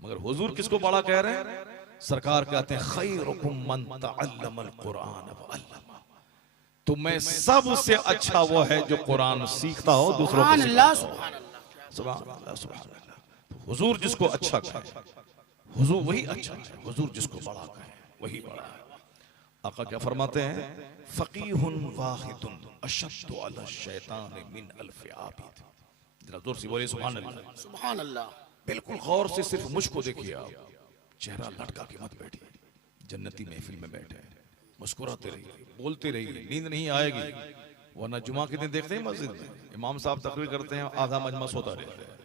मगर हुजूर किसको बड़ा कह रहे हैं? सरकार कहते हैं खैरुकुम मन तअल्लमल कुरान व अल्लमा, तुम्हें सबसे अच्छा वो है जो कुरान सीखता हो, दूसरों को सिखाता हो। सुभान अल्लाह, सुभान अल्लाह। हुजूर जिसको अच्छा कहे हुजूर वही अच्छा है, हुजूर जिसको बड़ा कहे वही बड़ा है। आका क्या फरमाते हैं? फकीहुन वाहिदुन अशद्दु अला शैतान मिन अल्फ आबिद। जरा जोर से बोलिए सुभान अल्लाह, सुभान अल्लाह। बिल्कुल गौर से सिर्फ मुझको देखिए आप, चेहरा लटका के मत बैठिए, जन्नती महफिल में बैठे, मुस्कुराते रहिए, बोलते रहिए, नींद नहीं आएगी। वरना जुमा के दिन देखते हैं मस्जिद में इमाम साहब तकरीर करते हैं, आधा मजमा सोता रहता है।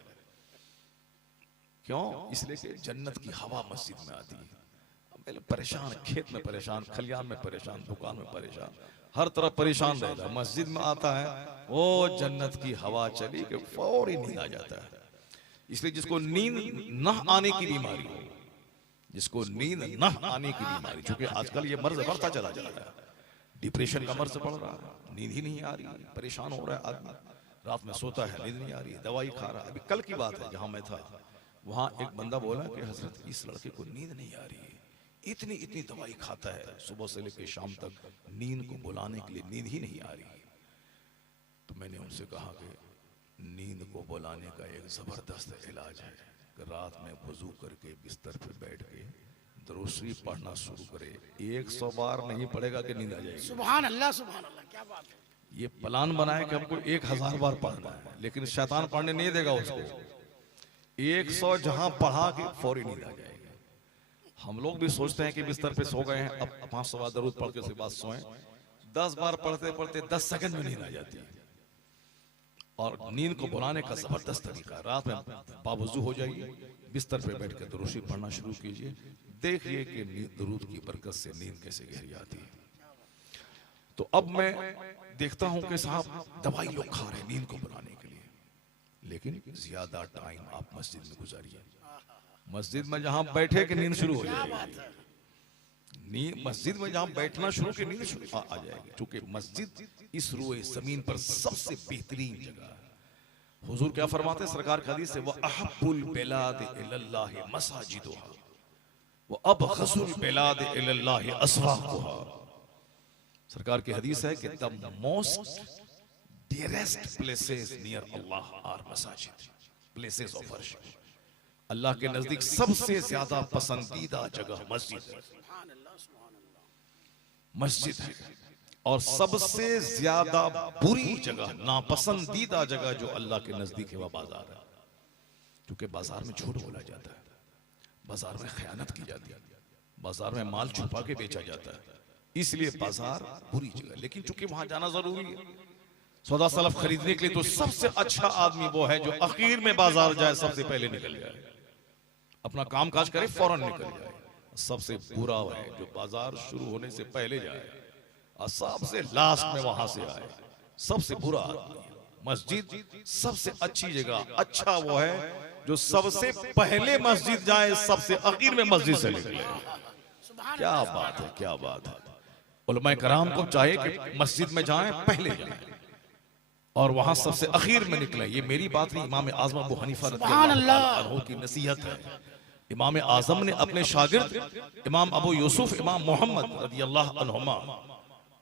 क्यों? इसलिए कि जन्नत की हवा मस्जिद में आती है। पहले परेशान, खेत में परेशान, खलियान में परेशान, दुकान में परेशान, हर तरफ परेशान रहता है। मस्जिद में आता है वो जन्नत की हवा चली कि फौरी नींद आ जाता है। इसलिए जिसको नींद न आने की बीमारी हो, जिसको नींद न आने की बीमारी, क्योंकि आजकल ये मर्ज बढ़ता चला जा रहा है, डिप्रेशन का मर्ज बढ़ रहा है, नींद ही नहीं आ रही, परेशान हो रहा है आदमी, रात में सोता है नींद नहीं आ रही, दवाई खा रहा है। अभी कल की बात है, जहां मैं था वहां एक बंदा बोला कि हजरत इस लड़के को नींद नहीं आ रही है, इतनी इतनी दवाई खाता है, सुबह से लेकर शाम तक नींद को बुलाने के लिए नींद ही नहीं आ रही। तो मैंने उनसे कहा कि नींद को बुलाने का एक जबरदस्त इलाज है कि रात में वजू करके बिस्तर पे बैठ के दुरूद शरीफ पढ़ना शुरू करे। 100 बार नहीं पढ़ेगा कि नींद आ जाएगी। सुभान अल्लाह, सुभान अल्लाह, क्या बात है। ये प्लान बनाए कि हमको 1000 बार पढ़ना है, लेकिन शैतान पढ़ने नहीं देगा उसको। 100 जहां पढ़ा कि फौरी नींद आ जाएगी। हम लोग भी सोचते हैं कि बिस्तर पे सो गए हैं, अब 500 बार दरूद पढ़ के उसके बाद सोएं। 10 बार पढ़ते पढ़ते 10 सेकंड में नींद आ जाती है। और नींद को बुलाने का जबरदस्त तरीका, रात में बावजू हो जाइए, बिस्तर पे बैठ कर दुरूद शरीफ पढ़ना शुरू कीजिए, देखिए कि दुरूद की बरकत से नींद कैसे गहरी आती है। तो अब मैं देखता हूं कि साहब दवाई लोग खा रहे हैं नींद को बुलाने के लिए, लेकिन ज्यादा टाइम आप मस्जिद में गुजारिए। मस्जिद में जहां बैठे कि नींद शुरू हो जाएगी, नींद मस्जिद में जहां बैठना शुरू की नींद शुरू आ जाएगी, क्योंकि मस्जिद इस रोए जमीन पर सबसे बेहतरीन जगह है। हुजूर क्या फरमाते हैं सरकार की हदीस से, वो अहब्बुल बिलाद इलल्लाह मसाजिदुहा व अबग़ज़ुल बिलाद इलल्लाह अस्वाक़ुहा। सरकार की हदीस है कि the most dearest places near Allah are मसाजिद, प्लेसेस ऑफ वर्शिप। अल्लाह के नजदीक सबसे ज्यादा पसंदीदा जगह मस्जिद है, मस्जिद है। और सबसे ज्यादा बुरी जगह, नापसंदीदा जगह जो अल्लाह के नजदीक है वह बाजार है, क्योंकि बाजार में झूठ बोला जाता है, बाजार में खयानत की जाती है, बाजार में माल छुपा के बेचा जाता है, इसलिए बाजार बुरी जगह। लेकिन चूंकि वहां जाना जरूरी है, सौदा सलफ खरीदने के लिए, तो सबसे अच्छा आदमी वो है जो आखिर में बाजार जाए, सबसे पहले निकल जाए, अपना काम काज करे फौरन निकल जाए। सबसे बुरा है जो बाजार शुरू होने से पहले जाए और सबसे लास्ट में वहां से आए, सबसे बुरा आदमी है। मस्जिद सबसे अच्छी जगह, अच्छा वो है जो सबसे पहले मस्जिद जाए, सबसे आखिर में मस्जिद से निकले। क्या बात है, क्या बात है। उलमाए कराम को चाहिए कि मस्जिद में जाएं, पहले जाएं और वहां सबसे आखिर में निकले। ये मेरी बात नहीं, इमाम आजम अबू हनीफा रज़ियल्लाहु अन्हु की नसीहत है। इमाम आजम ने अपने शागिर्द इमाम अबू यूसुफ, इमाम मोहम्मद रज़ियल्लाहु अन्हुमा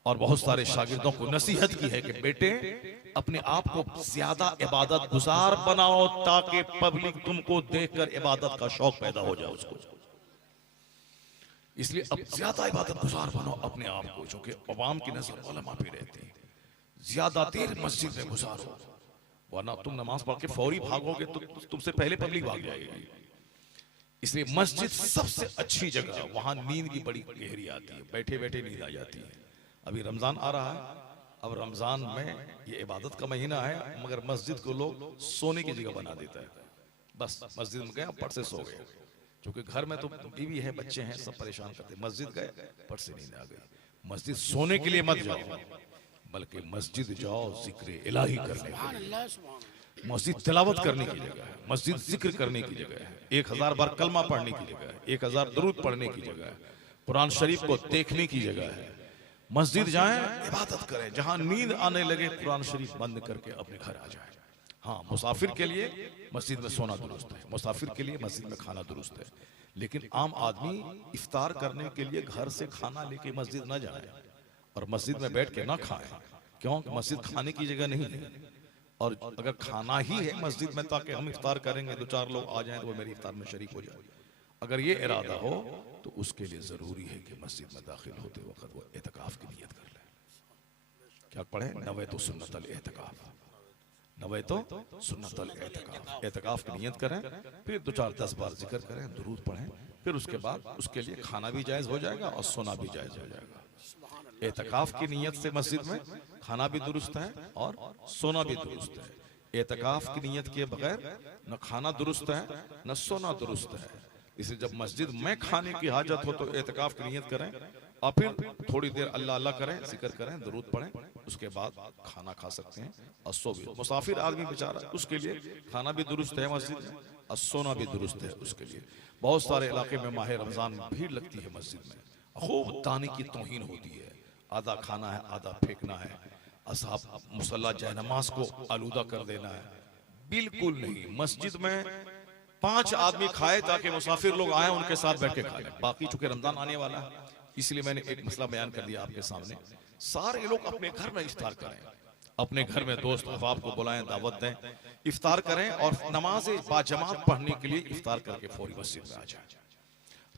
और बहुत सारे शागिर्दों को नसीहत की है कि बेटे अपने आप को ज्यादा इबादत गुजार बनाओ, ताकि पब्लिक तुमको देखकर इबादत का शौक पैदा हो जाए उसको। इसलिए अब ज्यादा इबादत गुजार बनाओ अपने आप को, क्योंकि अवाम की नजर उलमा पे रहती है। ज्यादा देर मस्जिद में गुजारो, वरना तुम नमाज पढ़ के फौरी भागोगे तो तुमसे पहले पब्लिक भाग जाएगी। इसलिए मस्जिद सबसे अच्छी जगह, वहां नींद की बड़ी गहरी आती है, बैठे बैठे नींद आ जाती है। अभी रमजान आ रहा है, अब रमजान में ये इबादत का महीना है, मगर मस्जिद को लोग सोने की जगह बना देता है। बस मस्जिद में गए, पट से सो गए, क्योंकि घर में तो बीवी है, बच्चे हैं, सब परेशान करते। मस्जिद गए, पट से नींद आ गई। मस्जिद सोने के लिए मत जाओ, बल्कि मस्जिद जाओ जिक्र इलाही करने के लिए। मस्जिद तिलावत करने की जगह है, मस्जिद जिक्र करने की जगह है, 1000 बार कलमा पढ़ने की जगह है, 1000 दरूद पढ़ने की जगह है, कुरान शरीफ को देखने की जगह है। मस्जिद जाएं, इबादत करें, जहां नींद आने लगे कुरान शरीफ बंद करके अपने घर आ जाए, हाँ, मुसाफिर के लिए मस्जिद में सोना दुरुस्त है, मुसाफिर के लिए मस्जिद में खाना दुरुस्त है। लेकिन आम आदमी इफ्तार करने के लिए घर से खाना लेके मस्जिद ना जाए और मस्जिद में बैठ के ना खाए, क्योंकि मस्जिद खाने की जगह नहीं है। और अगर खाना ही है मस्जिद में ताकि हम इफ्तार करेंगे, दो चार लोग आ जाएं तो वो मेरी इफ्तार में शरीक हो जाए, अगर ये इरादा हो तो उसके लिए जरूरी है कि मस्जिद में दाखिल होते वक्त वो एतकाफ की नियत कर ले। क्या पढ़े? नवे तो सुन्नतल एतकाफ, नवे तो सुन्नतल एतकाफ, एतकाफ की नियत करें, फिर 2-4-10 बार जिक्र करें, दुरूद पढ़ें, फिर उसके बाद उसके लिए खाना भी जायज हो जाएगा और सोना भी जायज हो जाएगा। एतकाफ की नियत से मस्जिद में खाना भी दुरुस्त है और सोना भी दुरुस्त है। एतकाफ की नियत के बगैर न खाना दुरुस्त है न सोना दुरुस्त है। इसे जब मस्जिद में खाने की हाजत हो तो एतकाफ की नियत करें और फिर थोड़ी देर अल्लाह अल्लाह करें, जिक्र करें, दुरूद पढ़ें, उसके बाद खाना खा सकते हैं और सो भी। मुसाफिर आदमी बेचारा, उसके लिए खाना भी दुरुस्त है मस्जिद में और सोना भी दुरुस्त है उसके लिए। बहुत सारे इलाके में माह रमजान में भीड़ लगती है मस्जिद में, खूब दाने की तौहीन होती है, आधा खाना है आधा फेंकना है, असहाब मुसल्ला जयनमाज को आलूदा कर देना है। बिल्कुल नहीं, मस्जिद में 5 आदमी खाए ताकि मुसाफिर लोग आए उनके साथ बैठ के खा लें। बाकी चूंकि रमजान आने वाला है इसलिए मैंने एक मसला बयान कर दिया आपके सामने। सारे लोग अपने घर में इफ्तार करें, अपने घर में दोस्त अहबाब को बुलाएं, दावत दें, इफ्तार करें और नमाज बाजमात पढ़ने के लिए इफ्तार करके फौरी मस्जिद में आ जाए।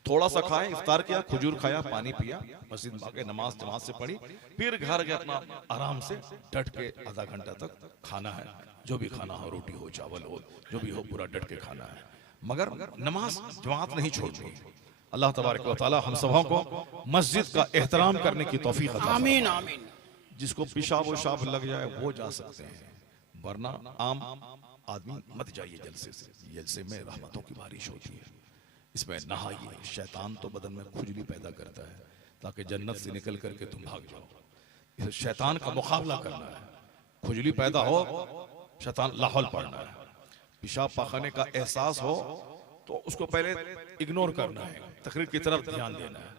थोड़ा सा खाएं, इफ्तार किया, खजूर खाया, पानी पिया, मस्जिद में आके नमाज जमात से पढ़ी, फिर घर गए अपना आराम से डट के आधा घंटा तक खाना है, जो भी खाना हो, रोटी हो, चावल हो, जो भी हो, पूरा डट के खाना है, मगर नमाज जमात नहीं छोड़नी। अल्लाह तबारक व तआला हम सबों को मस्जिद का एहतराम करने की तौफीक अता फरमाए। आमीन आमीन। जिसको पेशाब वशाब लग जाए वो जा सकते हैं, वरना आम आदमी मत जाइए जलसे से। जलसे में रहमतों की बारिश होती है, इसमें नहाइए। शैतान तो बदन में खुजली पैदा करता है ताकि जन्नत से निकल करके तुम भाग जाओ। इसे शैतान का मुकाबला करना है। खुजली पैदा हो, शैतान लाहौल पड़ना है। पेशाब पाखाने का एहसास हो तो उसको पहले इग्नोर करना है, तकरीर की तरफ ध्यान देना है।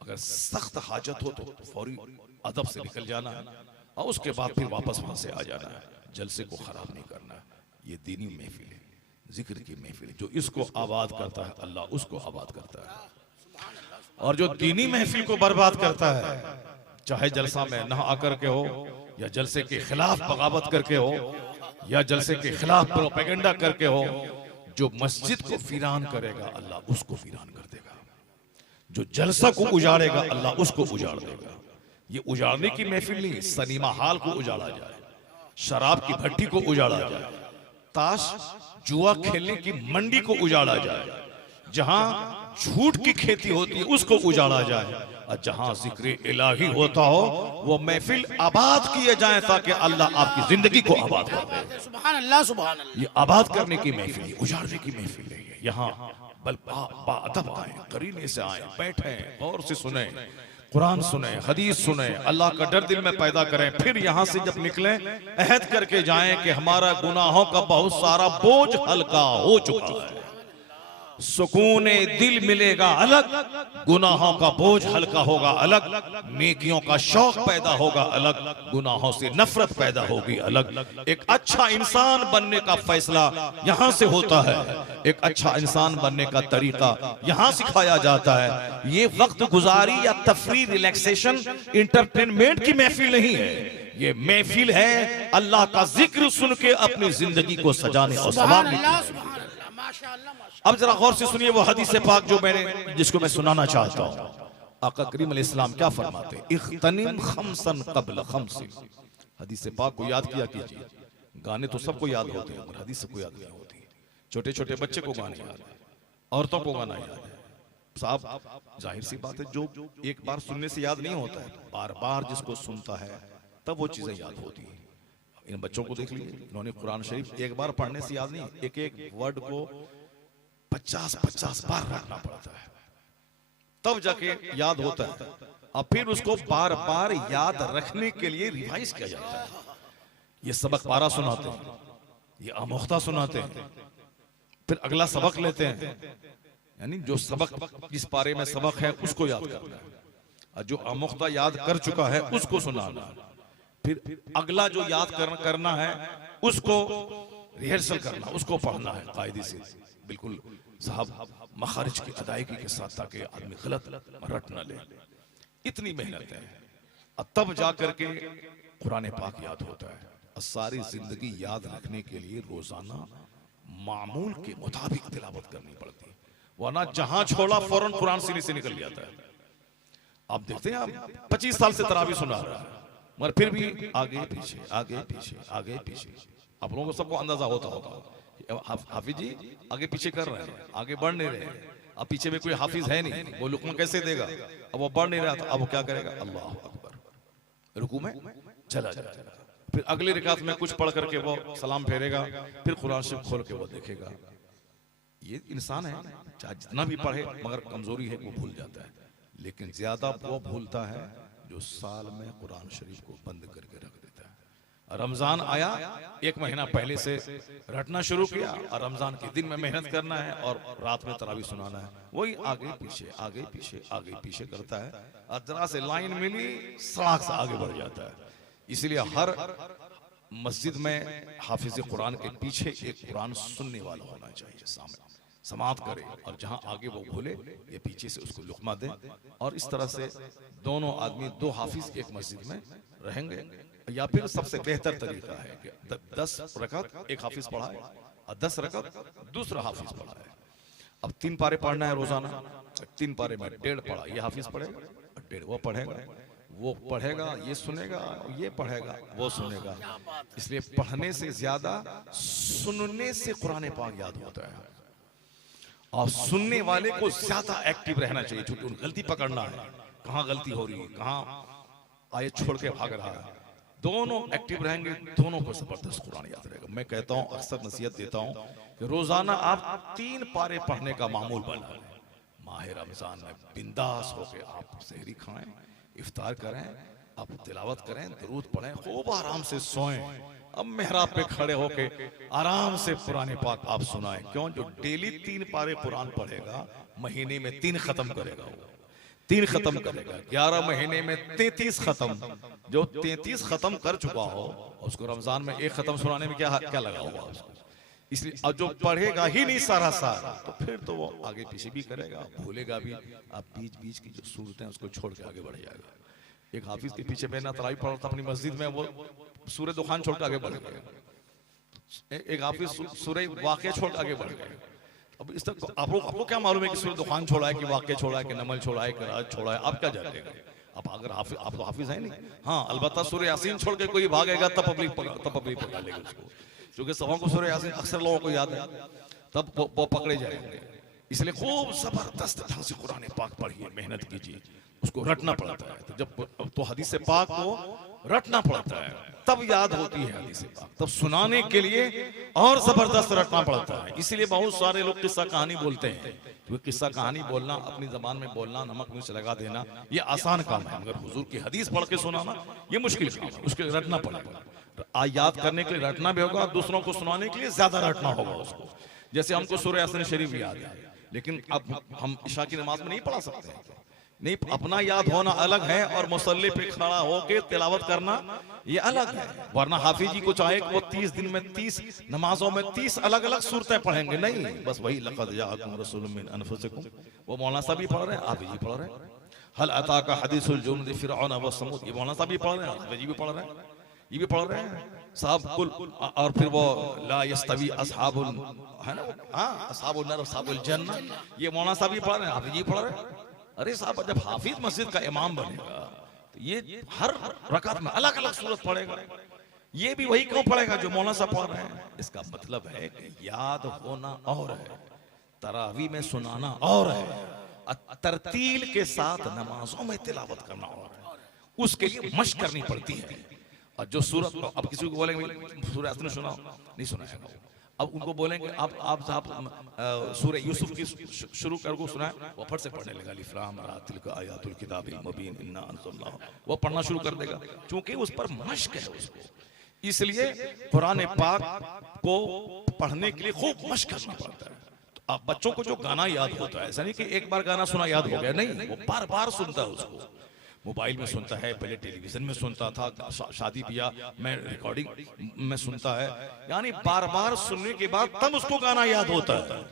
अगर सख्त हाजत हो तो फौरी अदब से निकल जाना है और उसके बाद फिर वापस वहां से आ जाना है। जलसे को खराब नहीं करना है। ये दीनी महफिल है, जिक्र की महफिल है। जो इसको आबाद करता है अल्लाह उसको आबाद करता है, और जो दीनी महफिल को बर्बाद करता है, चाहे जलसा में ना आकर के हो या जलसे के खिलाफ बगावत करके हो या जलसे के खिलाफ प्रोपेगेंडा करके हो, जो मस्जिद को वीरान करेगा अल्लाह उसको वीरान कर देगा। जो जलसा को उजाड़ेगा अल्लाह उसको उजाड़ देगा। ये उजाड़ने की महफिल नहीं, सनीमा हाल को उजाड़ा जाए, शराब की भट्टी को उजाड़ा जाए, ताश जुआ खेलने की मंडी को उजाड़ा जाए, जहां झूठ की खेती होती है उसको उजाड़ा जाए, और जहां जिक्र इलाही होता हो वो महफिल आबाद किए जाए ताकि अल्लाह आपकी जिंदगी को आबाद कर दे। सुभान अल्लाह सुभान अल्लाह। ये आबाद करने की महफिल है, उजाड़ने की महफिल नहीं है। यहाँ बल बाअदब आए, करीने से आए, बैठे और से सुने, कुरान सुने, हदीस सुने, अल्लाह का डर दिल में पैदा करें। फिर यहाँ से जब निकलें अहद करके जाएं कि हमारा गुनाहों का बहुत सारा बोझ हल्का हो चुका है। सुकून दिल मिलेगा अलग, गुनाहों का बोझ हल्का होगा अलग, नेकियों का शौक पैदा होगा अलग, गुनाहों से नफरत पैदा होगी अलग। एक अच्छा इंसान बनने का फैसला यहाँ से होता है, एक अच्छा इंसान बनने का तरीका यहाँ सिखाया जाता है। ये वक्त गुजारी या तफरी, रिलैक्सेशन, इंटरटेनमेंट की महफिल नहीं है। ये महफिल है अल्लाह का जिक्र सुन के अपनी जिंदगी को सजाने और संवारने की। अब जरा गौर से सुनिए वो हदीस पाक जिसको मैं सुनाना चाहता हूँ। आका करीम अलैहिस्सलाम क्या फरमाते हैं? इख्तनिम खमसन क़ब्ल खमसिन। हदीस पाक को याद किया कीजिए। गाने तो सबको याद होते हैं मगर हदीस को याद नहीं होती। छोटे छोटे बच्चे को गाने याद है, औरतों को गाना याद है। साहब जाहिर सी बात है, जो एक बार सुनने से याद नहीं होता है, बार बार जिसको सुनता है तब वो चीजें याद होती है। इन बच्चों को देख लीजिए, इन्होंने कुरान शरीफ एक बार पढ़ने से याद नहीं, एक एक वर्ड को 50-50 बार रखना पड़ता है तब जाके याद होता है। और फिर उसको बार बार याद रखने के लिए रिवाइज किया जाता है। ये सबक पारा सुनाते हैं, ये आमोख्ता सुनाते हैं, फिर अगला सबक लेते हैं। यानी जो सबक, जिस पारे में सबक है उसको याद करना है, और जो आमोख्ता याद कर चुका है उसको सुनाना, फिर अगला जो याद करना है उसको रिहर्सल करना, उसको पढ़ना है कायदे से, बिल्कुल साहब मखारिज की अदायगी के साथ, ताकि आदमी गलत रट न ले। इतनी मेहनत है, और तब जा करके कुरान पाक याद होता है। और सारी जिंदगी याद रखने के लिए रोजाना मामूल के मुताबिक तिलावत करनी पड़ती है, वरना जहां छोड़ा फौरन कुरान सीने से निकल जाता है। आप देखते हैं, आप 25 साल से तरावी सुना रहा है, मगर फिर भी आगे पीछे आगे पीछे आगे पीछे। आप लोगों को सबको अंदाजा होता होगा, हाफिज जी आगे पीछे कर रहे हैं, आगे बढ़ नहीं रहे हैं। अब पीछे में कोई हाफिज है नहीं, वो लुकमा कैसे देगा? अब वो बढ़ नहीं रहा, तो अब वो क्या करेगा? अल्लाह अकबर, रुकू में चला जाएगा, फिर अगली रकात में कुछ पढ़ करके वो सलाम फेरेगा, फिर कुरान शरीफ खोल के वो देखेगा। ये इंसान है, चाहे जितना भी पढ़े, मगर कमजोरी है, वो भूल जाता है। लेकिन ज्यादा वो भूलता है जो साल में कुरान शरीफ को बंद करके रख देता है। रमजान आया, 1 महीना पहले से रटना शुरू किया, और रमजान के दिन में मेहनत करना है और रात में तरावी सुनाना है, वही आगे पीछे आगे पीछे आगे पीछे करता है, और जरा से लाइन मिली सड़क से आगे बढ़ जाता है। इसलिए हर मस्जिद में हाफिज कुरान के पीछे एक कुरान सुनने वाला होना चाहिए, सामने समात करे, और जहां आगे वो भूले ये पीछे से उसको लुकमा दे। और इस तरह से दोनों आदमी, 2 हाफिज एक मस्जिद में रहेंगे। या फिर सबसे बेहतर तरीका है कि 10 रकात एक हाफिज पढ़ाए और 10 रकात दूसरा हाफिज पढ़ाए। अब 3 पारे पढ़ना है रोजाना, 3 पारे में 1.5 पढ़ा, ये हाफिज पढ़ेगा और 1.5 वो पढ़ेगा, वो पढ़ेगा, ये सुनेगा, ये पढ़ेगा, वो सुनेगा। इसलिए पढ़ने से ज्यादा सुनने से कुरान पाक याद होता है, और सुनने वाले को ज्यादा एक्टिव रहना चाहिए, क्योंकि उन गलती पकड़ना है, कहाँ गलती हो रही है, कहाँ आयत छोड़ के भाग रहा है। दोनों एक्टिव रहेंगे, दोनों को जबरदस्त कुरान याद रहेगा। मैं कहता हूँ, अक्सर नसीहत देता हूँ कि रोजाना आप 3 पारे पढ़ने का मामूल बना लें। माह रमजान में बिंदास होकर आप सहरी खाएं, इफ्तार करें, आप तिलावत करें, दरूद पढ़ें, खूब आराम से सोएं। अब मेहराब पे खड़े होके आराम से कुरान पाक आप सुनाएं। क्यों? जो डेली 3 पारे कुरान पढ़ेगा, महीने में 3 खत्म करेगा, वो 3 खत्म करेगा, 11 महीने में 33 खत्म। जो 33 खत्म कर चुका हो, उसको रमजान में 1 खत्म सुनाने में क्या लगा होगा उसको। इसलिए अब जो पढ़ेगा ही नहीं सारा साल, तो फिर तो वो आगे पीछे भी करेगा, भूलेगा भी। आप बीच बीच की जो सूरतें उसको छोड़ के आगे बढ़ जाएगा। एक हाफिज के पीछे मैं तरावी पढ़ा था अपनी मस्जिद में, वो सूरह दुखान छोड़ के आगे बढ़ गए। एक हाफिज सूरह वाक़िया छोड़ के आगे बढ़ गए। अब इस तक आपको क्या मालूम है कि सूरह दुखान छोड़ा है, कि वाक़िया छोड़ा है, कि नमल छोड़ा है, कि राज छोड़ा है? आप क्या जानते हैं? अब अगर आप तो हाफिज है नहीं। हाँ, अलबत्ता सूरह यासीन छोड़ के कोई भागेगा तब पब्लिक पकड़ लेगी उसको, क्योंकि सबों को सूरह यासीन अक्सर लोगों को याद है, तब वो पकड़े जाएंगे। इसलिए खूब जबरदस्त ढंग से कुरान पाक पढ़िए, मेहनत कीजिए, उसको रटना पड़ता है। तो जब तो हदीस पाक को रटना पड़ता है, तब याद होती है हदीस पाक, तब सुनाने के लिए और जबरदस्त रटना पड़ता है। इसीलिए बहुत सारे लोग किस्सा कहानी बोलते हैं, क्योंकि किस्सा कहानी बोलना, अपनी जबान में बोलना, नमक मिर्च लगा देना, ये आसान काम है, मगर हुजूर की हदीस पढ़ के सुनाना ये मुश्किल काम है। उसके रटना पड़ेगा, याद करने के लिए रटना भी होगा, दूसरों को सुनाने के लिए ज्यादा रटना होगा उसको। जैसे हमको सूरह यासीन शरीफ याद है, लेकिन अब हम इशा की नमाज में नहीं पढ़ा सकते हैं। नहीं, अपना याद होना अलग है और मुसल्ले पे खड़ा होके तिलावत करना ये अलग है। वरना हाफिज जी को चाहे कि वो 30 दिन में 30 नमाजों में 30 अलग अलग सूरतें पढ़ेंगे, नहीं, बस वही लक़द जाअकुम रसूलुम मिन अनफुसिकुम, वो मौलाना साहब भी पढ़ रहे हैं, हाफिज जी पढ़ रहे हैं। हल अताका हदीसुल जुनूद फिरऔन व समूद, ये मौलाना साहब भी पढ़ रहे हैं, हाफिज जी भी पढ़ रहे हैं, ये भी पढ़ रहे हैं साहब कुल। और फिर वो ला यस्तवी असहाबुल, है ना, हाँ, असहाबुन नार असहाबुल जन्नह, ये मौलाना साहब भी पढ़ रहे हैं, हाफिज जी पढ़ रहे हैं। अरे साहब, जब हाफिज मस्जिद का इमाम बनेगा तो ये हर रकात में अलग अलग सूरत पढ़ेगा, ये भी वही क्यों पढ़ेगा जो मौलाना साहब पढ़ रहे हैं? इसका मतलब है कि याद होना और है, तरावी में सुनाना और है, तरतील के साथ नमाजों में तिलावत करना और है, उसके लिए मशक करनी पड़ती है। और जो सूरत, अब किसी को बोलेंगे सूरह यासीन सुनाओ, नहीं सुनाएगा। अब उनको बोलेंगे आप साहब सूरह यूसुफ की शुरू कर को सुनाए, वो फट से पढ़ने लगा, अलिफ लाम रा तिलक आयातुल किताबिल मुबीन इन्ना अंज़लनाहु, वो पढ़ना शुरू कर देगा, क्योंकि उस पर मशक है उसको। इसलिए कुरान पाक को पढ़ने के लिए खूब मशक करना पड़ता है। तो आप बच्चों को जो गाना याद होता है, ऐसा नहीं कि एक बार गाना सुना याद हो गया, नहीं, वो बार बार सुनता है उसको, मोबाइल में सुनता है, पहले टेलीविजन में सुनता था, शादी ब्याह में रिकॉर्डिंग में सुनता है, यानी बार बार सुनने के बाद तब उसको गाना याद होता है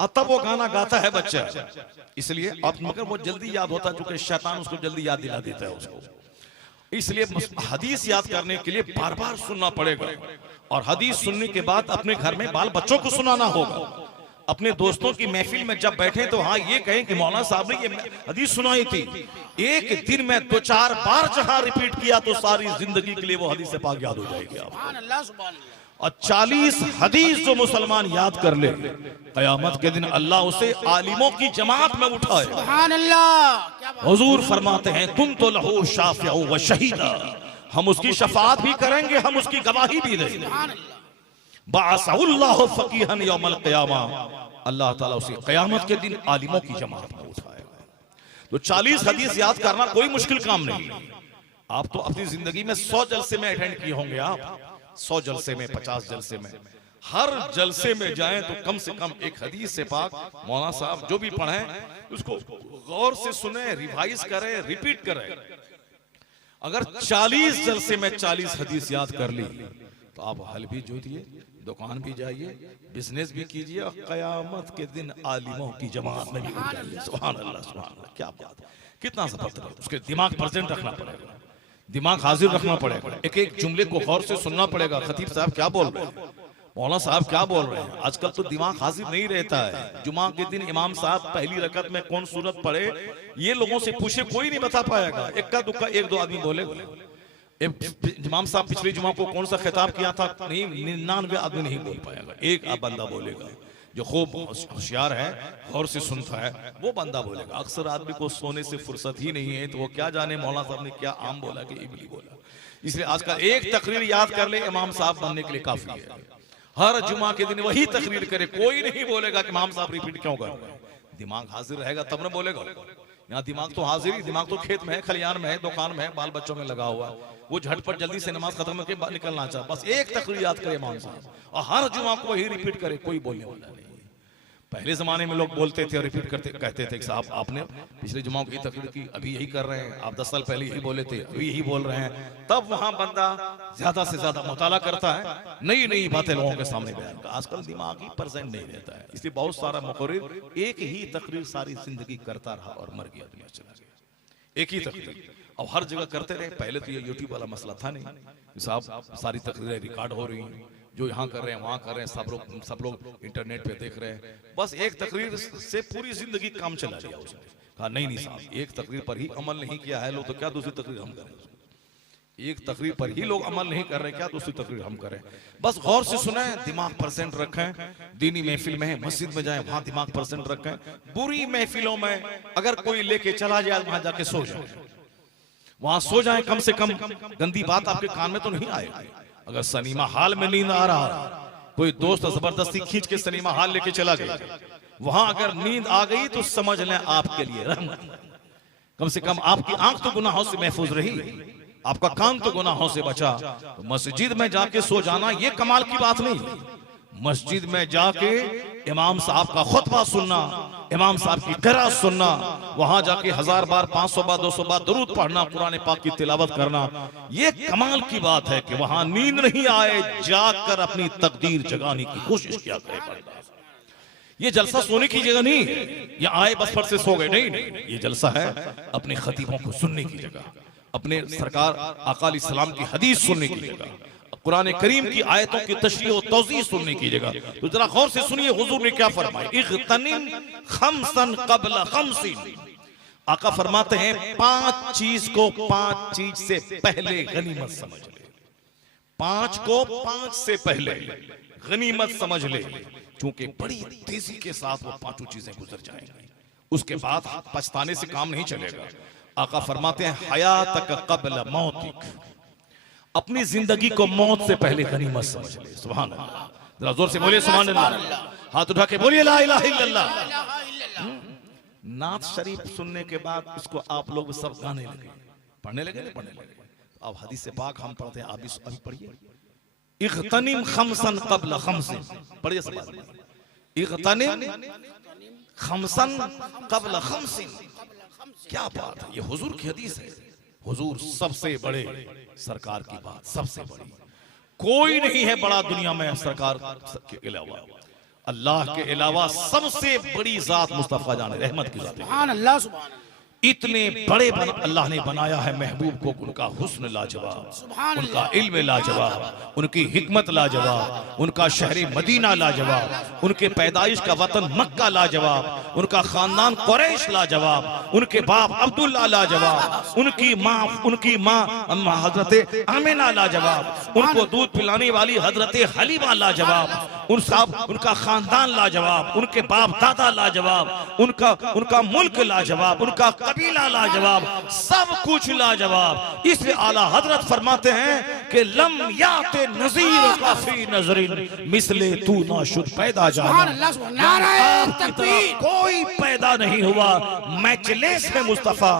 और तब वो गाना गाता है बच्चा। इसलिए अब मगर वो जल्दी याद होता है क्योंकि शैतान उसको जल्दी याद दिला देता है उसको। इसलिए हदीस याद करने के लिए बार बार सुनना पड़ेगा और हदीस सुनने के बाद अपने घर में बाल बच्चों को सुनाना होगा। अपने दोस्तों की महफिल में जब बैठे तो हाँ ये कहें कि मौलाना साहब ने ये हदीस सुनाई थी, एक दिन में 2-4 बार जहां रिपीट किया तो सारी जिंदगी के लिए वो हदीस से पाक याद हो जाएगी आपको। और 40 हदीस जो मुसलमान याद कर ले, कयामत के दिन अल्लाह उसे आलिमों की जमात में उठाए। सुभान अल्लाह। हुजूर फरमाते हैं तुम तो लहू शाफिउ व शहीदा, हम उसकी शफाअत भी करेंगे, हम उसकी गवाही भी देंगे। बाअसहुल्लाहु फकीहन यौमल क़ियामा, अल्लाह ताला उसे क़यामत के दिन आलिमों की जमात में उठाएगा। तो 40 हदीस याद करना कोई मुश्किल काम नहीं। आप तो अपनी जिंदगी में 100 जलसे में अटेंड किए होंगे, आप 100 जलसे में, 50 जलसे में, हर जलसे में जाएं तो कम से कम एक हदीस से पाक मौलाना साहब जो भी पढ़ें उसको गौर से सुने, रिवाइज करें, रिपीट करें। अगर 40 जलसे में 40 हदीस याद कर ली तो आप हल भी जोतिए, दुकान भी जाइए, बिजनेस भी कीजिए और कयामत के दिन आलिमों की जमात में भी उठ जाइए। सुभान अल्लाह, सुभान अल्लाह, क्या बात है, कितना जबरदस्त। उसके दिमाग प्रेजेंट रखना पड़ेगा, दिमाग हाजिर रखना पड़ेगा, एक एक जुमले को गौर से सुनना पड़ेगा। खतीब साहब क्या बोल रहे हैं, मौलाना साहब क्या बोल रहे हैं। आजकल तो दिमाग हाजिर नहीं रहता है। जुमा के दिन इमाम साहब पहली रकत में कौन सूरत पढ़े ये लोगों से पूछे, कोई नहीं बता पाएगा। इक्का दुक्का 1-2 आदमी बोलेगा। इमाम साहब पिछले जुमा को कौन सा खिताब किया था, नहीं 99 आदमी नहीं बोल पाएगा। एक बंदा बोलेगा जो खूब होशियार है, गौर से सुनता है, वो बंदा बोलेगा। अक्सर आदमी को सोने से फुर्सत ही नहीं है तो वो क्या जाने मौलाना साहब ने क्या आम बोला कि इबली बोला। इसलिए आजकल एक तकरीर याद कर ले इमाम साहब बनने के लिए काफी है। हर जुमा के दिन वही तकरीर करे, कोई नहीं बोलेगा कि इमाम साहब रिपीट क्यों कर रहे हैं। दिमाग हाजिर रहेगा तब ना बोलेगा। यहाँ दिमाग तो हाजिर ही, दिमाग तो खेत में है, खलियान में है, दुकान में है, बाल बच्चों में लगा हुआ। वो झटपट जल्दी से नमाज खत्म करके निकलना चाहे, बस एक तकरीर याद करे इमाम साहब और हर जुमा को वही रिपीट करे, कोई बोलने वाला नहीं। पहले जमाने में लोग बोलते थे और रिपीट करते कहते थे कि साहब आपने पिछले जुमाओं की तकरीर की, अभी यही कर रहे हैं, आप 10 साल पहले यही बोले थे, अभी यही बोल रहे हैं। तब वहां बंदा ज्यादा से ज्यादा मुताला करता है, नई नई बातें लोगों के सामने बयान का। आजकल दिमाग ही प्रेजेंट नहीं रहता है, इसलिए बहुत सारा मुकर्रिर एक ही तकरीर सारी जिंदगी करता रहा और मर गया, दुनिया चला गया। एक ही तकरीर अब हर जगह करते रहे। पहले तो ये यूट्यूब वाला मसला था नहीं, साहब सारी तकरीरें रिकॉर्ड हो रही हैं, जो यहाँ कर रहे हैं वहाँ कर रहे हैं, सब लोग इंटरनेट पे देख रहे हैं। बस एक तकरीर से पूरी जिंदगी काम चला लिया उसने। कहा नहीं साहब, एक तकरीर पर ही अमल नहीं किया है लोग तो क्या दूसरी तकरीर हम करें। एक तकरीर पर ही लोग अमल नहीं कर रहे, क्या दूसरी तकरीर हम करें। बस गौर से सुने, दिमाग परसेंट रखें। दीनी महफिल में मस्जिद में जाए वहां दिमाग परसेंट रखें। बुरी महफिलों में अगर कोई लेके चला जाए वहां जाके सो जाए, वहां सो जाए, कम से कम गंदी बात आपके कान में तो नहीं आएगी। अगर सिनेमा हॉल में नींद आ रहा है, कोई दोस्त जबरदस्ती खींच के सिनेमा हॉल लेके चला गया, वहां अगर नींद आ गई तो समझ लें आपके लिए रहमत। कम से कम आपकी आंख तो गुनाहों से महफूज रही, आपका कान तो गुनाहों से बचा। तो मस्जिद में जाके सो जाना ये कमाल की बात नहीं। मस्जिद में जाके इमाम साहब का खुतबा सुनना, इमाम साहब की क़िराअत सुनना, वहां जाके 1000 बार 500 बार 200 बार दरूद पढ़ना, कुरान पाक की तिलावत करना, ये कमाल की बात है कि वहां नींद नहीं आए, जाकर अपनी तकदीर जगाने की कोशिश किया करे। ये जलसा सोने की जगह नहीं है, ये आए बस फट से सो गए, नहीं, ये जलसा है अपने खतीबों को सुनने की जगह, अपने सरकार आका अलैहिस्सलाम की हदीस सुनने की जगह, कुरान करीम की आयतों की तशरीह और तौज़ीह सुनने की जगह। तो जरा गौर से सुनिए हुजूर ने क्या फरमाया, इग़तनिम खम्सन क़ब्ल खम्सिन। आका फरमाते हैं 5 चीज को 5 चीज से पहले गनीमत समझ ले। 5 को 5 से पहले गनीमत समझ ले, क्योंकि बड़ी तेजी के साथ वो 5 चीजें गुजर जाएंगी, उसके बाद पछताने से काम नहीं चलेगा। आका फरमाते हैं हयातक क़ब्ल मौतिक, अपनी जिंदगी को मौत से पहले गनीमत समझ ले। सुभान अल्लाह, जरा जोर से बोलिए सुभान अल्लाह, हाथ उठा के बोलिए ला इलाहा इल्लल्लाह। नात शरीफ सुनने के बाद इसको आप लोग सब गाने लगे, पढ़ने लगे, नहीं पढ़ने लगे। अब हदीस से पाक हम पढ़ते हैं, आप अभी पढ़िए। इग़तनिम खम्सन क़ब्ल खम्सिन, पढ़िए सब। इग़तनिम खम्सन क़ब्ल खम्सिन, क्या बात है, ये हुजूर की हदीस है। हुजूर सबसे बड़े, सरकार की बात सबसे बड़ी, कोई नहीं है बड़ा दुनिया में सरकार के अलावा, अल्लाह के अलावा सबसे बड़ी जात मुस्तफा जाने रहमत की जात है। सुभान अल्लाह, सुभान अल्लाह। इतने बड़े अल्लाह ने बनाया है महबूब को, उनका हुस्न लाजवाब, सुभान उनका अल्लाह। इल्म लाजवाब, उनकी हिकमत लाजवाब, उनका शहर मदीना लाजवाब, उनके पैदाइश का वतन मक्का लाजवाब, उनका खानदान कुरैश लाजवाब, उनके बाप अब्दुल्ला लाजवाब, उनकी माँ हजरत आमिना लाजवाब, उनको दूध पिलाने वाली हजरत हलीमा लाजवाब, उनका खानदान लाजवाब, उनके बाप दादा लाजवाब, उनका मुल्क लाजवाब, उनका कबीला लाजवाब, सब कुछ लाजवाब। इसलिए आला हजरत फरमाते हैं कि लम याते नज़ीर काफी नजरिन मिसले तू ना शुद पैदा जाना। सुभान अल्लाह, सुभान नारे तकबीर। कोई पैदा नहीं हुआ, मैचलेस है मुस्तफा,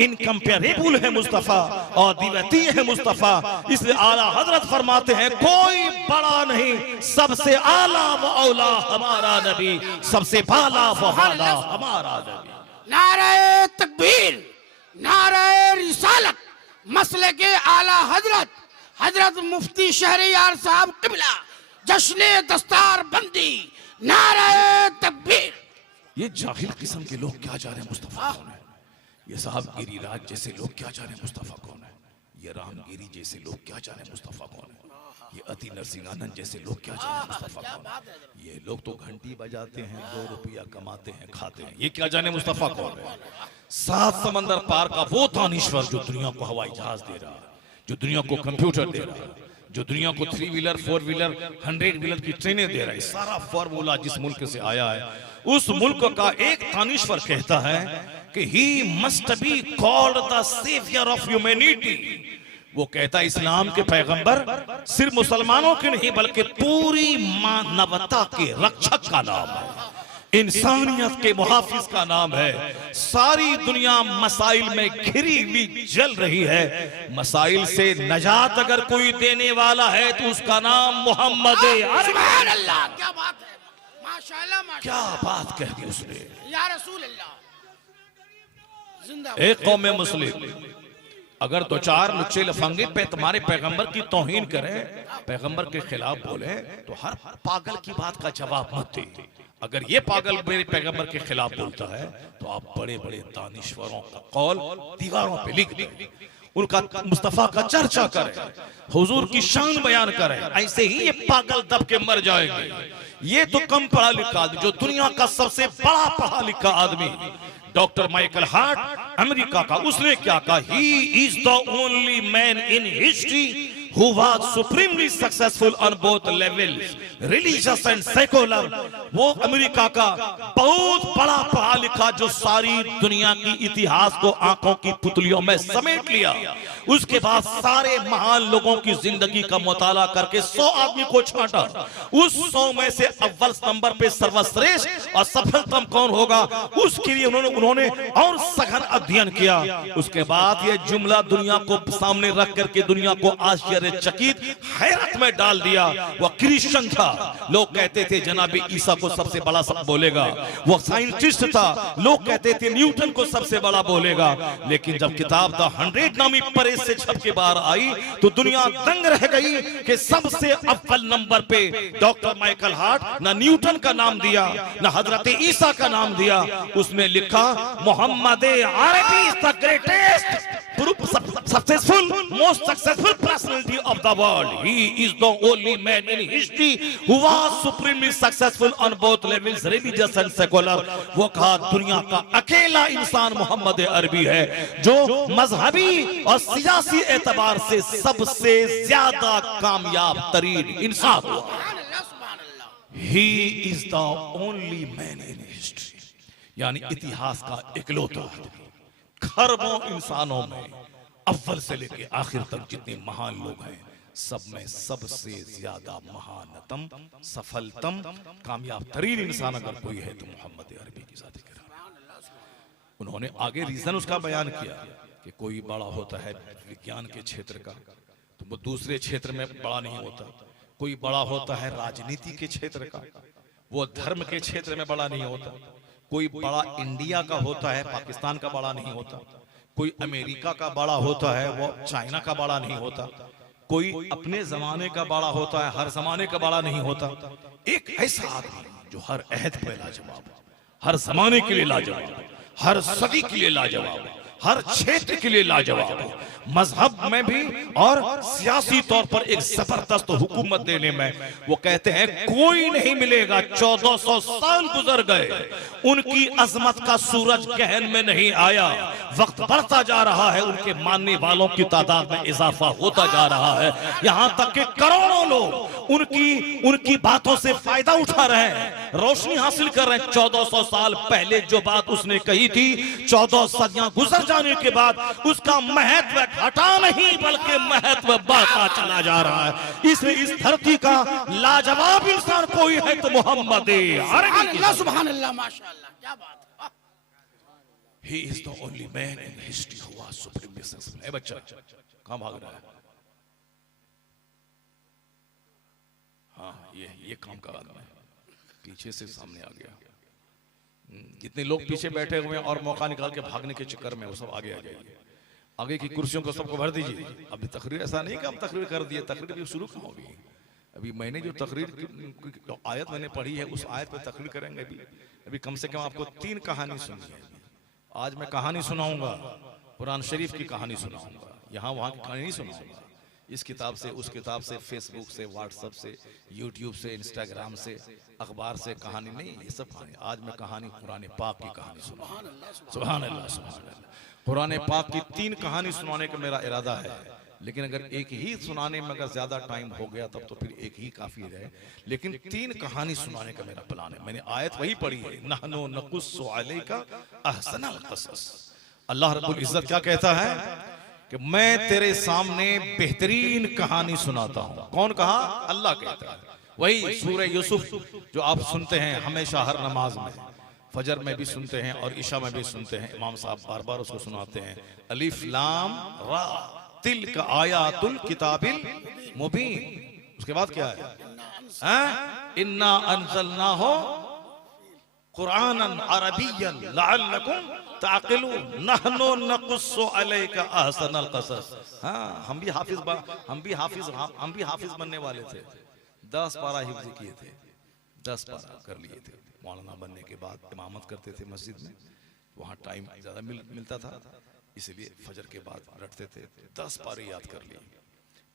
इनकम्पेरेबल है मुस्तफा, और अद्वितीय है मुस्तफा। इसलिए आला हजरत फरमाते हैं कोई बड़ा नहीं, सबसे आला व औला हमारा नबी, सबसे बाला व आला हमारा नबी। नारे तकबीर, नारे रिसालत, मसले के आला हजरत हजरत मुफ्ती शहरियार साहब किबला, जश्ने दस्तार बंदी, नारे तकबीर। ये जाहिल किस्म के लोग क्या जा रहे हैं मुस्तफा कौन है? ये साहब गिरिराज जैसे लोग क्या जा रहे हैं मुस्तफा कौन है? ये रामगिरी जैसे लोग क्या जा रहे हैं मुस्तफा कौन है? ये अति नरसिंहानंद जैसे लोग क्या जा रहे हैं मुस्तफा कौन है? ये लोग तो घंटी बजाते हैं, 2 रुपया कमाते हैं, खाते हैं, ये क्या जाने मुस्तफा कौन है? 7 समंदर पार का वो दानिश्वर जो दुनिया को हवाई जहाज दे रहा है, जो दुनिया को कंप्यूटर दे रहा है, जो दुनिया को 3 व्हीलर 4 व्हीलर 100 व्हीलर की ट्रेनें दे रहा है, सारा फॉर्मूला जिस मुल्क से आया है, उस मुल्क का एक दानिश्वर कहता है कि he must be called the saviour of humanity. वो कहता है इस्लाम के पैगंबर सिर्फ मुसलमानों के नहीं बल्कि पूरी मानवता के रक्षक का नाम है, इंसानियत के मुहाफिज का नाम है। सारी दुनिया मसाइल में घिरी हुई जल रही है, मसाइल से नजात अगर कोई देने वाला है तो उसका नाम मोहम्मद सुभान अल्लाह, क्या बात है, माशाअल्लाह माशाअल्लाह। क्या बात कह दी उसने। या रसूल अल्लाह, जिंदा। एक कौम मुस्लिम अगर 2-4 लुच्चे लफंगे पे तुम्हारे पैगंबर की तौहीन करें, पैगंबर के खिलाफ बोले, तो हर पागल की बात का जवाब मत दे। अगर ये पागल मेरे पैगंबर के खिलाफ बोलता है तो आप बड़े बड़े दानिश्वरों का कौल दीवारों पे लिख दें, उनका मुस्तफा का चर्चा करें, हुजूर की शान बयान करें, ऐसे ही ये पागल दब के मर जाएंगे। ये तो कम पढ़ा लिखा आदमी, जो दुनिया का सबसे बड़ा पढ़ा लिखा आदमी डॉक्टर माइकल हार्ट अमेरिका का, उसने क्या कहा? He is the only man in history who was supremely successful on both levels, religious and secular। वो अमेरिका का बहुत बड़ा पढ़ा लिखा जो सारी दुनिया की इतिहास को आंखों की पुतलियों में समेट लिया। उसके बाद सारे महान लोगों की जिंदगी का मुताला करके 100 आदमी को छांटा, उस 100 में से अव्वल नंबर पे सर्वश्रेष्ठ और सफलतम कौन होगा, उसके लिए उन्होंने और सघन अध्ययन किया। उसके बाद ये जुमला दुनिया को सामने रख करके दुनिया को आश्चर्यचकित हैरत में डाल दिया। वह क्रिश्चियन था, लोग कहते थे जनाब ईसा को सबसे बड़ा सब बोलेगा। वो साइंटिस्ट था, लोग कहते थे न्यूटन को सबसे बड़ा बोलेगा। लेकिन जब किताब द 100 नामी प्रेस से छप के बाहर आई तो दुनिया दंग रह गई कि सबसे अव्वल नंबर पे डॉक्टर माइकल हार्ट ना न्यूटन का नाम दिया ना हजरत ईसा का नाम दिया, उसमें लिखा मोहम्मद अरबी is the greatest successful most successful personality of the world। he is the only man in history who was supremely successful on both levels, religious and secular। वो कहा दुनिया का अकेला इंसान मोहम्मद अरबी है जो मजहबी और सियासी एतबार से सबसे ज्यादा कामयाब तरीन इंसान हुआ। he is the only man in history, यानी इतिहास का इकलौता आदमी। खरबों इंसानों में अव्वल से लेके आखिर तक जितने महान लोग हैं सब में सबसे ज्यादा महानतम सफलतम कामयाब तरीन इंसान अगर कोई है तो मोहम्मद अरबी की जात है। उन्होंने आगे रीजन उसका बयान किया कि कोई बड़ा होता है विज्ञान के क्षेत्र का तो वो दूसरे क्षेत्र में बड़ा नहीं होता, कोई बड़ा होता है राजनीति के क्षेत्र का, वो धर्म के क्षेत्र में बड़ा नहीं होता, कोई बड़ा इंडिया का होता है पाकिस्तान का बड़ा नहीं होता, कोई अमेरिका का बड़ा होता है वो चाइना का बड़ा नहीं होता, कोई अपने जमाने का बड़ा होता है हर जमाने का बड़ा नहीं होता। एक ऐसा आदमी जो हर अहद पे लाजवाब, हर जमाने के लिए लाजवाब, हर सदी के लिए लाजवाब, हर क्षेत्र के लिए लाजवाब, मजहब में भी और सियासी तौर पर एक जबरदस्त हुकूमत देने में। वो कहते हैं कोई नहीं मिलेगा, 1400 साल गुजर गए, उनकी अजमत का सूरज गहन में नहीं आया। वक्त बढ़ता जा रहा है, उनके मानने वालों की तादाद में इजाफा होता जा रहा है, यहां तक कि करोड़ों लोग उनकी बातों से फायदा उठा रहे हैं, रोशनी हासिल कर रहे हैं। 1400 साल पहले जो बात उसने कही थी, 14 सदियां गुजर जाने के बाद उसका महत्व घटा नहीं बल्कि महत्व बढ़ता चला जा रहा है। इसलिए इस धरती का लाजवाब इंसान कोई है तो मोहम्मद है। सुभान अल्लाह, माशाअल्लाह, क्या बात है। He is the only man in history who was supremely successful. ए बच्चा कहां भाग रहा है? हाँ, ये काम का आदमी है, पीछे से सामने आ गया। जितने लोग पीछे बैठे हुए हैं और मौका निकाल के भागने के चक्कर में, वो सब आगे आ जाइए। आगे की कुर्सियों को सबको भर दीजिए। अभी तकरीर ऐसा नहीं कि हम तकरीर कर दिए, तकरीर भी शुरू कहाँ होगी। अभी मैंने जो तकरीर की आयत मैंने पढ़ी है, उस आयत पे तकरीर करेंगे। अभी कम से कम आपको 3 कहानी सुनी है। आज मैं कहानी सुनाऊंगा, कुरान शरीफ की कहानी सुनाऊंगा, यहाँ वहाँ की कहानी नहीं सुनाऊंगा। इस किताब से, उस किताब से, फेसबुक से, व्हाट्सएप से, यूट्यूब से, इंस्टाग्राम से, अखबार से कहानी नहीं, ये सब कहानी। आज मैं कहानी कुरान पाक की कहानी सुनाऊंगा। सुभान अल्लाह, सुभान अल्लाह। कुरान पाक की 3 कहानी सुनाने का मेरा इरादा है, लेकिन अगर एक ही सुनाने में अगर ज्यादा टाइम हो गया तब तो फिर एक ही काफी रहे, लेकिन 3 कहानी सुनाने का मेरा प्लान है। मैंने आयत वही पढ़ी है, नहनु नकुस्सु अलैका अहसनल क़सस। अल्लाह रब्बुल इज्जत क्या कहता है कि मैं तेरे सामने बेहतरीन कहानी सुनाता हूं। कौन कहा? अल्लाह कहता है। वही सूरह यूसुफ जो आप सुनते हैं हमेशा हर नमाज में, फजर में भी सुनते हैं और इशा में भी सुनते हैं, इमाम साहब बार बार उसको सुनाते हैं। अलिफ लाम रा तिल्क आयातुल किताबिल मुबीन। उसके बाद क्या है? इन्ना अंज़लनाहु कुरानन अरबिय्यन लअल्लकुम ताक़िलून नहनु नकुस्सु अलैका अहसनल क़सस। हाँ, हम भी हाफिज बनने वाले थे। 10 पारा हिफ्ज़ किए थे, 10 पारा कर लिए थे। मौलाना बनने के बाद इमामत करते थे मस्जिद में, वहाँ टाइम ज़्यादा मिलता था, इसलिए फजर के बाद रटते थे। 10 पारे याद कर लिए,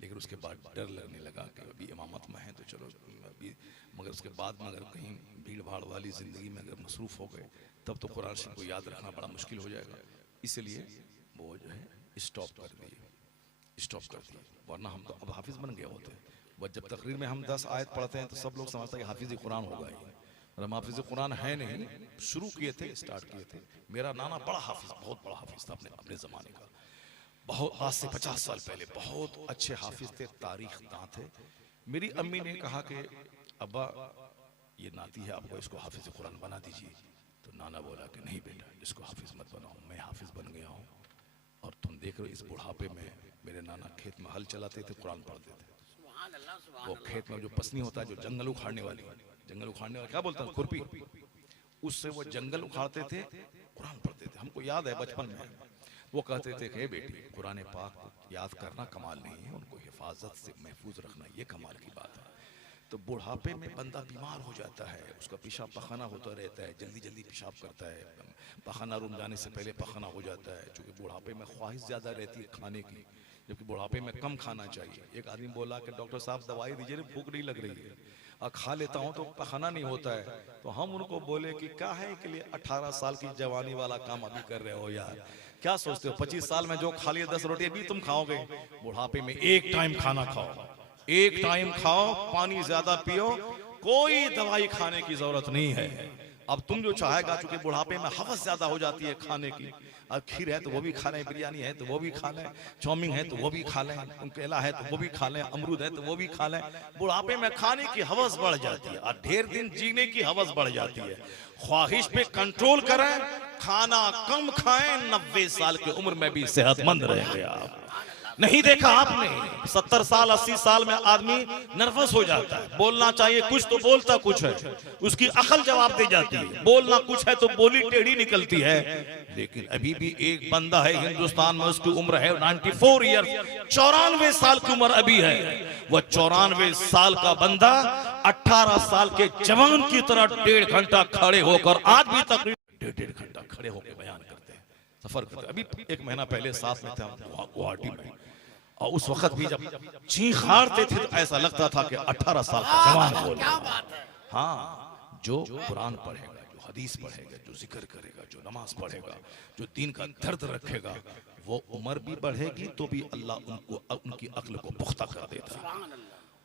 लेकिन उसके बाद डर लगने लगा कि अभी इमामत में है तो चलो अभी, मगर उसके बाद में अगर कहीं भीड़ भाड़ वाली ज़िंदगी में अगर मसरूफ़ हो गए तब तो कुरान शरीफ को याद रखना बड़ा मुश्किल हो जाएगा। इसलिए वो जो है स्टॉप कर दिए, वरना हम तो अब हाफिज़ बन गए होते। वह जब तकरीर में हम 10 आयत पढ़ते हैं तो सब लोग समझते हैं कि हाफिज़ कुरान होगा ही, और हम हाफिज़ कुरान है नहीं। शुरू किए थे, स्टार्ट किए थे। मेरा नाना बड़ा हाफिज़, बहुत बड़ा हाफिज़ था अपने ज़माने का। बहुत आज से 50 साल पहले बहुत अच्छे हाफिज़ थे, तारीख दां थे। मेरी अम्मी ने कहा कि अब्बा ये नाती है, आपको इसको हाफिज़ कुरान बना दीजिए। तो नाना बोला कि नहीं बेटा, इसको हाफिज़ मत बनाओ, मैं हाफिज़ बन गया हूँ। और तुम देख रहे हो इस बुढ़ापे में मेरे नाना खेत में हल चलाते थे, कुरान पढ़ते थे। वो खेत में जो पसनी होता है, जो जंगल उखाड़ने वाला क्या बोलता है, खुरपी, उससे वो जंगल उखाड़ते थे, कुरान पढ़ते थे। हमको याद है बचपन में वो कहते थे कि बेटी कुरान पाक को याद करना कमाल नहीं है, उनको हिफाजत से महफूज रखना ये कमाल की बात है। तो बुढ़ापे में बंदा बीमार हो जाता है, उसका पेशाब पखाना होता रहता है, जल्दी जल्दी पेशाब करता है, पखाना रूम जाने से पहले पखाना हो जाता है, क्योंकि बुढ़ापे में ख्वाहिश ज़्यादा रहती है खाने की, जबकि बुढ़ापे में कम खाना चाहिए। एक आदमी बोला कि डॉक्टर साहब दवाई दीजिए, भूख नहीं लग रही है, और खा लेता हूँ तो पखाना नहीं होता है। तो हम उनको बोले कि क्या है के लिए 18 साल की जवानी वाला काम अभी कर रहे हो यार, क्या सोचते हो 25 साल में जो खा लिया 10 रोटी अभी तुम खाओगे? बुढ़ापे में एक टाइम खाना खाओ, एक टाइम खाओ, पानी ज्यादा पियो, कोई दवाई खाने की जरूरत नहीं है। अब तुम जो चाहेगा, चूंकि बुढ़ापे में हवस ज्यादा हो जाती है खाने की, अब खीर है तो वो भी खा लें, बिरयानी है तो वो भी खा लें, चाउमीन है तो वो भी खा लें, केला है तो वो भी खा लें, अमरूद है तो वो भी खा लें। बुढ़ापे में खाने की हवस बढ़ जाती है और ढेर दिन जीने की हवस बढ़ जाती है। ख्वाहिश पे कंट्रोल करें, खाना कम खाएं, 90 साल की उम्र में भी सेहतमंद रहेंगे आप। नहीं देखा आपने? 70 साल 80 साल में आदमी नर्वस हो जाता है, बोलना चाहिए कुछ तो बोलता कुछ है, उसकी अकल जवाब दे जाती है, बोलना कुछ है तो बोली टेढ़ी निकलती है। लेकिन अभी भी एक बंदा है हिंदुस्तान में, उसकी उम्र है 94 ईयर्स, 94 साल की उम्र अभी है। वह 94 साल का बंदा 18 साल के जवान की तरह 1.5 घंटा खड़े होकर, आज भी तकरीबन 1.5 घंटा खड़े होकर बयान करते हैं, सफर करते हैं। अभी 1 महीना पहले साथ में थे गुवाहाटी में, और उस वक्त भी जब चीख हारते थे तो ऐसा लगता था कि 18 साल का जवान बोल रहा है। हाँ, जो कुरान पढ़ेगा, जो हदीस पढ़ेगा, जो जिक्र करेगा, जो नमाज पढ़ेगा, जो दीन का दर्द रखेगा, वो उम्र भी बढ़ेगी तो भी अल्लाह उनको उनकी अक्ल को पुख्ता कर देता है,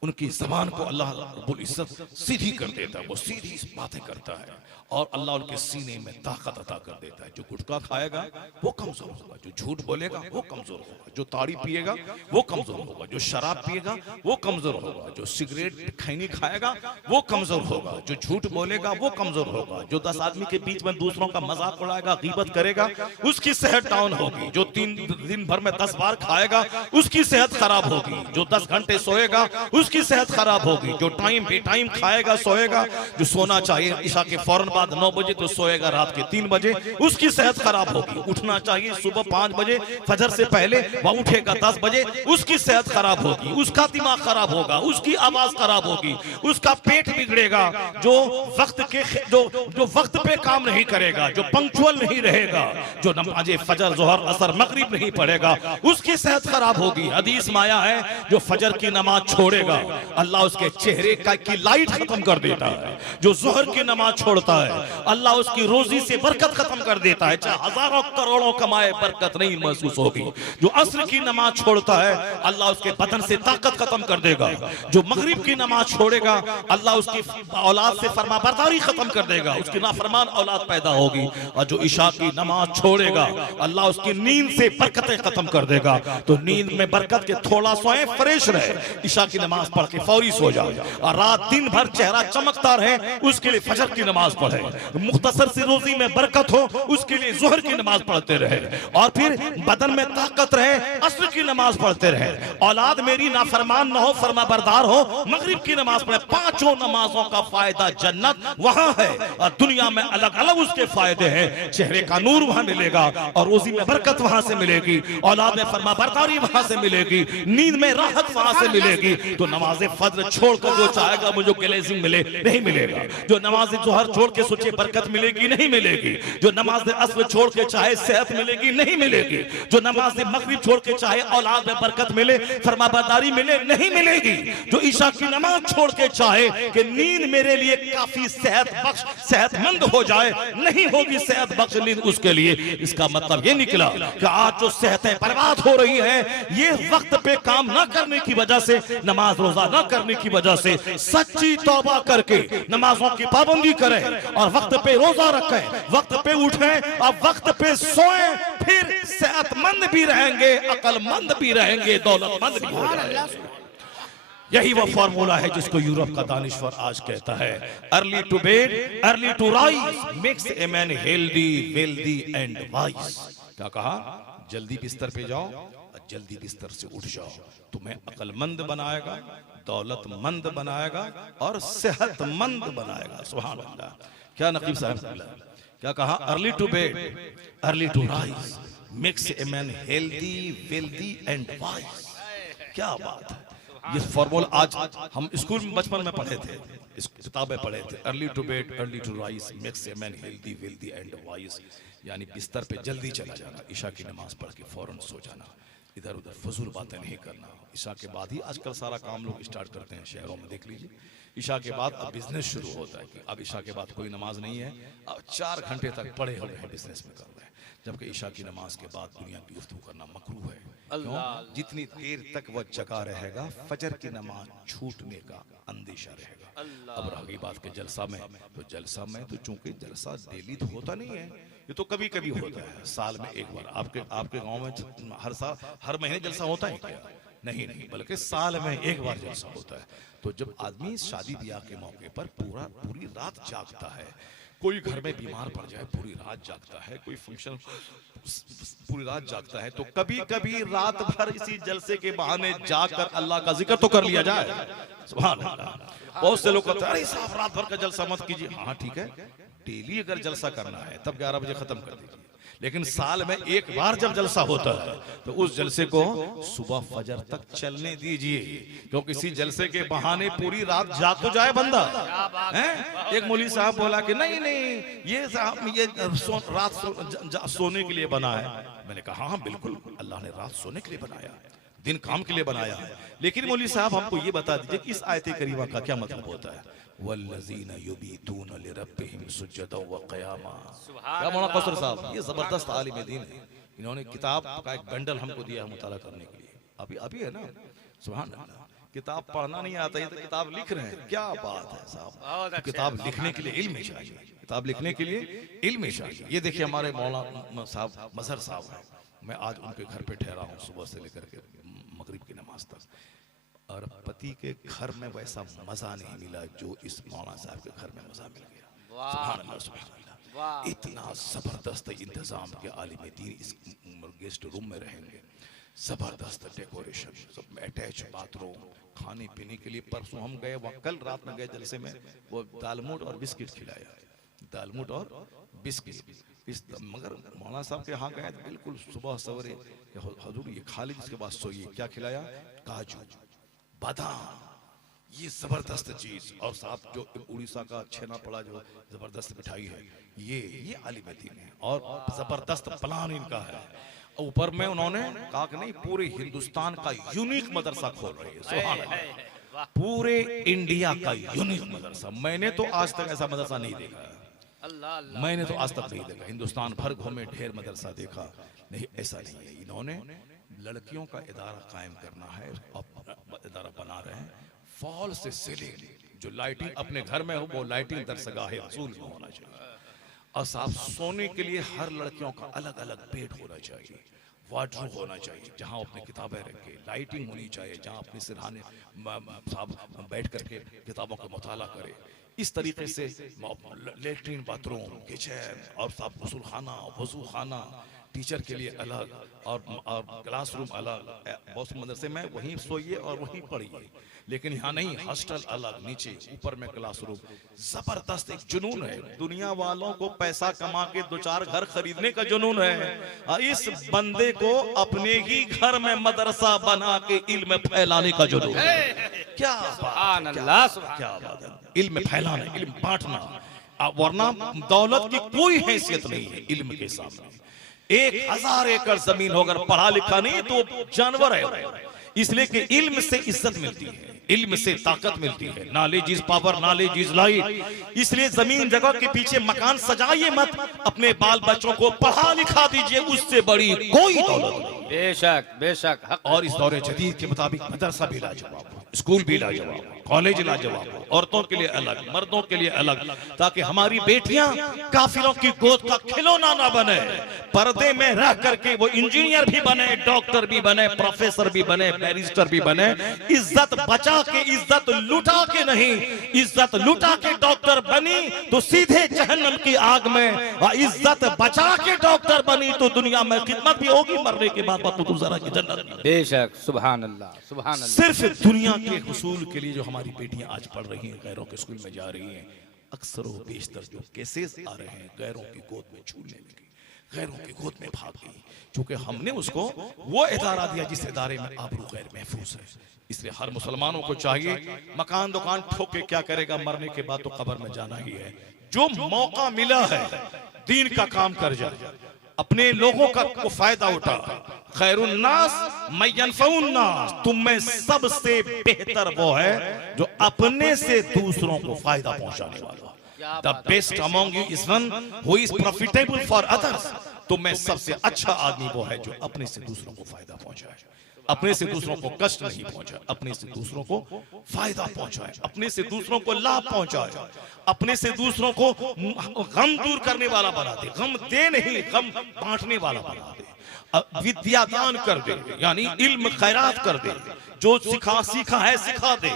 उनकी जबान को अल्लाह रब्बुल इज्जत सीधी कर देता है, वो सीधी बातें करता है, और अल्लाह उनके सीने में ताकत अता कर देता है। जो गुटखा खाएगा वो कमजोर होगा, जो झूठ बोलेगा वो कमजोर होगा, जो ताड़ी पिएगा वो कमजोर होगा, जो शराब पिएगा वो कमजोर होगा, जो सिगरेट खैनी खाएगा वो कमजोर होगा, जो झूठ बोलेगा वो कमजोर होगा, जो 10 आदमी के बीच में दूसरों का मजाक उड़ाएगा, गीबत करेगा, उसकी सेहत डाउन होगी, जो 3 दिन भर में 10 बार खाएगा उसकी सेहत खराब होगी, जो 10 घंटे सोएगा उसकी सेहत खराब होगी, जो टाइम बे टाइम खाएगा सोएगा, जो सोना चाहिए ईशा के फौरन बाद 9 बजे तो सोएगा रात के 3 बजे, उसकी सेहत खराब होगी। उठना चाहिए सुबह 5 बजे फजर से पहले, वह उठेगा 10 बजे, उसकी सेहत खराब होगी, उसका दिमाग खराब होगा, उसकी आवाज खराब होगी, उसका पेट बिगड़ेगा, जो वक्त पे काम नहीं करेगा, जो पंक्चुअल नहीं रहेगा, जो नमाज़े फजर जोहर असर मगरिब नहीं पढ़ेगा, उसकी सेहत खराब होगी। हदीस में आया है जो फजर की नमाज छोड़ेगा अल्लाह उसके चेहरे की लाइट खत्म कर देता है, जो जोहर की नमाज छोड़ता है अल्लाह उसकी रोजी से बरकत खत्म कर देता है, चाहे हजारों करोड़ों कमाए बरकत नहीं महसूस होगी। जो असर की नमाज छोड़ता है अल्लाह उसके बदन से ताकत खत्म कर देगा, जो मगरिब की नमाज छोड़ेगा अल्लाह उसकी औलाद से फरमाबरदारी खत्म कर देगा, उसकी नाफरमान औलाद पैदा होगी, और जो इशा की नमाज छोड़ेगा अल्लाह उसकी नींद से बरकतें खत्म कर देगा। तो नींद में बरकत के थोड़ा सोए, फ्रेश रहे, इशा की नमाज पढ़ के फौरी सो जाए, और रात दिन भर चेहरा चमकता रहे उसके लिए फजर की नमाज पढ़े, मुख्तसर सी रोजी में बरकत हो उसके लिए जोहर की नमाज पढ़ते रहे, और फिर बदन में ताकत रहे असर की नमाज पढ़ते रहे, औलाद मेरी नाफरमान न हो फरमाबरदार हो, मगरिब की नमाज पढ़े। 5 नमाजों का फायदा जन्नत वहां है, और दुनिया में अलग अलग उसके फायदे हैं। चेहरे का नूर वहां मिलेगा, और रोजी में बरकत वहां से मिलेगी, औलाद में फरमाबरदारी वहां से मिलेगी, नींद में राहत वहां से मिलेगी। तो नमाज फज्र छोड़कर जो चाहेगा मुझे ग्लेजिंग मिले, नहीं मिलेगा। जो नमाज जोहर छोड़ के सोचे बरकत मिलेगी, नहीं मिलेगी। जो नमाज असर छोड़ के चाहे सेहत मिलेगी, नहीं मिलेगी। जो नमाज मगरिब छोड़ के चाहे औलाद में बरकत मिले, फरमाबरदारी मिले, नहीं मिलेगी। जो ईशा की नमाज छोड़ के चाहे कि नींद मेरे लिए काफी सेहतमंद हो जाए, नहीं होगी सेहत बख्श नींद उसके लिए। इसका मतलब ये निकला कि आज जो सेहतें बर्बाद हो रही है ये वक्त पे काम ना करने की वजह से, नमाज रोजा ना करने की वजह से। सच्ची तौबा करके नमाजों की पाबंदी करें, और वक्त पे रोजा रखें, वक्त पे उठें और वक्त पे सोएं, फिर सेहतमंद भी रहेंगे, अक्लमंद भी रहेंगे, दौलतमंद भी हो जाएंगे। यही वो फॉर्मूला है जिसको यूरोप का दानिश्वर आज कहता है, early to bed early to rise makes a man healthy wealthy and wise. क्या कहा? जल्दी बिस्तर पे जाओ और जल्दी बिस्तर से उठ जाओ, तुम्हें अक्लमंद बनाएगा, दौलतमंद बनाएगा और सेहतमंद बनाएगा। सुभान अल्लाह। क्या नकीब साहब क्या कहा? Early to bed early to rise makes a man healthy wealthy and wise. क्या बात है! ये फॉर्मूला आज हम स्कूल में बचपन में पढ़े थे, इस किताबें पढ़े थे। Early to bed early to rise makes a man healthy wealthy and wise, यानी बिस्तर पे जल्दी चला जाना, ईशा की नमाज पढ़ के फौरन सो जाना, इधर उधर फजूल बातें नहीं करना। ईशा के बाद ही आजकल सारा काम लोग स्टार्ट करते हैं, शहरों में देख लीजिए। ईशा के बाद अब बिजनेस शुरू होता है कि अब ईशा के बाद कोई नमाज नहीं है, अब 4 घंटे तक पड़े हुए हैं बिजनेस में कर रहे हैं, जबकि ईशा की नमाज के बाद दुनिया की गुफ्तगू करना मकरूह है। क्यों? जितनी देर तक वह जगा रहेगा फजर की नमाज छूटने का अंदेशा रहेगा। अब रही बात के जलसा में, तो जलसा में तो चूंकि जलसा डेली तो होता नहीं है, ये तो कभी कभी होता है, साल में एक बार। आपके गांव में हर साल हर महीने जलसा होता है क्या? नहीं, बल्कि साल में एक बार जलसा होता है। तो जब आदमी शादी ब्याह के मौके पर पूरी रात जागता है, कोई घर में बीमार पड़ जाए पूरी रात जागता है, कोई फंक्शन पूरी रात जागता है, तो कभी कभी रात भर इसी जलसे के बहाने जाकर अल्लाह का जिक्र तो कर लिया जाए। सुभान अल्लाह। बहुत से लोग कहते हैं अरे साहब रात भर का जलसा मत कीजिए। हाँ ठीक है, डेली अगर जलसा करना है तब 11 बजे खत्म कर दीजिए, लेकिन साल में एक बार जब जलसा होता है तो उस जलसे को सुबह फजर तक चलने दीजिए, क्योंकि इसी जलसे के बहाने पूरी रात जाग तो जाए बंदा हैं। एक मौलवी साहब बोला कि नहीं नहीं ये रात सोने के लिए बना है। मैंने कहा हाँ बिल्कुल, अल्लाह ने रात सोने के लिए बनाया, दिन काम के लिए बनाया है, लेकिन मौलवी साहब हमको ये बता दीजिए कि इस आयत करीमा का क्या मतलब होता है। वल्लज़ीना युबीतूना लिरब्बिहिम सुज्जदन व क़ियामा। क्या मौलाना कौसर साहब, ये जबरदस्त आलिम दीन है, इन्होंने किताब का एक बंडल हमको दिया है मुताला करने के लिए। अभी है ना, सुभान अल्लाह। किताब पढ़ना नहीं आता है तो किताब लिख रहे हैं, क्या बात है साहब। किताब लिखने के लिए इल्म चाहिए, किताब लिखने के लिए इल्म चाहिए। ये देखिए हमारे मौलाना साहब मजहर साहब हैं, मैं आज उनके घर पे ठहरा हूँ सुबह से लेकर के मगरिब की नमाज तक, और पति के घर में वैसा मजा नहीं मिला जो इस मौलाना साहब के घर में मजा मिल गया। सुभान अल्लाह, सुभान अल्लाह। इतना जबरदस्त इंतजाम के आलिम दीन इस गेस्ट रूम में रहेंगे, जबरदस्त डेकोरेशन, सब अटैच बाथरूम, खाने पीने के लिए। परसों हम गए वहाँ, कल रात में गए जलसे में, वो दालमोट और बिस्किट खिलाया, दालमोट और बिस्किट। इस मगर मौलाना साहब के यहाँ गए तो बिल्कुल सुबह सवेरे हजूर ये खा लीजिए, इसके बाद सोइए। क्या खिलाया? काजू बादाम, ये जबरदस्त चीज। और साहब जो उड़ीसा का छेना पड़ा जो जबरदस्त मिठाई है, ये आलिम दीन है, और जबरदस्त प्लान इनका है। ऊपर में उन्होंने कहा कि नहीं पूरे हिंदुस्तान का यूनिक मदरसा खोल रही है। सुभान अल्लाह, पूरे इंडिया का यूनिक मदरसा। मैंने तो आज तक ऐसा मदरसा नहीं देखा, मैंने तो आज तक नहीं देखा। हिंदुस्तान भर घूमे, ढेर मदरसा देखा, नहीं ऐसा नहीं है। इन्होंने लड़कियों का इदारा कायम करना है, इदारा बना रहे हैं। फॉल से सीलिंग, जो लाइटिंग अपने घर में हो वो लाइटिंग दरसगाह रसूल में होना चाहिए। और साफ सोने के लिए हर लड़कियों का अलग अलग बेड होना चाहिए, वार्डरोब होना चाहिए जहां अपनी किताबें रखे, लाइटिंग होनी चाहिए जहां अपने सिरहाने साहब बैठ करके किताबों का मुताला करे। इस तरीके से लेटरिन, बाथरूम, किचन और साहब गुस्ल खाना, वजू खाना, टीचर के लिए अलग और क्लासरूम अलग। बहुत से मदरसे में वहीं सोइए और वहीं पढ़िए, लेकिन यहाँ नहीं, हॉस्टल अलग, नीचे ऊपर में क्लासरूम। जबरदस्त एक जुनून है, दुनिया वालों को पैसा कमा के 2-4 घर खरीदने का जुनून है, इस बंदे को अपने ही घर में मदरसा बना के इल्म फैलाने का जुनून है। क्या बात, क्या बात है। इल्म फैलाना, इल्म बांटना, वरना दौलत की कोई हैसियत नहीं है इल्म के सामने। 1000 एकड़ जमीन होकर पढ़ा लिखा नहीं तो जानवर है। इसलिए कि इल्म से इज्जत मिलती है, इल्म से ताकत मिलती है। Knowledge is power, knowledge is light. इसलिए जमीन जगह के पीछे मकान सजाइए मत, अपने बाल बच्चों को पढ़ा लिखा दीजिए, उससे बड़ी कोई दौलत नहीं। बेशक बेशक। और इस दौरे जदीद के मुताबिक मदरसा भी लाजवाब, स्कूल भी लाजवाब, कॉलेज लाजवाब, औरतों के लिए अलग, मर्दों के लिए अलग, ताकि हमारी बेटियां काफिरों की गोद का खिलौना ना बने। पर्दे में रह करके वो इंजीनियर भी बने, डॉक्टर भी बने, प्रोफेसर भी बने, बैरिस्टर भी बने। इज्जत बचा के, इज्जत लुटा के नहीं। इज्जत लुटा के डॉक्टर बनी तो सीधे जहन्नम की आग में, और इज्जत बचा के डॉक्टर बनी तो दुनिया में खिदमत भी होगी, मरने के बाद जरा की जन्नत भी। बेशक, सुभान अल्लाह, सुभान अल्लाह। सिर्फ दुनिया के हुसूल के लिए जो हमारी बेटियां आज पढ़ रही हैं, गैरों के स्कूल में जा रही हैं, अक्सर वो बेशतर जो केसेस आ रहे हैं गैरों की गोद में छूने लगी, गैरों की गोद में भाग गई, क्योंकि हमने उसको वो इदारा दिया जिस इदारे में आबरू गैर महफूज है। इसलिए हर मुसलमानों को चाहिए, मकान दुकान ठोक के क्या करेगा, मरने के बाद तो कब्र में जाना ही है। जो मौका मिला है दीन का काम कर जाए, अपने लोगों का को फायदा उठा। खैरुन्नास मय्यनफउन्नास, तुम में सबसे बेहतर वो है जो अपने से दूसरों को फायदा पहुंचाने वाला। The best among you is one who is profitable for others. तुम में सबसे अच्छा आदमी वो है जो अपने से दूसरों को फायदा पहुंचाए, अपने से दूसरों को कष्ट नहीं पहुंचाए, अपने से दूसरों को फायदा पहुंचाए, अपने से दूसरों को लाभ पहुंचाए, अपने से दूसरों को गम दूर करने वाला बना दे, गम दे नहीं गम बांटने वाला बना दे, विद्या दान कर दे, यानी इल्म खैरात कर दे। जो सीखा है सिखा दे।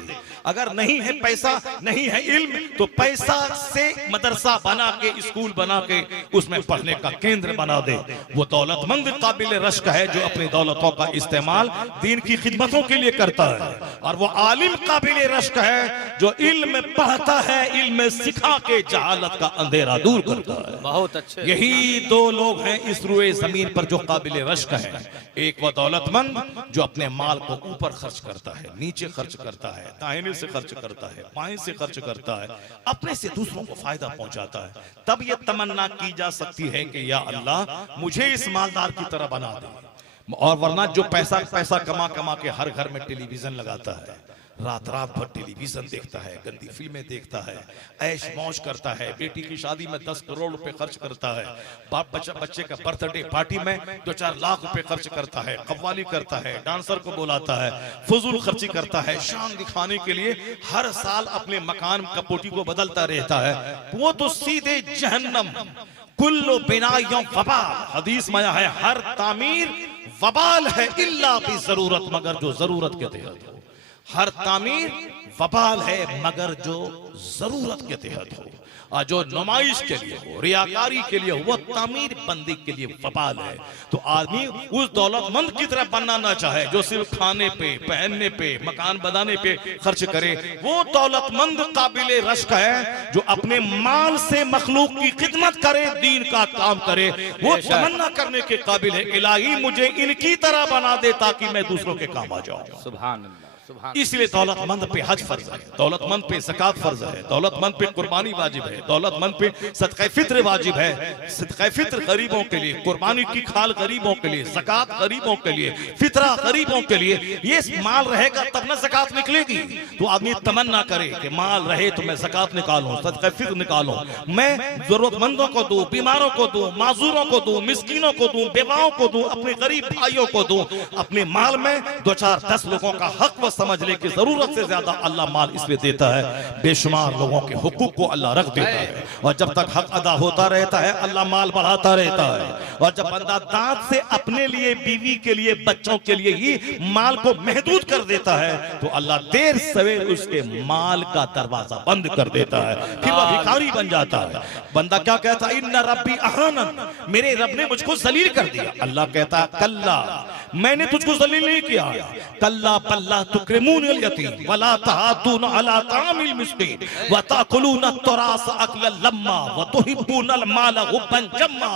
अगर नहीं है पैसा, नहीं है इल्म, तो पैसा से मदरसा बना के, स्कूल बना के उसमें पढ़ने का केंद्र बना दे। वो दौलतमंद काबिल रश्क है जो अपनी दौलतों का इस्तेमाल दीन की खिदमतों के लिए करता है। और वो आलिम काबिल रश्क है जो इल्म पढ़ता है, इल्म सिखा के जहालत का अंधेरा दूर करता है। बहुत अच्छे। यही दो लोग हैं इस रुए जमीन पर जो काबिल रश्क है। एक वो दौलतमंद जो अपने माल को ऊपर खर्च करता है, नीचे खर्च करता है, दाहिने से खर्च करता है, बाएं से खर्च करता है, अपने से दूसरों को फायदा पहुंचाता है। तब ये तमन्ना की जा सकती है कि या अल्लाह मुझे इस मालदार की तरह बना दे। और वरना जो पैसा कमा कमा के हर घर में टेलीविजन लगाता है, रात रात भर टेलीविजन देखता है, गंदी फिल्में देखता है, ऐश मौज करता है, बेटी की शादी में 10 करोड़ रुपए खर्च करता है, बाप बच्चे का बर्थडे पार्टी में 2-4 लाख रुपए खर्च करता है, कव्वाली करता है, डांसर को बुलाता है, फजूल खर्ची करता है, शान दिखाने के लिए हर साल अपने मकान कपोटी को बदलता रहता है। वो तो सीधे जहन्नम। कुल्लो बिनायों वबाल, हदीस में है हर तामीर वबाल है इल्ला भी जरूरत, मगर जो जरूरत के तहत हो। हर तामीर वबाल है मगर जो जरूरत के तहत हो, और जो नुमाइश के लिए हो, रियाकारी के लिए हो, वो तामीर बंदी के लिए वबाल है। तो आदमी उस दौलतमंद की तरह बनना ना चाहे जो सिर्फ खाने पे, पहनने पे, मकान बनाने पे खर्च करे। वो दौलतमंद काबिल रश्क है जो अपने माल से मखलूक की खिदमत करे, दीन का काम करे। वो तमन्ना करने के काबिल है, इलाही मुझे इनकी तरह बना दे ताकि मैं दूसरों के काम आ जाऊं। सुभान अल्लाह। इसलिए दौलतमंद पे हज फर्ज है, दौलतमंद पे ज़कात फर्ज है, दौलतमंद पे कुर्बानी वाजिब है, दौलतमंद पे सदक़े फित्र वाजिब है। सदक़े फित्र गरीबों के लिए, कुर्बानी की खाल गरीबों के लिए, ज़कात गरीबों के लिए, फितरा गरीबों के लिए। ये माल रहेगा तब ना ज़कात निकलेगी। तो आदमी तमन्ना करे कि माल रहे तो मैं ज़कात निकालूं, सदक़े फित्र निकालूं, मैं जरूरतमंदों को दूं, बीमारों को दूं, माजूरों को दूं, मिस्कीनों को दूं, बेवाओं को दूं, अपने गरीब भाइयों को दूं। अपने माल में 2-4-10 लोगों का हक समझ ले कि जरूरत से ज्यादा अल्लाह माल इसलिए देता है, बेशुमार लोगों के हुकूक को अल्लाह रख देता है। और जब तक हक अदा होता रहता है अल्लाह माल बढ़ाता रहता है। और जब बंदा दांत से अपने लिए, बीवी के लिए, बच्चों के लिए ही माल को महदूद कर देता है तो अल्लाह देर सवेर उसके माल का दरवाजा बंद कर देता है, फिर वह भिखारी बन जाता है। बंदा क्या कहता है, इन्ना रब्बी अहानन, मेरे रब ने मुझको जलील कर दिया। अल्लाह कहता है कल्ला, मैंने तुझको जलील नहीं किया। कल्ला बल्ला तुक्रिमूनल यतीम वला तहादून अला तामिल मिस्कीन व ताकुलून तुरास अकल लम्मा व तुहिब्बूनल माल हुब्बन जम्मा।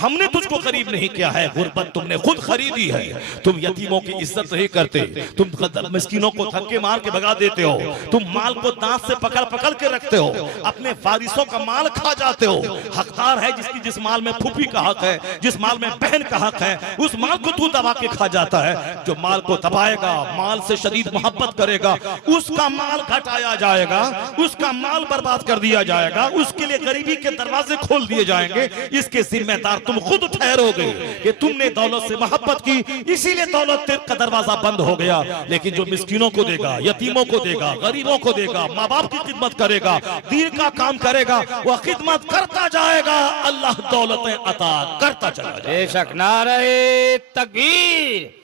हमने तुझको करीब नहीं किया है, गुर्बत तुमने खुद खरीदी है। तुम यतीमों की इज्जत नहीं करते, तुम मिस्कीनों को धक्के मार के भगा देते हो, तुम माल को दांत से पकड़ पकड़ के रखते हो, अपने वारिसों का माल खा जाते हो। हकदार है जिसकी जिस माल में फूफी का हक है, जिस माल में बहन का हक है, उस माल को तू दबा के खा जाता है। जो माल को दबाएगा, माल से शदीद मोहब्बत करेगा, उसका माल घटाया जाएगा, उसका माल बर्बाद कर दिया जाएगा, उसके लिए गरीबी के दरवाजे खोल दिए जाएंगे। इसके जिम्मेदार तुम खुद ठहरोगे कि तुमने दौलत से मोहब्बत की, इसीलिए दौलत का दरवाजा बंद हो गया। लेकिन जो मिस्कीनों को देगा, यतीमों को देगा, गरीबों को देगा, माँ बाप की खिदमत करेगा, दीन का काम करेगा, वह खिदमत करता जाएगा, अल्लाह दौलतें अता करता चला जाएगा। बेशक। नारे तकबीर,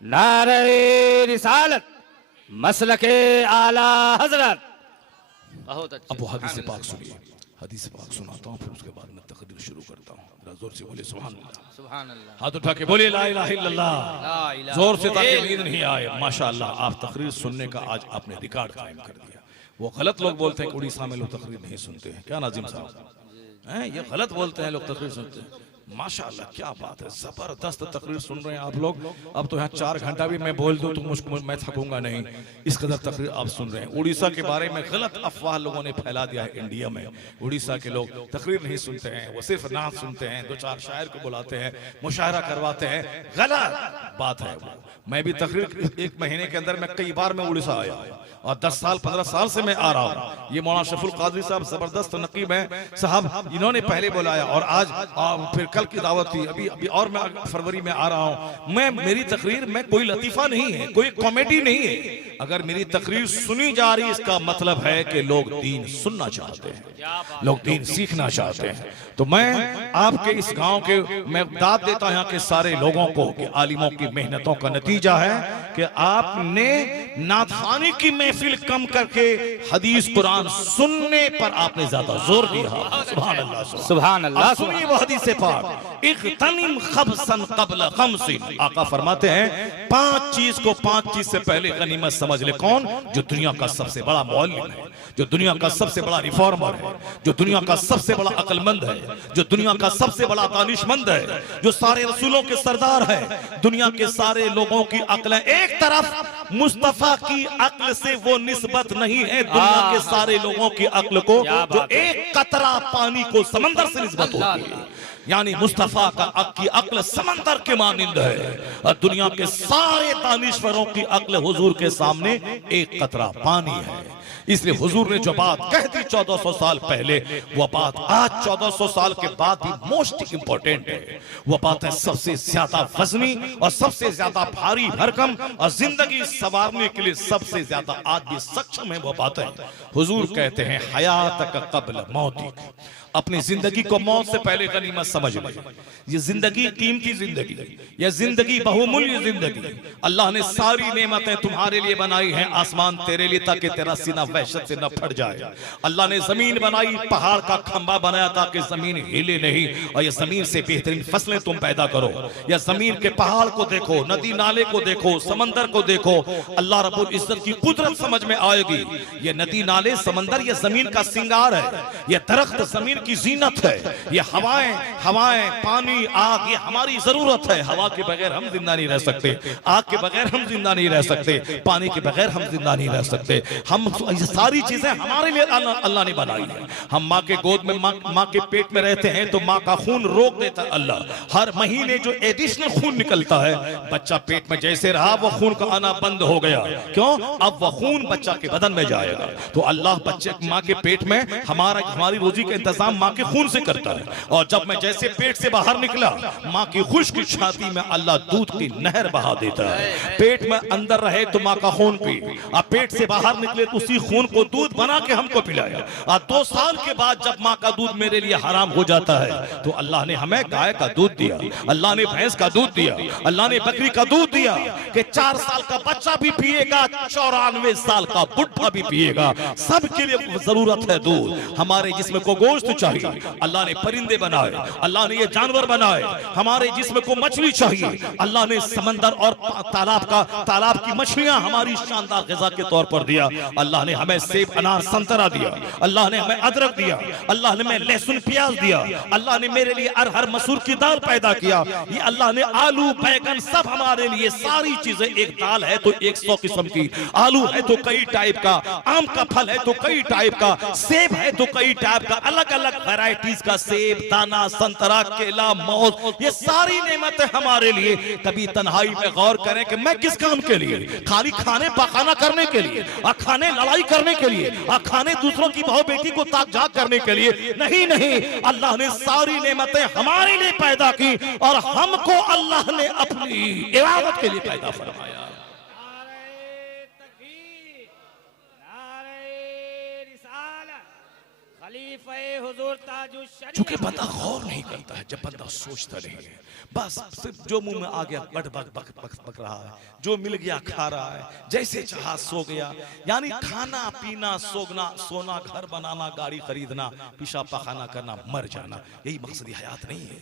नारे रिसालत, मसलके आला हजरत। बहुत अच्छा। अब वो हदीस पाक सुनिए, हदीस पाक सुनाता हूँ, फिर उसके बाद मैं तकरीर शुरू करता हूँ। जोर से बोले सुभान अल्लाह, सुभान अल्लाह। हाथ उठा के बोले ला इलाहा इल्लल्लाह, ला इलाहा जोर से, ताकि नींद नहीं आए। माशाअल्लाह, आप तकरीर सुनने का आज आपने रिकॉर्ड कायम कर दिया। वो गलत लोग बोलते हैं कि उड़ीसा में लोग तकरीर नहीं सुनते हैं, क्या नाजिम साहब हैं, ये गलत बोलते हैं लोग तकरीर सुनते हैं। माशाअल्लाह, क्या बात है, जबरदस्त तकरीर सुन रहे हैं आप लोग। अब तो यहाँ 4 घंटा भी मैं बोल दूं तो मुझको, मैं थकूंगा नहीं, इस कदर तकरीर आप सुन रहे हैं। उड़ीसा के बारे में गलत अफवाह लोगों ने फैला दिया है इंडिया में। उड़ीसा के लोग तकरीर नहीं सुनते हैं, वो सिर्फ नाच सुनते हैं, 2-4 शायर को बुलाते हैं, मुशायरा करवाते हैं। गलत बात है वो। मैं भी तकरीर 1 महीने के अंदर मैं कई बार मैं उड़ीसा आया और 10 साल 15 साल से मैं आ रहा हूँ। ये मौलाना शफुल कादरी साहब जबरदस्त नकीब हैं साहब, इन्होंने पहले बुलाया और आज फिर कल की दावत थी, अभी अभी और मैं फरवरी में आ रहा हूं। मैं मेरी तकरीर में कोई लतीफा नहीं है, कोई कॉमेडी नहीं है। अगर मेरी तकरीर सुनी जा रही, इसका मतलब है कि लोग दीन सुनना चाहते हैं, लोग दीन सीखना चाहते हैं। तो मैं आपके इस गांव के मैं दाद देता हूं यहाँ के सारे लोगों को कि आलिमों की मेहनतों का नतीजा है कि आपने नाथखानी की महफिल कम करके हदीस कुरान सुनने पर आपने ज्यादा जोर दिया। सुभान अल्लाह, सुभान अल्लाह। सुनिए वो हदीस पाक, इख्तनिम खबसन क़ब्ल खमसिन। आका फरमाते हैं 5 चीज को 5 चीज से पहले गनीमत समझ ले। कौन? जो दुनिया का सबसे बड़ा मुअल्लिम है, जो दुनिया का सबसे बड़ा रिफॉर्मर है, जो दुनिया का सबसे बड़ा अक्लमंद है, जो दुनिया का सबसे बड़ा दानिशमंद है, जो सारे रसूलों के सरदार है। दुनिया के सारे लोगों की अक्लें एक तरफ, मुस्तफा की अक्ल से वो निस्बत नहीं है दुनिया के सारे लोगों की अक्ल को, जो एक कतरा पानी को समंदर से निस्बत होती है। यानी मुस्तफा की अक्ल समंदर के मानिंद है और दुनिया के सारे दानिश्वरों की अक्ल हुजूर के सामने एक कतरा पानी है। इसलिए हुजूर ने जो बात कह दी 1400 साल पहले, वो बात आज 1400 साल के बाद भी मोस्ट इंपॉर्टेंट है। वो बात है सबसे ज्यादा वजनी और सबसे ज्यादा भारी भरकम और जिंदगी संवारने के लिए सबसे ज्यादा आज भी सक्षम है। वो बात है, हुजूर कहते हैं हयातक क़ब्ल मौतिक, अपनी जिंदगी को मौत से पहले गनीमत समझ ले। ये जिंदगी कीमती जिंदगी, ये जिंदगी बहुमूल्य जिंदगी। अल्लाह ने सारी नेमतें तुम्हारे लिए बनाई हैं, आसमान तेरे लिए ताकि तेरा सीना वहशत से न फट जाए। अल्लाह ने जमीन बनाई, पहाड़ का खंबा बनाया ताकि जमीन हिले नहीं, और ये जमीन से बेहतरीन फसलें तुम पैदा करो। या जमीन के पहाड़ को देखो, नदी नाले को देखो, समंदर को देखो, अल्लाह रब्बुल इज्जत की कुदरत समझ में आएगी। ये नदी नाले समंदर ये जमीन का सिंगार है, ये दरख्त जमीन की जीनत है, ये हवाएं पानी आग ये हमारी जरूरत है। हवा के बगैर हम जिंदा नहीं रह सकते, आग के बगैर हम जिंदा नहीं रह सकते, पानी के बगैर हम जिंदा नहीं रह सकते। हम ये सारी चीजें हमारे लिए अल्लाह ने बनाई है। हम माँ के गोद में माँ के पेट में रहते हैं तो माँ का खून रोक देता है अल्लाह। हर महीने जो एडिशनल खून निकलता है, बच्चा पेट में जैसे रहा वो खून का आना बंद हो गया। क्यों? अब वह खून बच्चा के बदन में जाएगा। तो अल्लाह बच्चे माँ के पेट में हमारी रोजी का इंतजाम माँ के खून से करता है। और जब मैं जैसे पेट से बाहर निकला, माँ की खुश्क छाती में अल्लाह दूध की नहर बहा देता है। पेट में अंदर रहे तो माँ का खून पी, और पेट से बाहर निकले तो उसी खून को दूध बना के हमको पिलाया। और 2 साल के बाद जब माँ का दूध मेरे लिए हराम हो जाता है तो अल्लाह ने हमें गाय का दूध दिया, अल्लाह ने भैंस का दूध दिया, अल्लाह ने बकरी का दूध दिया कि 4 साल का बच्चा भी पिएगा, 94 साल का बुढ़ा भी पिएगा, सबके लिए जरूरत है दूध। हमारे जिस्म को गोश्त चाहिए, अल्लाह ने परिंदे बनाए, अल्लाह ने ये जानवर बनाए। हमारे जिस्म को मछली चाहिए, अल्लाह ने समंदर और तालाब की मछलियां हमारी शानदार ग़िज़ा के तौर पर दिया। अल्लाह ने हमें सेब अनार संतरा दिया, अल्लाह ने हमें अदरक दिया, अल्लाह ने हमें लहसुन प्याज दिया, अल्लाह ने मेरे लिए अरहर मसूर की दाल पैदा किया, ये अल्लाह ने आलू बैगन सब हमारे लिए। सारी चीजें, एक दाल है तो 100 किस्म की, आलू है तो कई टाइप का, आम का फल है तो कई टाइप का, सेब है तो कई टाइप का, अलग अलग वैरायटीज का सेब, दाना, संतरा, केला, मौज, ये सारी नेमतें हमारे लिए। कभी तन्हाई में गौर करें कि मैं किस काम के लिए, खाली खाने पकाना करने के लिए, और खाने लड़ाई करने के लिए, और खाने दूसरों की बहू बेटी को ताक झाक करने के लिए नहीं। नहीं, अल्लाह ने सारी नेमतें हमारे लिए पैदा की और हमको अल्लाह ने अपनी इबादत के लिए पैदा फरमाया। चूंकि बंदा गौर नहीं करता है, जब बंदा सोचता नहीं है, बस सिर्फ जो मुंह में आ गया बक बक बक बक बक रहा है, जो मिल गया खा रहा है, जैसे चाहा सो गया। यानी खाना पीना, सोना, घर बनाना, गाड़ी खरीदना, पेशाब पखाना करना, मर जाना, यही मकसद हयात नहीं है।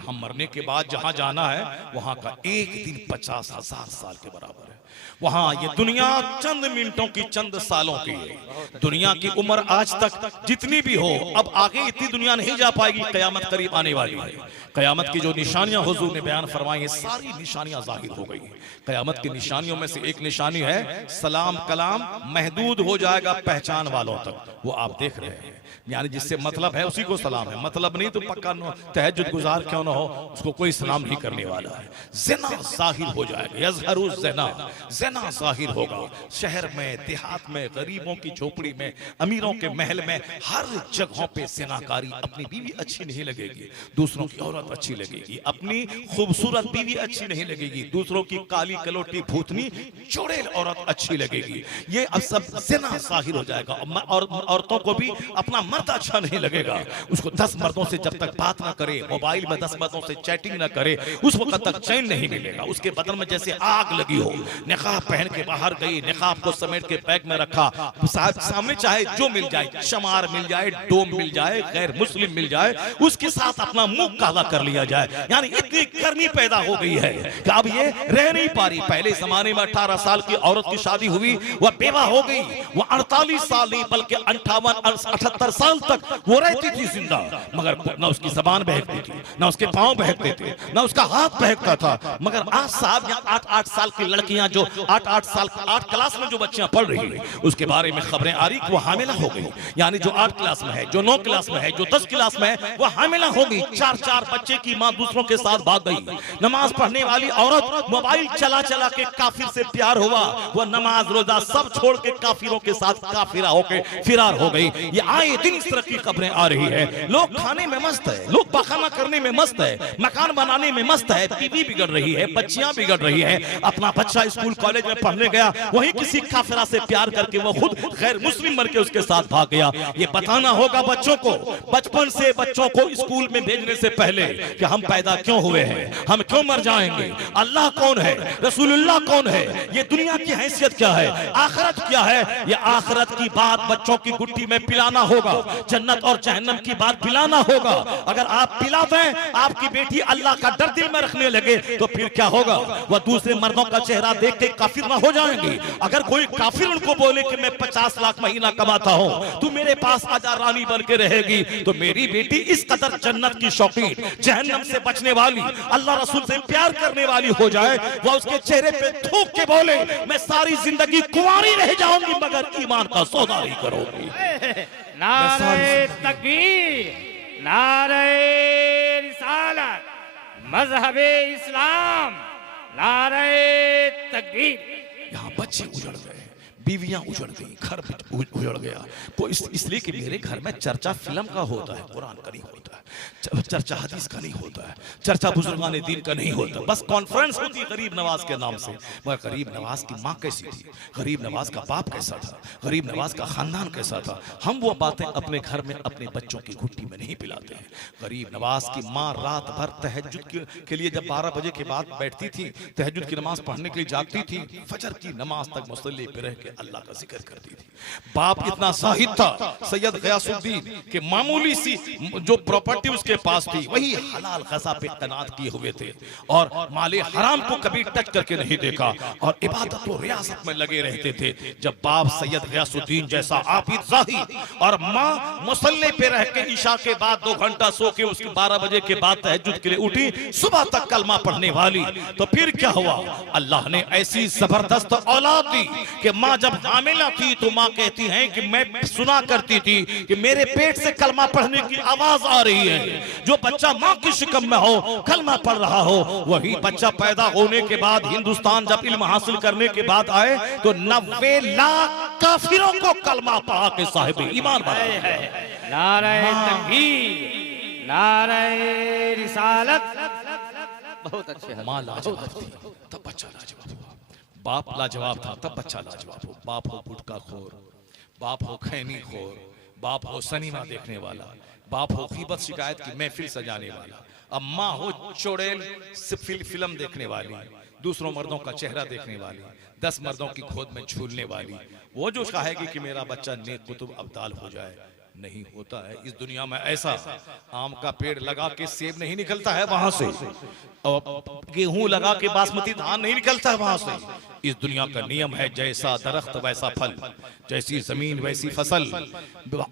हम मरने के बाद जहां जाना है वहां का एक दिन 50,000 साल के बराबर है। वहां ये दुनिया चंद मिनटों की, चंद सालों की है। दुनिया की उम्र आज तक जितनी भी हो, अब आगे इतनी दुनिया नहीं जा पाएगी, कयामत करीब आने वाली है। कयामत की जो निशानियां हुजूर ने बयान फरमाई है, सारी निशानियां जाहिर हो गई। कयामत की निशानियों में से एक निशानी है, सलाम कलाम महदूद हो जाएगा पहचान वालों तक, वो आप देख रहे हैं। यानी जिससे मतलब है उसी को सलाम है, मतलब नहीं तो पक्का तहज्जुद गुजार क्यों ना हो उसको कोई सलाम नहीं करने वाला है। ज़िना ज़ाहिर हो जाएगा, यज़हरु ज़िना, ज़िना ज़ाहिर होगा शहर में, देहात में, गरीबों की झोपड़ी में, अमीरों के महल में, हर जगहों पे ज़िनाकारी। अपनी बीवी अच्छी नहीं लगेगी, दूसरों की औरत अच्छी लगेगी। अपनी खूबसूरत बीवी अच्छी नहीं लगेगी, दूसरों की काली कलोटी भूतनी चुड़ैल औरत अच्छी लगेगी। ये अब सब ज़िना ज़ाहिर हो जाएगा। और औरतों को भी अपना मर्द अच्छा नहीं लगेगा, उसको 10 मर्दों से जब तक बात ना करे, मोबाइल में 10 मर्दों से चैटिंग ना करे, उस वक्त तक चैन नहीं मिलेगा। उसके बदन में जैसे आग लगी हो। निकाब पहन के बाहर गई, निकाब को समेट के बैग में रखा, सामने चाहे जो मिल जाए, चमार मिल जाए, डोम मिल जाए, गैर मुस्लिम मिल जाए, उसके साथ अपना मुंह काला कर लिया जाए। यानी इतनी गर्मी पैदा हो गई है कि अब ये रह नहीं पा रही। पहले जमाने में 18 साल की औरत की शादी हुई, वह बेवा हो गई, वह 48 साल नहीं बल्कि 58-78 साल तक वो रहती थी जिंदा, मगर ना उसकी जबान बहकती थी, ना उसके पांव बहकते थे, ना उसका हाथ बहकता था। मगर आज साहब यहाँ 8-8 साल की लड़कियां, जो 8-8 साल 8 क्लास में जो बच्चियां पढ़ रही है, उसके बारे में खबरें आ रही कि वो हामिला हो गई। यानी जो 8 क्लास में है, जो 9 क्लास में है, जो 10 क्लास में है, वो हामिला हो गई। 4-4 बच्चे की मां दूसरों के साथ भाग गई। नमाज पढ़ने वाली औरत मोबाइल चला चला के काफिर से प्यार हुआ, वो नमाज रोजा सब छोड़ के काफिरों के साथ काफिरा होके फिरार हो गई। ये आए दिन इस तरह की खबरें आ रही है। लोग खाने में मस्त है, लोग पखाना करने में मस्त है, मकान बनाने में मस्त है, बीवी बिगड़ रही है, बच्चियां बिगड़ रही है। अपना बच्चा स्कूल कॉलेज में पढ़ने गया, वहीं किसी काफिरा से प्यार करके वो खुद गैर मुस्लिम मर के उसके साथ भाग गया। ये बताना होगा बच्चों को, बचपन से बच्चों को स्कूल में भेजने से पहले कि हम पैदा क्यों हुए हैं, हम क्यों मर जाएंगे, अल्लाह कौन है, रसूलुल्लाह कौन है, ये दुनिया की हैसियत क्या है, आखिरत क्या है। ये आखिरत की बात बच्चों की गुट्टी में पिलाना होगा, जन्नत और जहन्नम की बात पिलाना होगा। अगर आप पिला दें, आपकी बेटी अल्लाह का डर दिल में रखने लगे, तो फिर क्या होगा, वह दूसरे मर्दों का चेहरा देख के काफिर ना हो जाएंगी। अगर कोई काफिर उनको बोले कि मैं 50 लाख महीना कमाता हूं, तू मेरे पास आजा रानी बन के रहेगी, तो मेरी बेटी इस कदर जन्नत की शौकीन, जहन्नम से बचने वाली, अल्लाह रसूल से प्यार करने वाली हो जाए, वह उसके चेहरे पे थूक के बोले मैं सारी जिंदगी कुंवारी रह जाऊंगी मगर ईमान का सौदा नहीं करूंगी। नारे तकबीर, नारे रिसालत, मजहबे इस्लाम, नारे तकबीर। यहाँ बच्चे उजड़ गए, बीवियां उजड़ गई, घर उजड़ गया। तो इसलिए कि मेरे घर में चर्चा फिल्म का होता है, कुरान का नहीं होता है, चर्चा हदीस का नहीं होता है, चर्चा बुजुर्गान दीन का नहीं होता। बस कॉन्फ्रेंस होती है गरीब नवाज के नाम से। मगर गरीब नवाज की माँ कैसी थी, गरीब नवाज का बाप कैसा था, गरीब नवाज का खानदान कैसा था, हम वो बातें अपने घर में अपने बच्चों की घुट्टी में नहीं पिलाते हैं। गरीब नवाज की माँ रात भर तहज्जुद के लिए जब 12 बजे के बाद बैठती थी, तहज्जुद की नमाज पढ़ने के लिए जागती थी, फजर की नमाज तक मुसल्ले पे रह के अल्लाह का जिक्र करती थी। बाप इतना साहिद था, सैयद गयासुद्दीन के मामूली सी जो प्रॉपर्टी उसके पास थी, वही हलाल गज़ा पे कनात किए हुए थे और माले हराम को कभी टच करके नहीं देखा और इबादत और रियासत में लगे रहते थे। जब बाप सैयद गयासुद्दीन जैसा आबिद ज़ाहिद और माँ मुसल्ले पे रह के ईशा के बाद 2 घंटा सो के उसके 12 बजे के बाद तहज्जुद के लिए उठी, सुबह तक कलमा पढ़ने वाली, तो फिर क्या हुआ, अल्लाह ने ऐसी जबरदस्त औलाद दी कि माँ जब हामिला थी तो माँ कहती हैं कि मैं सुना करती थी कि मेरे पेट से कलमा पढ़ने की आवाज आ रही है। जो बच्चा माँ की शिकम में हो, कलमा पढ़ रहा हो, वही बच्चा पैदा होने के बाद हिंदुस्तान जब इल्म हासिल करने के बाद आए तो 90 लाख काफिरों को कलमा पढ़ा के साहिब ईमान बनाया। नारे तकबीर, नारे रिसालत। बहुत अच्छे। माँ लाजवाब थी तब बच्चा लाजवाब हुआ, बाप लाजवाब था तब बच्चा लाजवाब हो। बाप हो गुटखा खोर, बाप हो खैनी खोर, बाप हो सिनेमा देखने वाला, बाप हो गीबत शिकायत की महफिल सजाने वाला, अब माँ हो चुड़ैल फिल्म देखने वाली, दूसरों मर्दों का चेहरा देखने वाली, 10 मर्दों की खोद में झूलने वाली, वो जो चाहेगी कि मेरा बच्चा नेक कुतुब अब्दाल हो जाए, नहीं होता है इस दुनिया में ऐसा। आम का पेड़ लगा के सेब नहीं निकलता है वहां से, और गेहूं लगा के बासमती धान नहीं निकलता है वहां से। इस दुनिया का नियम है, जैसा दरख्त वैसा फल, जैसी जमीन वैसी फसल।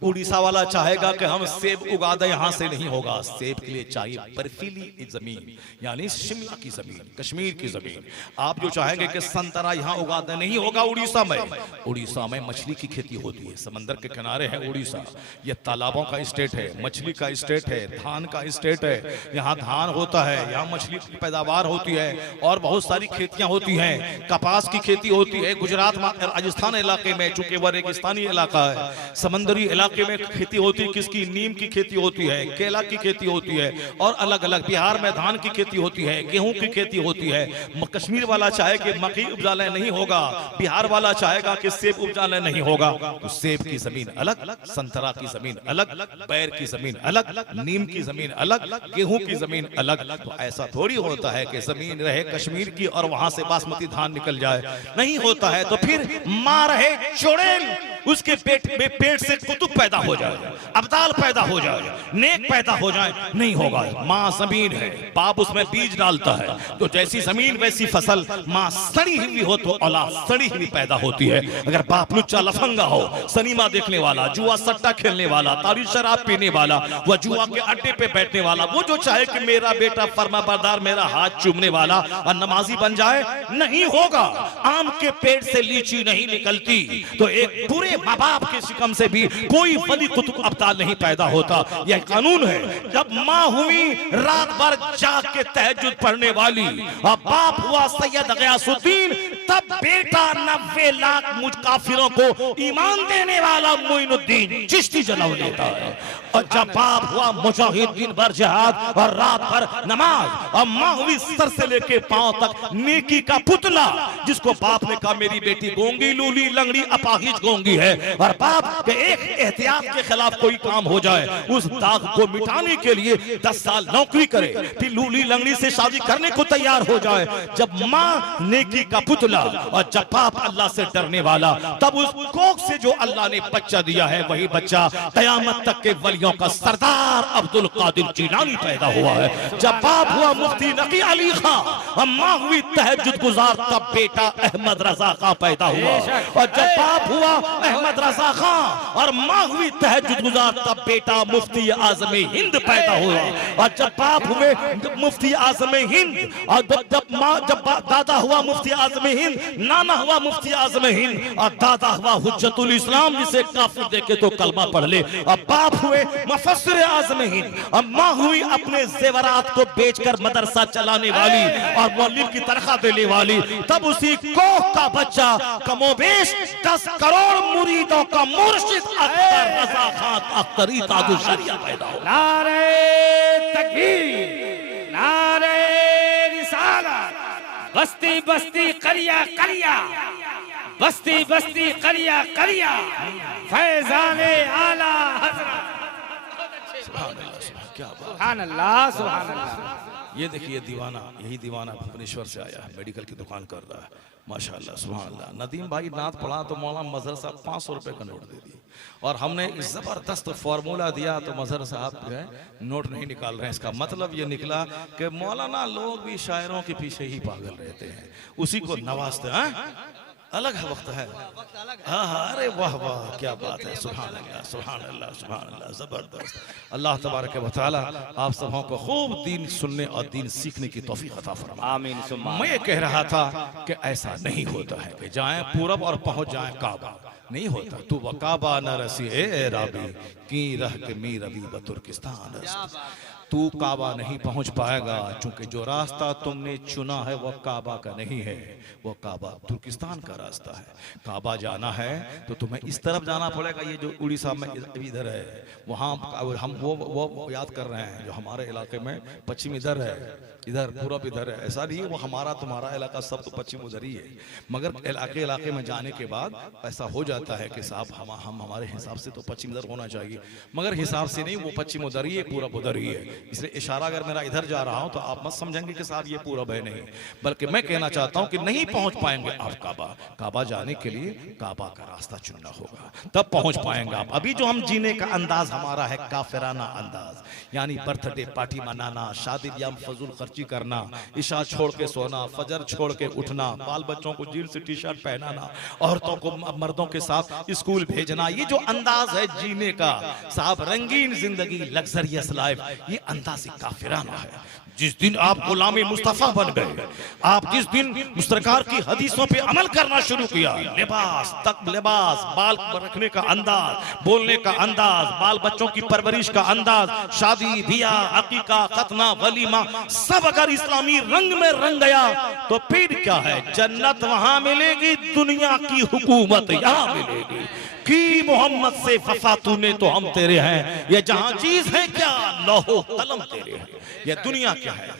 उड़ीसा वाला चाहेगा कि हम सेब उगा दें, यहाँ से नहीं होगा। सेब के लिए चाहिए बर्फीली जमीन, यानी शिमला की जमीन, कश्मीर की जमीन। आप जो चाहेंगे कि संतरा यहाँ उगा दें, नहीं होगा उड़ीसा में। उड़ीसा में मछली की खेती होती है, समंदर के किनारे है उड़ीसा, ये तालाबों का स्टेट है, मछली का स्टेट है, धान का स्टेट है। यहाँ धान होता है, यहाँ मछली की पैदावार होती है और बहुत सारी खेतियां होती हैं। कपास की खेती होती है। गुजरात राजस्थान इलाके में, चूंकि वह रेगिस्तानी इलाका है, समंदरी इलाके में खेती होती है। किसकी? नीम की खेती होती है, केला की खेती होती है और अलग अलग। बिहार में धान की खेती होती है, गेहूं की खेती होती है। कश्मीर वाला चाहे कि मकई उपजाले नहीं होगा, बिहार वाला चाहेगा कि सेब उपजाले नहीं होगा, तो सेब की जमीन अलग, संतरा की जमीन अलग, बैर की जमीन अलग, नीम की जमीन अलग, गेहूं की जमीन अलग। तो ऐसा थोड़ी होता है कि जमीन रहे कश्मीर की और वहां से बासमती धान निकल जाए, नहीं होता है। तो फिर मां रहे चुड़ैल, उसके पेट से कुतुब पैदा हो जाए, अब्दाल पैदा हो जाए, नेक पैदा हो जाए, नहीं होगा। मां जमीन है, बाप उसमें बीज डालता है, तो जैसी जमीन वैसी फसल। मां सड़ी हुई हो तो औलाद सड़ी हुई पैदा होती है। अगर बाप लुच्चा लफंगा हो, सिनेमा देखने वाला, जुआ सट्टा खेलने वाला, तारी शराब पीने वाला, वह जुआ के अड्डे पे बैठने वाला, वो जो चाहे कि मेरा बेटा फरमाबरदार, मेरा हाथ चूमने वाला और नमाजी बन जाए, नहीं होगा। आम के पेड़ से लीची नहीं निकलती, तो एक बुरे माँ बाप के शिकम से भी कोई वली कुतुब अब्दाल नहीं पैदा होता। यह कानून है। जब माँ हुई रात भर जाग के तहज्जुद पढ़ने वाली और बाप हुआ सैयद गयासुद्दीन, तब बेटा 90 लाख मुझ काफिरों को ईमान देने वाला मोइनुद्दीन चिश्ती जलाओ लेता है। और जब बाप हुआ मुजाहिद, दिन भर जिहाद और रात भर नमाज, और माँ हुई सर से लेके पांव तक नेकी का पुतला, जिसको बाप ने कहा मेरी बेटी गोंगी, लूली, लंगड़ी, अपाहिज गोंगी है, और बाप के एक एहतियात के खिलाफ कोई काम हो जाए, उस दाग को मिटाने के लिए 10 साल नौकरी करे, फिर लूली लंगड़ी से शादी करने को तैयार हो जाए। जब माँ नेकी का पुतला और जब बाप अल्लाह से डरने वाला, तब उस कोख से जो अल्लाह ने बच्चा दिया है, वही बच्चा कयामत तक के वलियों का सरदार अब्दुल कादिर जीलानी पैदा हुआ है। जब बाप हुआ मुफ्ती नकी अली खां और माँ हुई तहज्जुद गुजार, तब बेटा अहमद रजा खां पैदा हुआ। और जब बाप हुआ अहमद रजा खां और माँ हुई तहज्जुद गुजार, तब बेटा मुफ्ती आज़म हिंद पैदा हुआ। और जब बाप हुए मुफ्ती आज़म हिंद, और जब दादा हुआ मुफ्ती आज़म हिंद, नाना हुआ मुफ्ती आज़म हिंद, और दादा हुआ हुज्जतुल इस्लाम, जिसे काफिर देखे तो कलमा पढ़ ले। और बाप हुए मुफस्सिर आज़म हिंद, और माँ हुई अपने जेवरात को बेचकर मदरसा चलाने वाली और मौलवी की तनख्वाह देने वाली। तब उसी कोख का बच्चा कमोबेश 10 करोड़ मुरीदों का मुर्शिद अख्तर रजा खान अख्तरी ताजु शरिया पैदा हुआ। नारे तकबीर, नारे रिसालत, बस्ती बस्ती करिया करिया, बस्ती बस्ती करिया करिया, फैज़ाने आला हज़रत। क्या बात। सुभान अल्लाह, सुभान अल्लाह। ये देखिए दीवाना, यही दीवाना भुवनेश्वर से आया है, मेडिकल की दुकान कर रहा है, माशाल्लाह सुभान अल्लाह। नदीम भाई नात पढ़ा तो मौलाना मजहर साहब 500 रुपए का नोट दे दिए, और हमने जबरदस्त फॉर्मूला दिया तो मजहर साहब जो है नोट नहीं निकाल रहे हैं। इसका मतलब ये निकला कि मौलाना लोग भी शायरों के पीछे ही पागल रहते हैं, उसी को नवाजते हैं। अलग है, वक्त है। हाँ हाँ, अरे वाह वाह, क्या बात है, सुभान अल्लाह, सुभान अल्लाह, सुभान अल्लाह, जबरदस्त। अल्लाह तबारक व तआला आप सबों को खूब दीन सुनने और दीन सीखने की तौफीक अता फरमाए। आमीन सुम्मा। मैं कह रहा था कि ऐसा नहीं होता है कि जाएं पूरब और पहुंच जाएं काबा, नहीं होता। तू वकाबा न रसी ए राबी की रह के मी रबी बतुर्किस्तान, तू काबा नहीं पहुंच पाएगा, क्योंकि जो रास्ता तुमने चुना है वह काबा का नहीं है, वो काबा तुर्किस्तान का रास्ता है। काबा जाना है तो तुम्हें इस तरफ जाना पड़ेगा। ये जो उड़ीसा में इधर है, वहाँ हम वो याद कर रहे हैं, जो हमारे इलाके में पश्चिम इधर है, इधर पूरब इधर है। ऐसा नहीं है वो हमारा तुम्हारा इलाका सब तो पश्चिम उधर ही है, मगर इलाके में जाने के बाद ऐसा हो जाता है कि साहब हम हमारे हिसाब से तो पश्चिम इधर होना चाहिए, मगर हिसाब से नहीं, वो पश्चिम उधर ही है, पूरब उधर ही है। इसलिए इशारा अगर मेरा इधर जा रहा हूं तो आप मत समझेंगे कि साहब ये पूरब है, नहीं, बल्कि मैं कहना चाहता हूं कि नहीं पहुंच पाएंगे आप काबा जाने के लिए काबा का रास्ता चुनना होगा, तब पहुंच पाएंगे आप। अभी जो हम जीने का अंदाज हमारा है काफिराना अंदाज, यानी बर्थडे पार्टी मनाना, शादी ब्याह फजूल खर्ची करना, इशा छोड़ के सोना, फजर छोड़ के उठना, बाल बच्चों को जीन्स टी शर्ट पहनाना, औरतों को मर्दों के साथ स्कूल भेजना, ये जो अंदाज है जीने का साहब, रंगीन जिंदगी, लग्जरियस लाइफ, ये अंदाज़ काफिराना है। जिस दिन आप गुलामी मुस्तफा बन गए, आप जिस दिन सरकार की हदीसों पे अमल करना शुरू किया, लिबास तक लिबास, बाल रखने का अंदाज, बोलने का अंदाज, बाल बच्चों की परवरिश का अंदाज, शादी ब्याह अकीका खतना वलीमा सब अगर इस्लामी रंग में रंग गया तो फिर क्या है, जन्नत वहां मिलेगी, दुनिया की हुकूमत यहां मिलेगी। कि मोहम्मद से वफा तूने तो हम तेरे हैं, ये जहां चीज है क्या, लौहो कलम तेरे हैं। ये दुनिया क्या है,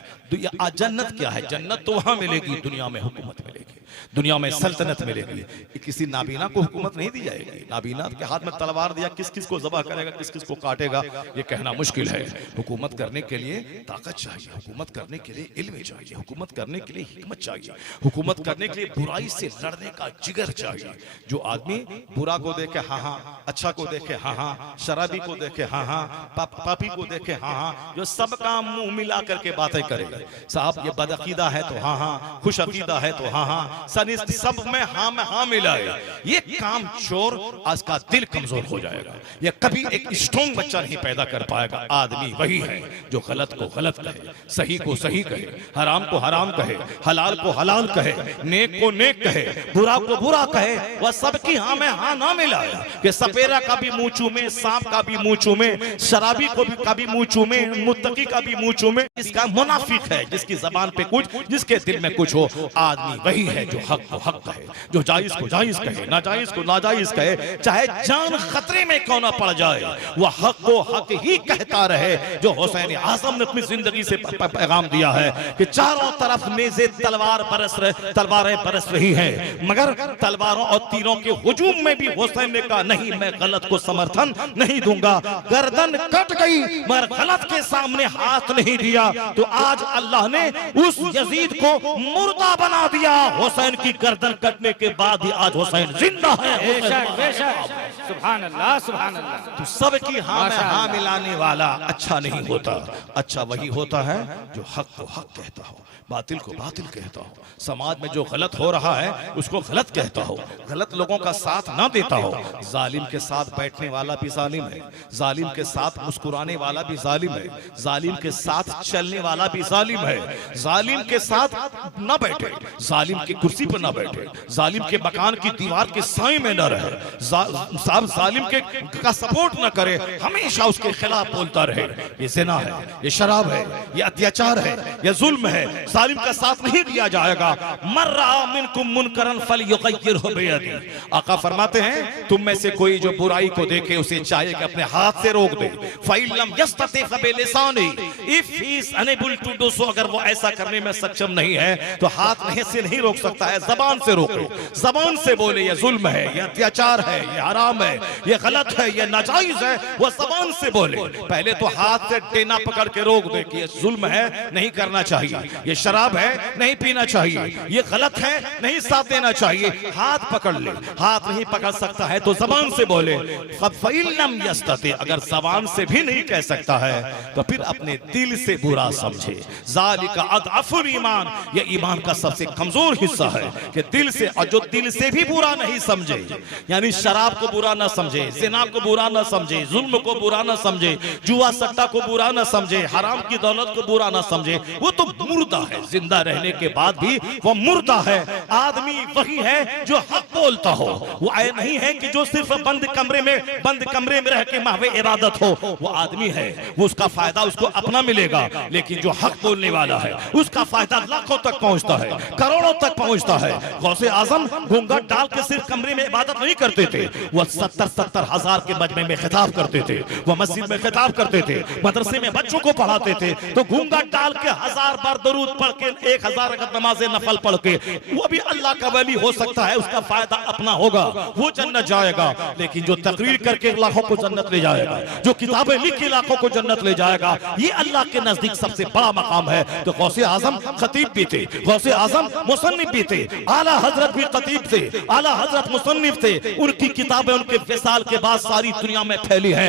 जन्नत क्या है, जन्नत तो वहां मिलेगी, दुनिया में हुकूमत मिलेगी, दुनिया में सल्तनत मिलेगी। किसी नाबीना को हुकूमत नहीं दी जाएगी। नाबीना के हाथ में तलवार दिया, किस किस को ज़बह करेगा, किस किस को काटेगा, ये कहना मुश्किल है। हुकूमत करने के लिए ताकत चाहिए, हुकूमत करने के लिए इल्म चाहिए, हुकूमत करने के लिए हिकमत चाहिए, हुकूमत करने के लिए बुराई से लड़ने का जिगर चाहिए। जो आदमी बुरा को देखे हाँ हाँ, अच्छा को देखे हाँ हाँ, शराबी को देखे हाँ हाँ, पापी को देखे हाँ हाँ, जो सब काम मुंह मिला करके बातें करेगा, साहब ये बदअकीदा है तो हाँ हाँ, खुश अकीदा है तो हाँ हाँ, सब में हाँ मिलाए, ये काम चोर आज का दिल कमजोर हो जाएगा। ये कभी एक स्ट्रॉन्ग बच्चा नहीं पैदा कर पाएगा। आदमी वही है जो गलत को गलत कहे, सही को सही कहे, हराम को हराम कहे, हलाल को हलाल कहे, नेक को नेक कहे, बुरा को बुरा कहे, वह सबकी हाँ में हाँ ना मिलाए। कि सपेरा का भी मुंह चूमे, सांप का भी मुंह चूमे, शराबी को भी का भी मुंह चूमे, मुत्तकी का भी मुंह चूमे, इसका मुनाफिक है जिसकी जबान पे कुछ, जिसके दिल में कुछ हो। आदमी वही है जो हक को हक कहे, जो जायज को जायज कहे, नाजायज को नाजायज कहे, चाहे जान खतरे में क्यों ना पड़ जाए, वह हक को हक ही कहता रहे। जो हुसैन आज़म ने अपनी जिंदगी से पैगाम दिया है कि चारों तरफ नेज़े तलवारें बरस रही हैं, मगर तलवारों और तीरों के हुजूम में भी हुसैन ने कहा नहीं, मैं गलत को समर्थन नहीं दूंगा। गर्दन कट गई मगर गलत के सामने हाथ नहीं दिया। तो आज अल्लाह ने उस यजीद को मुर्दा बना दिया। हुसैन की गर्दन कटने के बाद ही आज हुसैन जिंदा है। बेशक बेशक, सुभान अल्लाह सुभान अल्लाह। तो सबकी हाँ में हाँ मिलाने वाला अच्छा नहीं होता। अच्छा वही होता है जो हक को हक कहता हो, बातिल को बातिल कहता हो, समाज में जो गलत हो रहा है उसको गलत कहता हो, गलत लोगों का साथ ना देता हो। जालिम के साथ बैठने वाला भी जालिम है, जालिम के साथ मुस्कुराने वाला भी जालिम है, जालिम के साथ चलने वाला भी जालिम है। जालिम के साथ ना बैठे, जालिम की कुर्सी पर ना बैठे, जालिम के मकान की दीवार के साए में न रहे, साहब जालिम के का सपोर्ट ना करे, हमेशा उसके खिलाफ बोलता रहे। ये ज़िना है, ये शराब है, ये अत्याचार है, ये जुल्म है, जालिम का साथ नहीं दिया जाएगा। मर्रा मिनकुम मुनकरन फलयुगय्यिरहु बियदी। आका फरमाते हैं तुम में से कोई जो बुराई को देखे उसे चाहिए कि अपने हाथ से रोक दे। फइलम यस्तति फबिलिसानी, if he is unable to do so, अगर वो ऐसा करने में सक्षम नहीं है तो हाथ नहीं से नहीं रोक सकता है, जबान से रोके, जबान से बोले ये जुल्म है, ये अत्याचार है, ये हराम है, ये गलत है, ये नाजायज है, वो जबान से बोले। पहले तो हाथ से टेना पकड़ के रोक दे कि ये जुल्म है, नहीं करना चाहिए, ये शराब है, नहीं पीना चाहिए, ये गलत है, नहीं साथ देना चाहिए। हाथ पकड़ ले, हाथ नहीं पकड़ सकता है तो जबान से बोले। फइलम यस्तति, अगर जबान से भी नहीं कह सकता है तो फिर अपने दिल से बुरा समझे। ज़ालिका अदअफुल ईमान, ये ईमान का सबसे कमजोर हिस्सा है कि दिल से, और जो दिल से भी बुरा नहीं समझे, यानी शराब को बुरा ना समझे, ज़िना को बुरा ना समझे, जुल्म को बुरा ना समझे, जुआ सट्टा को बुरा ना समझे, हराम की दौलत को बुरा ना समझे, वो तो मुर्दा है। जिंदा रहने के बाद भी वो मुर्दा है। आदमी वही है जो हक बोलता हो, वो नहीं है कि जो सिर्फ बंद कमरे में रह के महवे इबादत हो। वो आदमी है, वो उसका फायदा उसको अपना मिलेगा, लेकिन जो हक बोलने वाला है उसका फायदा लाखों तक पहुंचता है, करोड़ों तक पहुंचता है। गौसे आजम घूंघट डाल के सिर्फ कमरे में इबादत नहीं करते थे, वो 70-70 हजार के मजमे में खिताब करते थे, वो मस्जिद में खिताब करते थे, मदरसे में बच्चों को पढ़ाते थे। तो घूंघट डाल के 1000 बार दरूद पढ़ के, 1000 रकअत नमाज़े नफल पढ़ के, वो भी अल्लाह का वली हो सकता है, उसका फायदा अपना होगा, वो जन्नत जाएगा। लेकिन जो तकरीर करके लाखों को जन्नत ले जाएगा, जो किताबें लिख के लाखों को जन्नत ले जाएगा, ये अल्लाह के नजदीक सबसे बड़ा मकाम है। तो गौसे आजम खतीब भी थे, गौसे आजम मुसन्निफ भी थे, आला हजरत भी खतीब थे, आला हजरत मुसन्निफ थे। उनकी किताबें, उनके के विसाल के बाद सारी दुनिया में फैली है।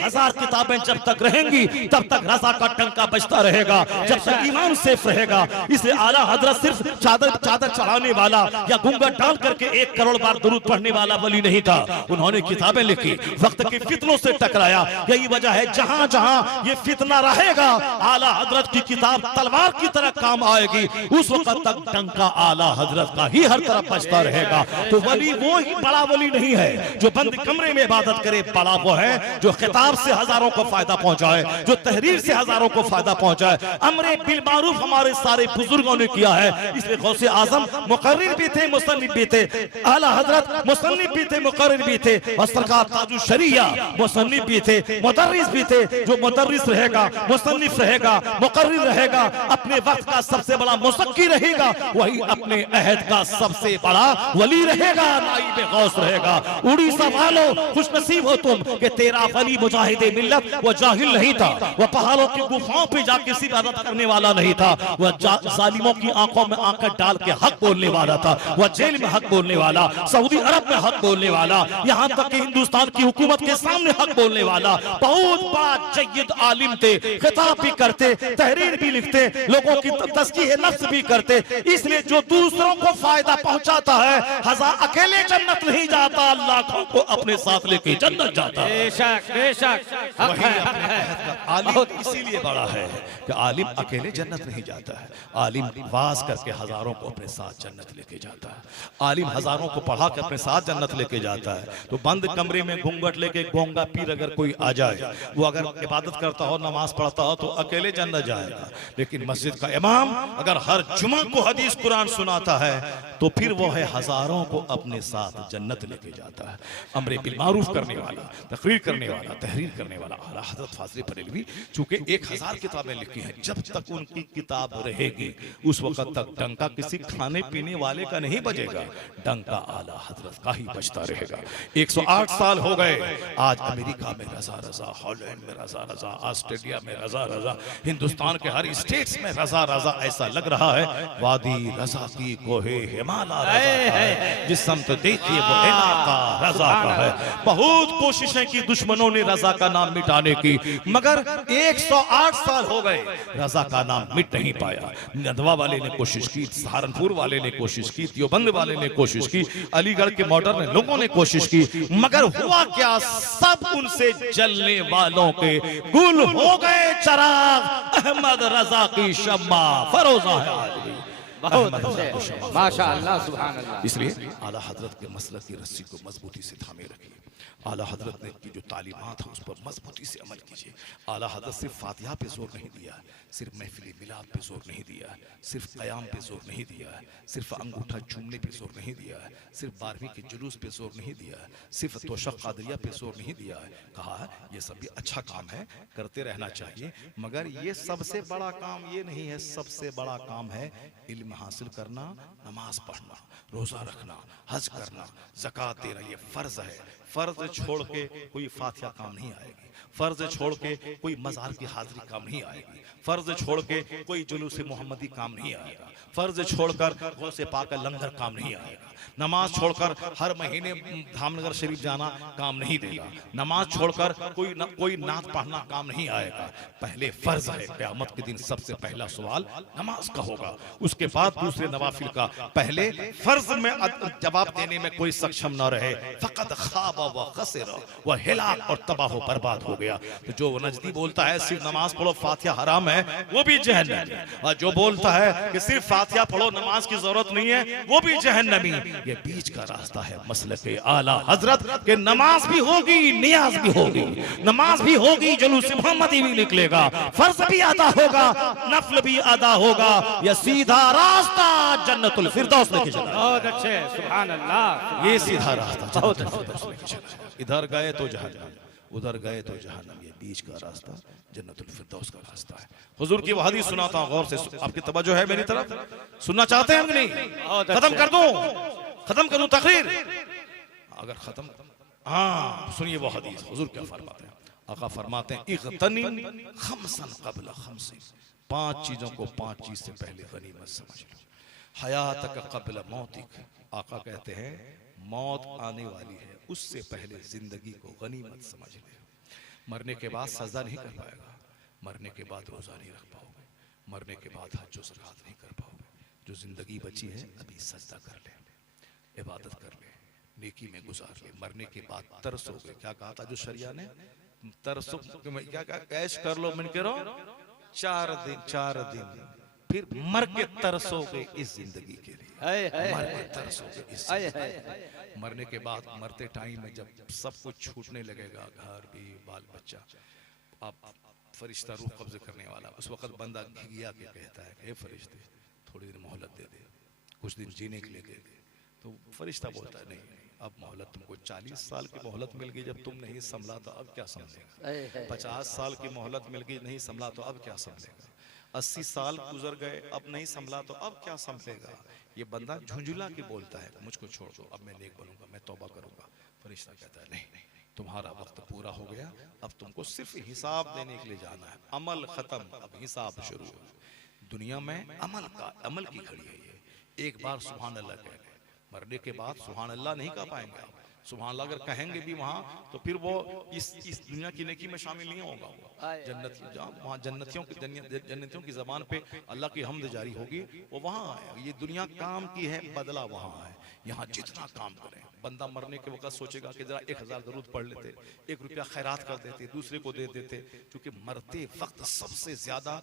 1000 किताबें जब तक रहेंगी तब तक रजा का टंका बजता रहेगा, जब तक ईमान सेफ रहेगा। इसलिए आला हजरत सिर्फ चादर चढ़ाने वाला या घूंघट डाल करके 1 करोड़ बार दुरूद पढ़ने वाला वली नहीं था। उन्होंने किताबें लिखी, वक्त के फितनों से टकराया। यही वजह है जहां जहां ये फितना रहेगा आला हजरत की किताब तलवार की तरह काम आएगी। उस वक्त तक डंका आला हजरत का ही हर तरफ बजता रहेगा। तो वली वो ही बड़ा वली नहीं है जो बंद कमरे में इबादत करे, बड़ा वो है जो खिताब से हजारों को फायदा पहुंचाए, जो तहरीर से हजारों को फायदा पहुंचाए। अमरे बिल मारूफ हमारे सारे बुजुर्गों ने किया है। इसलिए गौसे आजम मुकर्रिर भी थे, मुसन्निफ भी थे। आला हजरत मुसन्निफ भी थे, मुकर्रिर भी थे। और सरकार ताजुश शरिया मुसन्निफ भी थे, मुदर्रिस भी थे। जो मुदर्रिस रहेगा, मुसन्निफ रहेगा, मुकर्रिर रहेगा, अपने वक्त का सबसे बड़ा मुसक्की रहेगा, वही अपने अहद का सबसे बड़ा वली रहेगा, नाइब गौस रहेगा। उड़ीसा वालों खुशनसीब हो तुम कि तेरा वली मुजाहिदे मिल्लत वो जाहिल नहीं था, वह पहाड़ों की गुफाओं पे जाके सिर्फ इबादत करने वाला नहीं था, वह जालिमों की आंखों में आंखें डाल के हक बोलने वाला था, वह जेल में हक बोलने वाला, सऊदी अरब में हक बोलने वाला, यहाँ तक कि हिंदुस्तान की हुकूमत के सामने हक बोलने वाला बहुत बड़ा जय्यद आलिम थे। खिताब भी करते, तहरीर भी लिखते, लोगों की तज़किए नफ्स भी करते। इसलिए जो दूसरों को फायदा पहुंचाता है हजार अकेले जन्नत नहीं जाता, लाखों को अपने साथ लेके जन्नत जाता है। बेशक बेशक आलिम इसीलिए बड़ा है कि आलिम अकेले जन्नत नहीं जाता है, आलिम वाज करके हजारों को अपने साथ जन्नत लेके जाता है। आलिम हजारों को पढ़ा के अपने साथ जन्नत लेके जाता है। तो बंद कमरे में घूंघट लेके गोंगा पीर अगर कोई आ जाए, वो अगर इबादत करता हो, नमाज पढ़ता हो, तो अकेले जन्नत जाएगा। लेकिन मस्जिद का इमाम अगर हर जुमा को हदीस कुरान सुनाता है तो फिर वो है हजारों को अपने साथ जन्नत लेके जाता है। अमरे बिल मारूफ करने वाला, तकरीर करने वाला, तहरीर करने वाला आला हज़रत फाज़िल बरेलवी चूंकि 1000 किताबें लिखी हैं, जब तक उनकी किताब रहेगी उस वक्त तक डंका किसी खाने पीने वाले का नहीं बजेगा, डंका आला हज़रत का ही बजता रहेगा। 108 साल हो गए। आज अमेरिका में रजा रजा, हॉलैंड में रजा रजा, ऑस्ट्रेलिया में रजा रजा, हिंदुस्तान के हर स्टेट्स में रजा रजा। ऐसा लग रहा है वादी रजा की कोहे हिमालय है, जिस समत देखिए वो इलाका रजा का है। बहुत कोशिशें की दुश्मनों ने रजा का नाम मिटाने की, मगर 108 साल हो गए रजा का नाम मिट नहीं पाया। नदवा वाले ने कोशिश की, सहारनपुर वाले ने कोशिश की, देवबंद वाले ने कोशिश की, अलीगढ़ के मॉडर्न लोगों ने कोशिश की, मगर हुआ क्या, सब उनसे जलने वालों के गुल हो गए चिराग। अहमद रजा की शम्मा फरोजा है आज भी। बहुत अच्छे, माशाअल्लाह, सुभान अल्लाह। इसलिए आला हजरत के मसलक की रस्सी को मजबूती से थामे रखिए। आला हजरत ने की जो तालीमात है उस पर मजबूती से अमल कीजिए। आला हजरत सिर्फ फातिहा पे जोर नहीं दिया है, सिर्फ महफिल मिलाद पे जोर नहीं दिया है, सिर्फ क़याम पे जोर नहीं दिया है, सिर्फ अंगूठा चूमने पे जोर नहीं दिया है, सिर्फ 12वीं के जुलूस पे जोर नहीं दिया है, सिर्फ तोशक कादरिया पे जोर नहीं दिया है। कहा है ये सब भी अच्छा काम है, करते रहना चाहिए, मगर ये सबसे बड़ा काम ये नहीं है। सबसे बड़ा काम है इल्म हासिल करना, नमाज पढ़ना, रोजा रखना, हज करना, ज़कात देना। ये फर्ज है। फर्ज छोड़ के कोई फातिहा काम नहीं आएगी, फर्ज छोड़ के कोई मज़ार की हाजिरी काम नहीं आएगी, फर्ज छोड़ के कोई जुलूस मोहम्मदी काम नहीं आएगा, फर्ज छोड़कर गौसे पाक का लंगर काम नहीं आएगा, नमाज छोड़कर हर महीने धामनगर शरीफ जाना काम नहीं देगा, नमाज छोड़कर कोई नात पढ़ना काम नहीं आएगा। पहले फर्ज है। क़यामत के दिन सबसे पहला सवाल नमाज का होगा, उसके बाद दूसरे नवाफिल का। पहले फर्ज में जवाब देने में कोई सक्षम न रहे, फकत खाबा व खसिरा, वह हिलाक और तबाह व बर्बाद हो गया। तो जो नजदी बोलता है सिर्फ नमाज पढ़ो फातिहा हराम है, वो भी जहन्नमी। और जो बोलता है कि सिर्फ फातिहा पढ़ो नमाज की जरूरत नहीं है, वो भी जहन्नमी। ये बीच का रास्ता है मसलके आला हजरत के। नमाज भी होगी, नियाज भी होगी, नमाज भी होगी, जुलूस मोहम्मदी भी निकलेगा, फर्ज भी अदा होगा, नफल भी अदा होगा। यह सीधा रास्ता जन्नतुल फिरदौस लेके चला। बहुत अच्छे, सुभान अल्लाह। ये सीधा रास्ता जन्नतुल फिरदौस लेके चला। इधर गए तो जहन्नम, उधर गए तो जहन्नम। ये बीच का रास्ता जन्नतुल फिरदौस का रास्ता है। हुजूर की वो हदीस सुनाता हूं, गौर से आपकी तवज्जो है मेरी तरफ, सुनना चाहते हैं कि नहीं? खत्म कर दूं तकरीर? अगर खत्म, हाँ सुनिए वो हदीस। हुजूर क्या फरमाते हैं? आका फरमाते हैं इग़तनिम खमसन क़ब्ल खमसिन, 5 चीजों को 5 चीज से पहले गनीमत समझ लो। हयात का कब्ल मौतिक, आका कहते हैं मौत आने वाली है, उससे पहले जिंदगी को गनीमत समझ ले। मरने के बाद सजदा नहीं कर पाएगा, मरने के बाद रोजा नहीं रख पाओगे, मरने के बाद हज और ज़कात नहीं कर पाओगे। जो जिंदगी बची है अभी सजदा कर ले, इबादत कर ले, नेकी में गुजार ले। मरने के बाद तरसोगे, क्या कहा था जो शरिया ने, तरसो क्या कहा, ऐश कर लो मन करो 4 दिन, फिर मर के तरसोगे इस जिंदगी के लिए, मर के तरसोगे इस जिंदगी। मरने के बाद मरते टाइम में जब सब कुछ छूटने लगेगा, घर भी, बाल बच्चा, अब फरिश्ता रूह कब्ज करने वाला, उस वक्त बंदा घिघिया के कहता है हे फरिश्ते थोड़ी देर मोहलत दे दे, कुछ दिन जीने के लिए दे दे। तो फरिश्ता बोलता है नहीं, अब मोहलत तुमको 40 साल की मोहलत मिल गई, जब तुम नहीं संभला तो अब क्या संभलेगा। 50 साल की मोहलत मिल गई, नहीं संभला तो अब क्या संभलेगा। 80 साल गुजर गए, अब नहीं संभला तो अब क्या संभलेगा। ये बंदा झुंझुला के बोलता है मुझको छोड़ दो, अब मैं नेक बनूंगा, मैं तौबा करूंगा। फरिश्ता कहता है नहीं, तुम्हारा वक्त पूरा हो गया, अब तुमको सिर्फ हिसाब देने के लिए जाना है, अमल खत्म, अब हिसाब शुरू। दुनिया में अमल की घड़ी है ये। एक बार सुभान अल्लाह कह ले, मरने के बाद सुभान अल्लाह नहीं कह पाएंगे आप। सुभान अल्लाह अगर कहेंगे भी वहां तो फिर वो इस दुनिया की नेकी में शामिल नहीं होगा। वो वहाँ जन्नतियों की जबान पे अल्लाह की हम्द जारी होगी, वो वहाँ है। ये दुनिया काम की है, बदला वहाँ है। यहाँ जितना काम करें, बंदा मरने के वक्त सोचेगा कि जरा 1000 दरूद पढ़ लेते, 1 रुपया खैरात कर देते, दूसरे को दे देते। क्योंकि मरते वक्त सबसे ज्यादा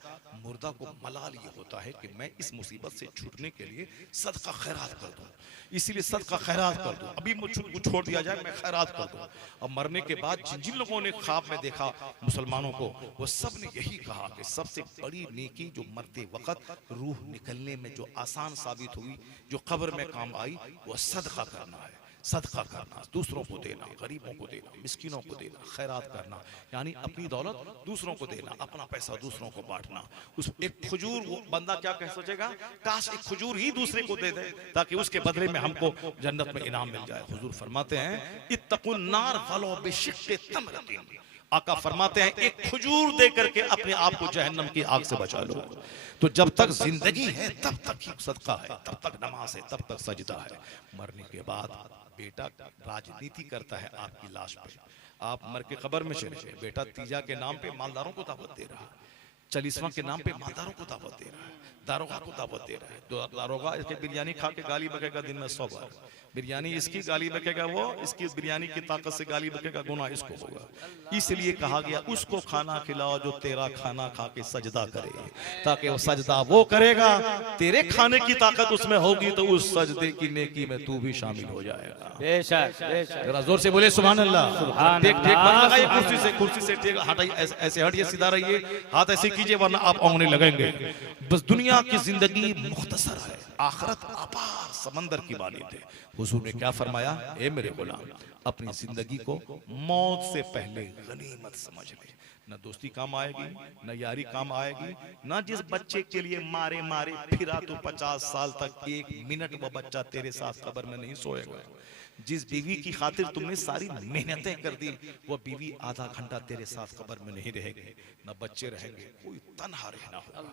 मुर्दा को मलाल ये होता है कि मैं इस मुसीबत से छूटने के लिए सदका खैरात कर दूं, इसीलिए सदका खैरात कर दूं, अभी मुझको छोड़ दिया जाए मैं खैरात कर दूं। अब मरने के बाद जिन जिन लोगों ने ख्वाब में देखा मुसलमानों को, वो सब ने यही कहा कि सबसे बड़ी नेकी जो मरते वक्त रूह निकलने में जो आसान साबित हुई, जो कब्र में काम आई, वो सदका करना है। सदका करना, दूसरों को देना, गरीबों को देना, मिस्किनों को देना, खैरात करना, यानी अपनी दौलत दूसरों को देना, अपना पैसा दूसरों को बांटना। उस एक खजूर, वो बंदा क्या कह सोचेगा, काश एक खजूर ही दूसरे को दे दे ताकि उसके बदले में हमको जन्नत में इनाम मिल जाए। हुजूर फरमाते हैं इत्तकुन नार वलो बिशिक्के तमरतिन, आका फरमाते हैं एक खजूर दे करके अपने आप को जहन्नम की आग से बचा लो। तो जब तक जिंदगी है तब तक ही सदका है, तब तक नमाज है, तब तक सजदा है। मरने के बाद बेटा राजनीति करता है आपकी लाश पे, आप मर के कब्र में चले गए, बेटा तीजा के नाम पे मालदारों को दावत दे रहा है, 40वां के नाम पे मालदारों को दावत दे रहा है, दारोगा को दावत दे रहा है। तो दारोगा इसके बिरयानी खा के गाली बकेगा दिन में 100 बार, बिरयानी इसकी गाली बकेगा, वो इसकी बिरयानी की ताकत से गाली बकेगा, गुनाह इसको होगा। इसलिए कहा गया उसको खाना खिलाओ जो तेरा खाना खा के सजदा करे, ताकि वो सजदा वो करेगा, तेरे खाने की ताकत उसमें होगी तो उस सजदे की नेकी में तू भी शामिल हो जाएगा। बेशक बेशक, जरा जोर से बोले सुभान अल्लाह। सुभान ठीक ठीक अल्लाह। मत लगाइए कुर्सी से ठीक हटाइए, ऐसे हटिए, सीधा रहिए, हाथ ऐसे कीजिए वरना आप औंगने लगेंगे। बस दुनिया की जिंदगी मुख्तसर है, आखिरत अपार समंदर की मानिंद है। हुजूर ने क्या फरमाया, ए मेरे गुलाम अपनी जिंदगी को मौत से पहले गनीमत समझ ले। न दोस्ती काम आएगी, न यारी काम आएगी, न जिस बच्चे के लिए मारे मारे फिरा तो 50 साल तक 1 मिनट वो बच्चा तेरे साथ कब्र में नहीं सोएगा। जिस बीवी की खातिर तुमने सारी मेहनतें कर दी, वो बीवी आधा घंटा तेरे साथ कब्र में नहीं रहेगी, न बच्चे रहेंगे, कोई तन्हा रहना होगा,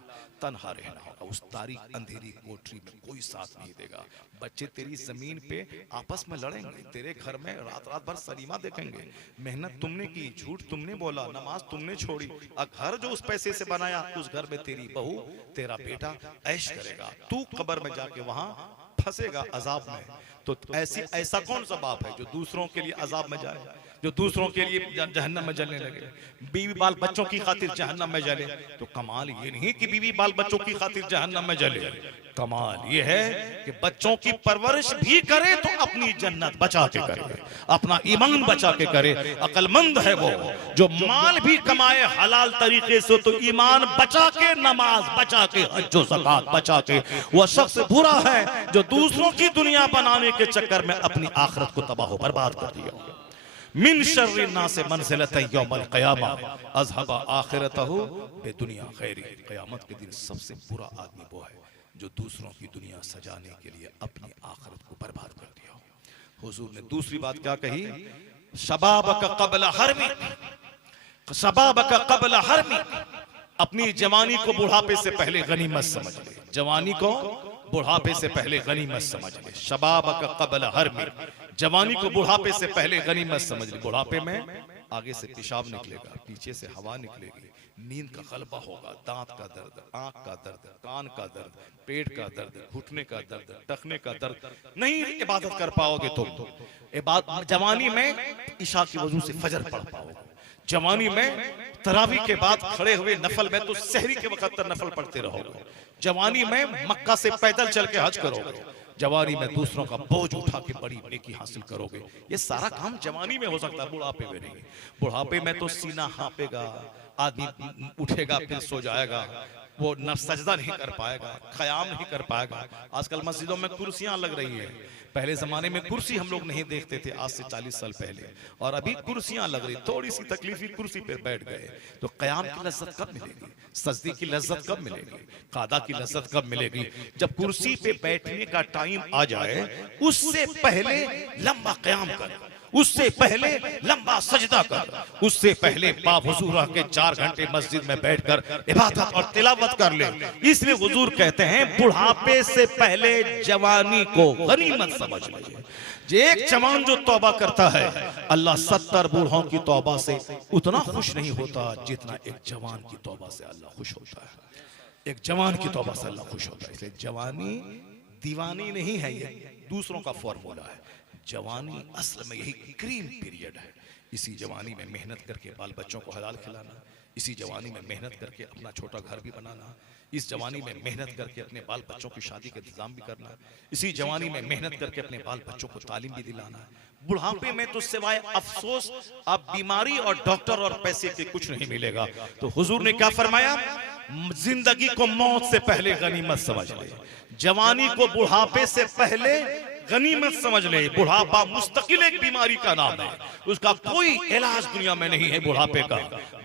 तन्हा रहना होगा। उस तारीख अंधेरी कोठरी में कोई साथ नहीं देगा। बच्चे तेरी जमीन पे आपस में लड़ेंगे, तेरे घर में रात रात भर सलीमा देखेंगे। मेहनत तुमने की, झूठ तुमने बोला, नमाज तुमने छोड़ी, और घर जो उस पैसे से बनाया उस घर में तेरी बहू तेरा बेटा ऐश करेगा, तू कब्र में जाके वहां फंसेगा अजाब में। तो ऐसा कौन सा बाप है जो दूसरों के लिए अजाब में जाए, जो दूसरों के लिए जहन्नम में जलने लगे, बीवी बाल बच्चों की खातिर जहन्नम में जले। तो कमाल ये नहीं कि बीवी बाल बच्चों की खातिर जहन्नम में जले, कमाल ये है कि बच्चों की परवरिश भी करे तो अपनी जन्नत बचा के करे, अपना ईमान बचा के करे। अक्लमंद है वो जो माल भी कमाए हलाल तरीके से तो ईमान बचा के, नमाज बचा के, हज व ज़कात बचा के। वह शख्स बुरा है जो दूसरों की दुनिया बनाने के चक्कर में अपनी आखिरत को तबाह बर्बाद कर दिया। मिन शर्रि नास मंज़िलतन यौमल क़ियामा अज़हबा आखिरतहु बेदुनिया खैरी। क़यामत के दिन सबसे बुरा आदमी वो है जो दूसरों की दुनिया सजाने के लिए अपनी आखिरत को बर्बाद कर दिया। हुजूर ने दूसरी बात क्या कही, शबाबक क़ब्ल हरमी, शबाबक क़ब्ल हरमी, अपनी जवानी को बुढ़ापे से पहले गनीमत समझ ले। जवानी को बुढ़ापे से पहले गनीमत समझ ले। शबाब का कबल हरमी, जवानी को बुढ़ापे से पहले गनीमत समझ ले। बुढ़ापे में आगे से पेशाब निकलेगा, पीछे से हवा निकलेगी, नींद का गलबा होगा, दांत का दर्द, आंख का दर्द, कान का दर्द, पेट का दर्द, घुटने का दर्द, टखने का दर्द, नहीं इबादत कर पाओगे तुम। जवानी में ईशा की वजू से फजर पढ़ पाओगे, जवानी में तरावी के बाद खड़े हुए नफल में तो सहरी के वक्त तक नफल पढ़ते रहोगे, जवानी में मक्का से पैदल चल के हज करोगे, जवानी में दूसरों का बोझ उठा के बड़ी नेकी हासिल करोगे। ये सारा काम जवानी में हो सकता है, बुढ़ापे में नहीं। बुढ़ापे में तो सीना हाँपेगा, आदमी उठेगा फिर सो जाएगा, वो न सजदा नहीं कर पाएगा, क़याम नहीं कर पाएगा। आजकल मस्जिदों में कुर्सियां लग रही है, पहले जमाने में कुर्सी हम लोग नहीं देखते थे, आज से 40 साल पहले, और अभी कुर्सियां लग रही। थोड़ी सी तकलीफी कुर्सी पे बैठ गए तो क़याम की लज्जत कब मिलेगी, सजदे की लज्जत कब मिलेगी, कादा की लज्जत कब मिलेगी? जब कुर्सी पे बैठने का टाइम आ जाए उससे पहले लंबा क़याम कर, उससे पहले लंबा सजदा कर, उससे पहले बावजूद रह के 4 घंटे मस्जिद में बैठकर इबादत और तिलावत कर ले। इसलिए हुजूर कहते हैं बुढ़ापे से पहले जवानी को गनीमत समझ लीजिए। एक जवान जो तौबा करता है, अल्लाह 70 बूढ़ों की तौबा से उतना खुश नहीं होता जितना एक जवान की तौबा से अल्लाह खुश होता है। एक जवान की तौबा से अल्लाह खुश होता है। इसलिए जवानी दीवानी नहीं है, ये दूसरों का फॉर्मूला है। जवानी असल में यही क्रीम पीरियड है। इसी जवानी में मेहनत करके बाल बच्चों को हलाल खिलाना, इसी जवानी में मेहनत करके अपना छोटा घर भी बनाना, इस जवानी में मेहनत करके अपने बाल बच्चों की शादी का इंतजाम भी करना, इसी जवानी में मेहनत करके अपने बाल बच्चों को तालीम भी दिलाना। बुढ़ापे में तो सिवाय अफसोस अब बीमारी और डॉक्टर और पैसे के कुछ नहीं मिलेगा। तो हुजूर ने क्या फरमाया? जिंदगी को मौत से पहले गनीमत समझ ले, जवानी को बुढ़ापे से पहले गनीमत समझ ले। बुढ़ापा मुस्तकिल एक बीमारी का नाम है, उसका कोई इलाज दुनिया में नहीं है बुढ़ापे का।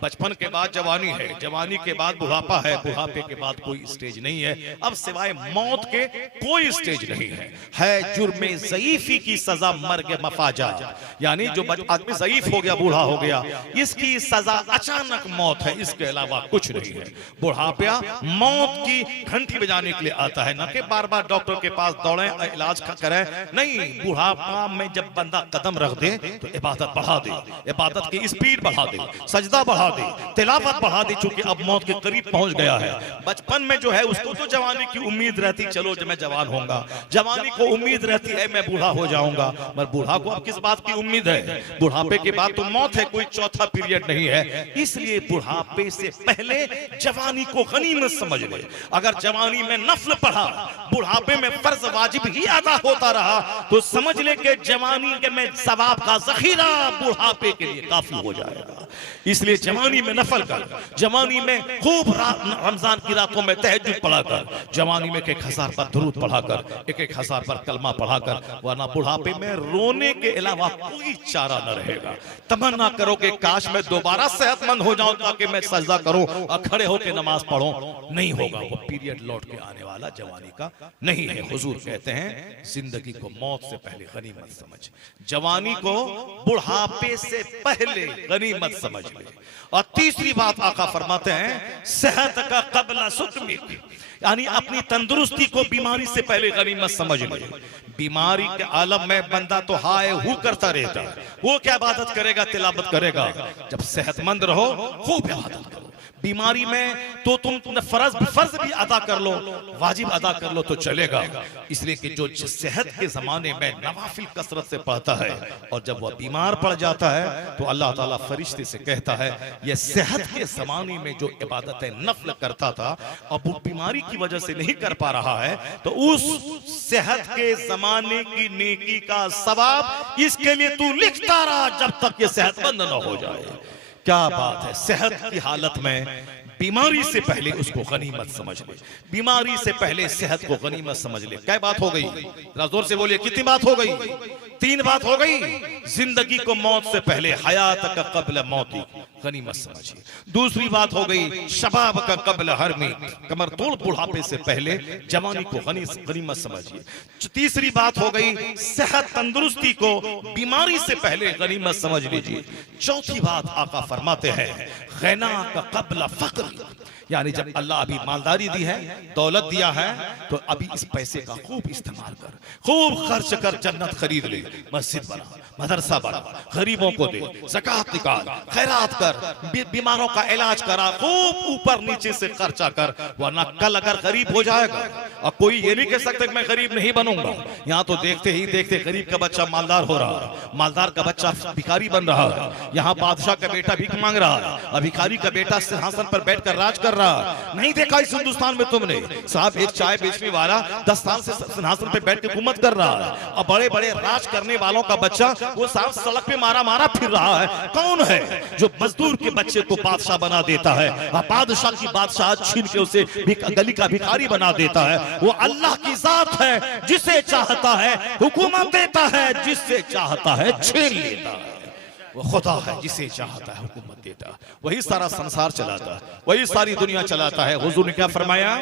बचपन के बाद जवानी है, जवानी के बाद बुढ़ापा है, बुढ़ापे के बाद कोई स्टेज नहीं है। अब सिवाय मौत के कोई स्टेज नहीं है जुर्मे ज़ईफ़ी की सजा मर्ग मफाजा, यानी जो आदमी ज़ईफ़ हो गया, बूढ़ा हो गया, इसकी सजा अचानक मौत है, इसके अलावा कुछ नहीं है। बुढ़ापा मौत की घंटी बजाने के लिए आता है, न कि बार बार डॉक्टर के पास दौड़े इलाज करें, नहीं। बुढ़ापा में जब बंदा कदम रख दे तो इबादत बढ़ा दे, इबादत की स्पीड बढ़ा दे, सजदा बढ़ा दे, तिलावत बढ़ा दे, चूंकि अब मौत के करीब पहुंच गया है। बचपन में जो है उसको तो जवानी की उम्मीद रहती, चलो जब मैं जवान होऊंगा, जवानी को उम्मीद रहती है मैं बूढ़ा हो जाऊंगा, मगर बूढ़ा को अब किस बात की उम्मीद है? बुढ़ापे के बाद तो मौत है, कोई चौथा पीरियड नहीं है। इसलिए बुढ़ापे से पहले जवानी को गनीमत समझ ले। अगर जवानी में नफल पढ़ा, बुढ़ापे में फर्ज वाजिब ही अदा होता रहा, तो समझ ले कि जवानी के में सवाब का जखीरा बुढ़ापे के लिए काफी हो जाएगा। इसलिए जवानी में नफल कर, जवानी में खूब रमजान की रातों में तहज्जुद पढ़ा कर, जवानी में 1000 पर दुरूद पढ़ा कर, 1000 पर कलमा पढ़ा कर, वरना बुढ़ापे में रोने के अलावा कोई चारा न रहेगा। तमन्ना करो कि काश मैं दोबारा सेहतमंद हो जाऊं ताकि मैं सजदा करूं और खड़े होकर नमाज पढ़ूं, नहीं होगा। वो पीरियड लौट के आने वाला जवानी का नहीं है। हुजूर कहते हैं जिंदगी को मौत से पहले गनीमत समझ, जवानी को बुढ़ापे से पहले गनीमत समझ ले। और तीसरी बात आका फरमाते हैं सेहत का कबला सुकमिक, यानी अपनी तंदुरुस्ती को बीमारी से पहले गनीमत समझ ले। बीमारी के आलम में बंदा तो हाय हू करता रहता है, वो क्या इबादत करेगा, तिलावत करेगा। जब सेहतमंद रहो खूब इबादत करो। बीमारी में तो तुम फर्ज भी अदा कर लो, वाजिब अदा कर लो तो चलेगा। इसलिए कि जो सेहत के जमाने में नवाफिल कसरत से पढ़ता है और जब वह बीमार पड़ जाता है तो अल्लाह ताला फरिश्ते से कहता है ये सेहत के जमाने में जो इबादतें नफल करता था अब वो बीमारी की वजह से नहीं कर पा रहा है, तो उस सेहत के जमाने की नेकी का सवाब इसके लिए तू लिखता रहा जब तक ये सेहतमंद न हो जाए। क्या बात है! सेहत की हालत में बीमारी से पहले उसको गनीमत समझ ले, बीमारी से पहले सेहत को गनीमत समझ ले। क्या बात हो गई? जरा जोर से बोलिए, कितनी बात हो गई? 3 बात हो गई। जिंदगी को मौत से पहले, हयात का कब्ल मौती, गनीमत समझिए। दूसरी बात हो गई शबाब का कब्ल हरमी, कमर तोड़ बुढ़ापे से पहले जवानी को गनीमत समझिए। तीसरी बात हो गई सेहत तंदुरुस्ती को बीमारी से पहले गनीमत समझ लीजिए। चौथी बात आका फरमाते हैं गना का कब्ल फक्र, यानी जब अल्लाह अभी मालदारी दी है, दौलत दिया है, तो अभी इस पैसे का खूब इस्तेमाल कर, खूब खर्च कर, जन्नत खरीद ले, मस्जिद बना, मदरसा बना, गरीबों को दे, ज़कात निकाल, खैरात कर, बीमारों का इलाज करा, खूब ऊपर नीचे से खर्चा कर, वरना कल अगर गरीब हो जाएगा, और कोई ये नहीं कह सकता कि मैं गरीब नहीं बनूंगा। यहाँ तो देखते ही देखते गरीब का बच्चा मालदार हो रहा है, मालदार का बच्चा भिखारी बन रहा है, यहाँ बादशाह का बेटा भीख मांग रहा है, और भिखारी का बेटा सिंहासन पर बैठकर राज कर रहा है। नहीं देखा इस हिंदुस्तान में तुमने? साहब एक चाय बेचने वाला 10 साल से सिंहासन पे बैठ के हुकूमत कर रहा है, और बड़े बड़े राज करने वालों का बच्चा वो साहब सड़क पे मारा मारा फिर रहा है। कौन है जो मजदूर के बच्चे को बादशाह बना देता है, और बादशाह की बादशाह छीन के उसे गली का भिखारी बना देता है? वो अल्लाह की जात है, जिसे चाहता है हुकूमत देता है, जिससे चाहता है छीन लेता है। वो खुदा है, जिसे चाहता है हुकूमत देता है, वही सारा संसार चलाता है, वही सारी दुनिया चलाता है। हुजूर ने क्या फरमाया?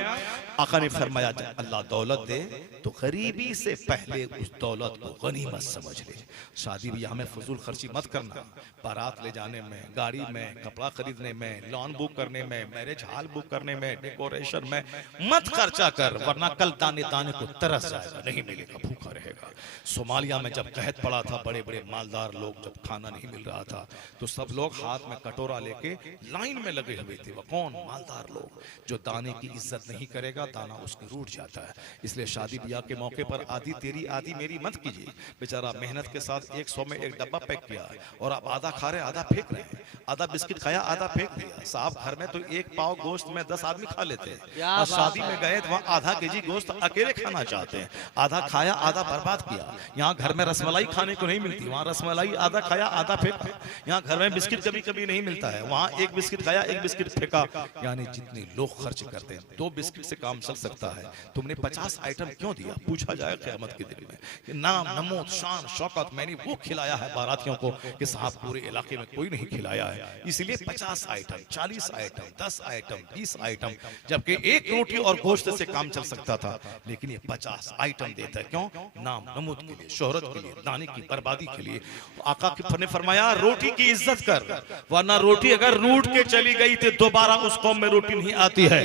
आका ने फरमाया जब अल्लाह दौलत दे तो गरीबी से पहले उस दौलत को गनीमत समझ ले। शादी ब्याह में फजूल खर्ची मत करना, बारात ले जाने में, गाड़ी में, कपड़ा खरीदने में, लॉन बुक करने में, मैरिज हॉल बुक करने में, डेकोरेशन में मत खर्चा कर, वरना कल दाने दाने को तरस जाएगा, नहीं मिलेगा, भूखा रहेगा। सोमालिया में जब कहत पड़ा था, बड़े बड़े मालदार लोग जब खाना नहीं मिल रहा था, तो सब लोग हाथ में कटोरा लेके लाइन में लगे हुए थे। वो कौन? मालदार लोग। जो दाने की इज्जत नहीं करेगा, दाना उसके रूठ जाता है। इसलिए शादी ब्याह के मौके पर आधी तेरी आधी मेरी मत कीजिए। बेचारा मेहनत के साथ 100 में एक डब्बा पैक किया और आप आधा खा रहे, आधा फेंक रहे हैं। आधा बिस्किट खाया, आधा फेंक दिया। साहब घर में तो 1 पाव गोश्त में 10 आदमी खा लेते हैं, और शादी में गए तो वहाँ आधा केजी गोश्त अकेले खाना चाहते हैं। आधा खाया, आधा बर्बाद किया। यहाँ घर में रसमलाई खाने को नहीं मिलती, वहाँ रसमलाई आधा खाया, आधा फेंका। यहाँ घर में बिस्किट कभी कभी नहीं मिलता है, वहाँ 1 बिस्किट खाया, 1 बिस्किट फेंका। यानी जितने लोग खर्च करते हैं, 2 बिस्किट से काम चल सकता है, तुमने 50 आइटम क्यों दिया? पूछा जाए क़यामत के दिन में कि नाम, नमूद, शान, शौकत मैंने वो खिलाया है बारातियों को कि साहब पूरे इलाके में कोई नहीं खिलाया है। इसलिए 50 आइटम, 40 आइटम, 10 आइटम, 20 आइटम, जबकि 1 रोटी और गोश्त से काम चल सकता था, लेकिन ये 50 आइटम देता है। क्यों? नाम, नमूद के लिए, शोहरत के लिए, दाने की बर्बादी के लिए। आका ने फरमाया रोटी की इज्जत कर, वरना रोटी अगर रूठ के चली गई तो दोबारा उस कौम में रोटी नहीं आती है।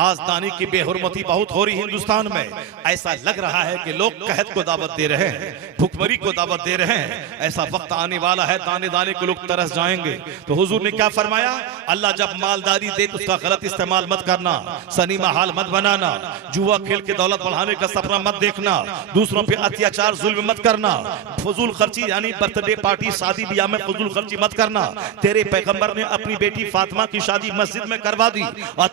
आज दाने की बेहुरमती बहुत हो रही हिंदुस्तान में। ऐसा लग रहा है कि लोग कहत को दावत दे रहे हैं, भुखमरी को दावत दे रहे हैं। ऐसा वक्त आने वाला है, दाने दाने के लोग तरस जाएंगे। तो हुजूर ने क्या फरमाया? अल्लाह जब मालदारी दे तो उसका गलत इस्तेमाल मत करना, सनीमा हाल मत बनाना, जुआ खेल के दौलत बढ़ाने का सपना मत देखना, दूसरों पे अत्याचार जुल्म मत करना, फजूल खर्ची यानी बर्थडे पार्टी, शादी ब्याह में फजूल खर्ची मत करना। तेरे पैगंबर ने अपनी बेटी फातिमा की शादी मस्जिद में करवा दी, और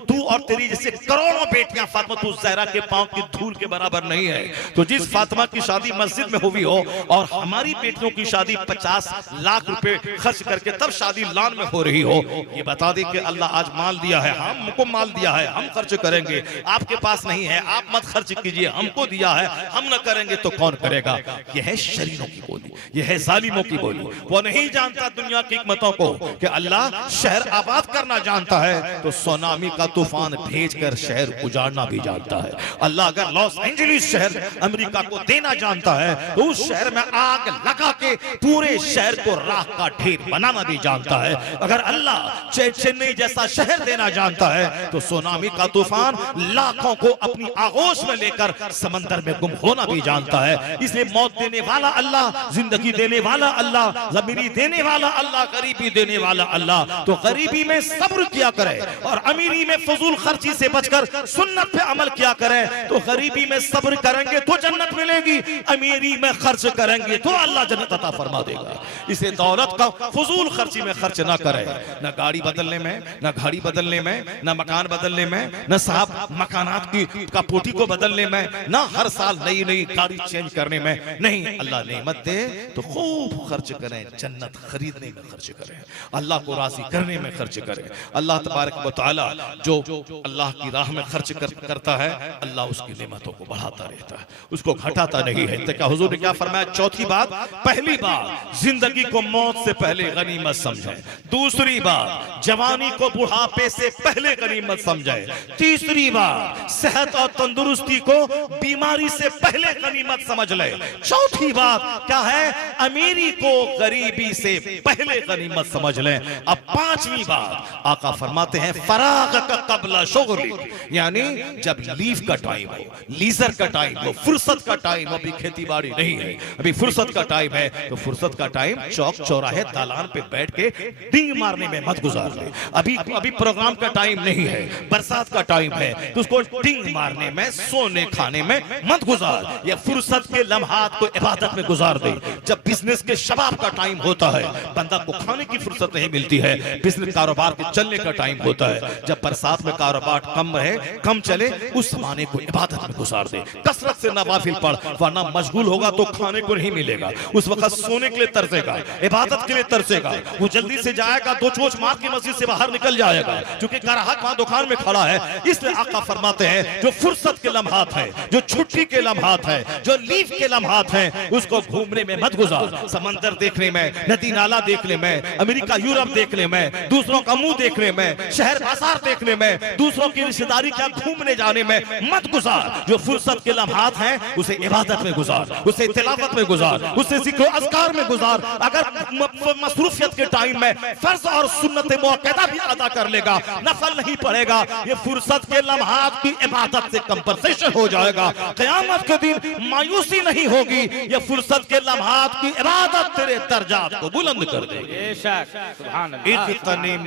तू और तेरी जैसे करोड़ों बेटियां, फातिमा तू ज़हरा के पांव की धूल के बराबर नहीं है। तो जिस फातिमा की शादी मस्जिद में हुई हो, और हमारी बेटियों की शादी 50 लाख रुपए खर्च करके तब शादी लान में हो रही हो, ये बता दे कि अल्लाह आज माल दिया है, हमको माल दिया है, हम खर्च करेंगे, आपके पास नहीं है, आप मत खर्च कीजिए, हमको दिया है, हम न करेंगे तो कौन करेगा? यह है शरीरों की बोली, यह है जालिमों की बोली। वो नहीं जानता दुनिया की हिकमतों को कि अल्लाह शहर आबाद करना जानता है तो सुनामी का तूफान भेजकर शहर उजाड़ना भी जानता है। अल्लाह अगर लॉस एंजलिस शहर अमेरिका को देना जानता है तो उस शहर में आग लगा के पूरे शहर को राख का ढेर बनाना भी जानता है। अगर अल्लाह चेन्नई जैसा शहर देना जानता है तो सुनामी का तूफान लाखों को अपनी आगोश में लेकर समंदर में गुम होना भी जानता है। इसलिए मौत देने वाला अल्लाह, जिंदगी देने वाला अल्लाह, ज़मीरी देने वाला अल्लाह, गरीबी देने वाला अल्लाह। तो गरीबी में सब्र किया करे और अमीरी में फजूल खर्ची से बचकर सुन्नत पे अमल किया करे। तो गरीबी में सब्र करेंगे तो जन्नत मिलेगी, अमीरी में खर्च करेंगे तो अल्लाह जन्नत अता फरमा देगा। इसे दौलत का फजूल खर्ची में खर्च ना करे, न गाड़ी बदलने में, न घड़ी बदलने में, न मकान बदलने में, न साहब मकानात की का पोटी को बदलने में, न हर साल नई नई गाड़ी चेंज करने में। नहीं, अल्लाह नेमत दे तो खूब खर्च करें, जन्नत खरीदने में खर्च करें, अल्लाह को राजी करने में खर्च करें। अल्लाह तबारक व तआला जो अल्लाह की राह में खर्च करता है, अल्लाह उसकी नेमतों को बढ़ाता रहता है, उसको घटाता नहीं है। तो क्या हुजूर ने क्या फरमाया? चौथी बात, पहली बात जिंदगी को मौत से पहले गनीमत समझें। दूसरी बात, जवानी को बुढ़ापे से पहले गनीमत समझें। तीसरी बात, सेहत और तंदुरुस्ती को बीमारी से पहले गनीमत समझ ले। चौथी बात क्या है? है अमीरी को गरीबी से पहले गनीमत समझ लें। अब पांचवी बात आका फरमाते हैं फराग का कबला शुगली, यानी जब लीव का टाइम हो, लीजर का टाइम हो, फुर्सत का टाइम, अभी खेती बाड़ी नहीं है, अभी फुर्सत का टाइम है, तो फुर्सत का टाइम चौक चौराहे दालान पे बैठ के डिंग मारने में मत गुजार ले। अभी अभी प्रोग्राम का टाइम नहीं है, बरसात का टाइम है, तो उसको डिंग मारने में, सोने खाने में मत गुजार। या फुर्सत के लम्हात को इबादत में गुजार दे। जब बिजनेस के शबाब का टाइम होता है, बंदा को खाने की फुर्सत नहीं मिलती है, बिजनेस कारोबार के चलने का टाइम होता है, जब बरसात में कारोबार कम रहे, कम चले, उस जमाने को इबादत में गुजार दे। कसरत से नवाफिल पढ़, वरना मशगूल होगा तो खाने को नहीं मिलेगा। उस वक्त सोने के लिए तरसेगा, इबादत के लिए तरसेगा। वो जल्दी से जाएगा, दो चोच मार के मस्जिद से बाहर निकल जाएगा, क्योंकि ग्राहक वहां दुकान में खड़ा है। इसलिए आका फरमाते हैं जो फुर्सत के लम्हात है, जो छुट्टी के लम्हात है, जो लीव के लम्हात हैं, उसको घूमने में मत गुजार। समंदर देखने में, नदी नाला देखने में, अमेरिका यूरोप देखने में, दूसरों का मुंह देखने में, शहर बाजार देखने में, दूसरों की रिश्तेदारी का घूमने जाने में मत गुजार। जो फुर्सत के लम्हात हैं उसे इबादत में गुजार, उसे तिलावत में गुजार, उसे जिक्र अज़कार में गुजार। अगर मसरूफियत के टाइम में फर्ज और सुन्नत मुअक्कदा भी अदा कर लेगा, नफल नहीं पड़ेगा, ये फुर्सत के लम्हात की इबादत से कंपनसेशन हो जाएगा। क़यामत के दिन मायूसी नहीं होगी, ये फुर्सत के लम्हात की इबादत तेरे दर्जात को बुलंद कर देगी। बेशक सुभान अल्लाह। इग़तनिम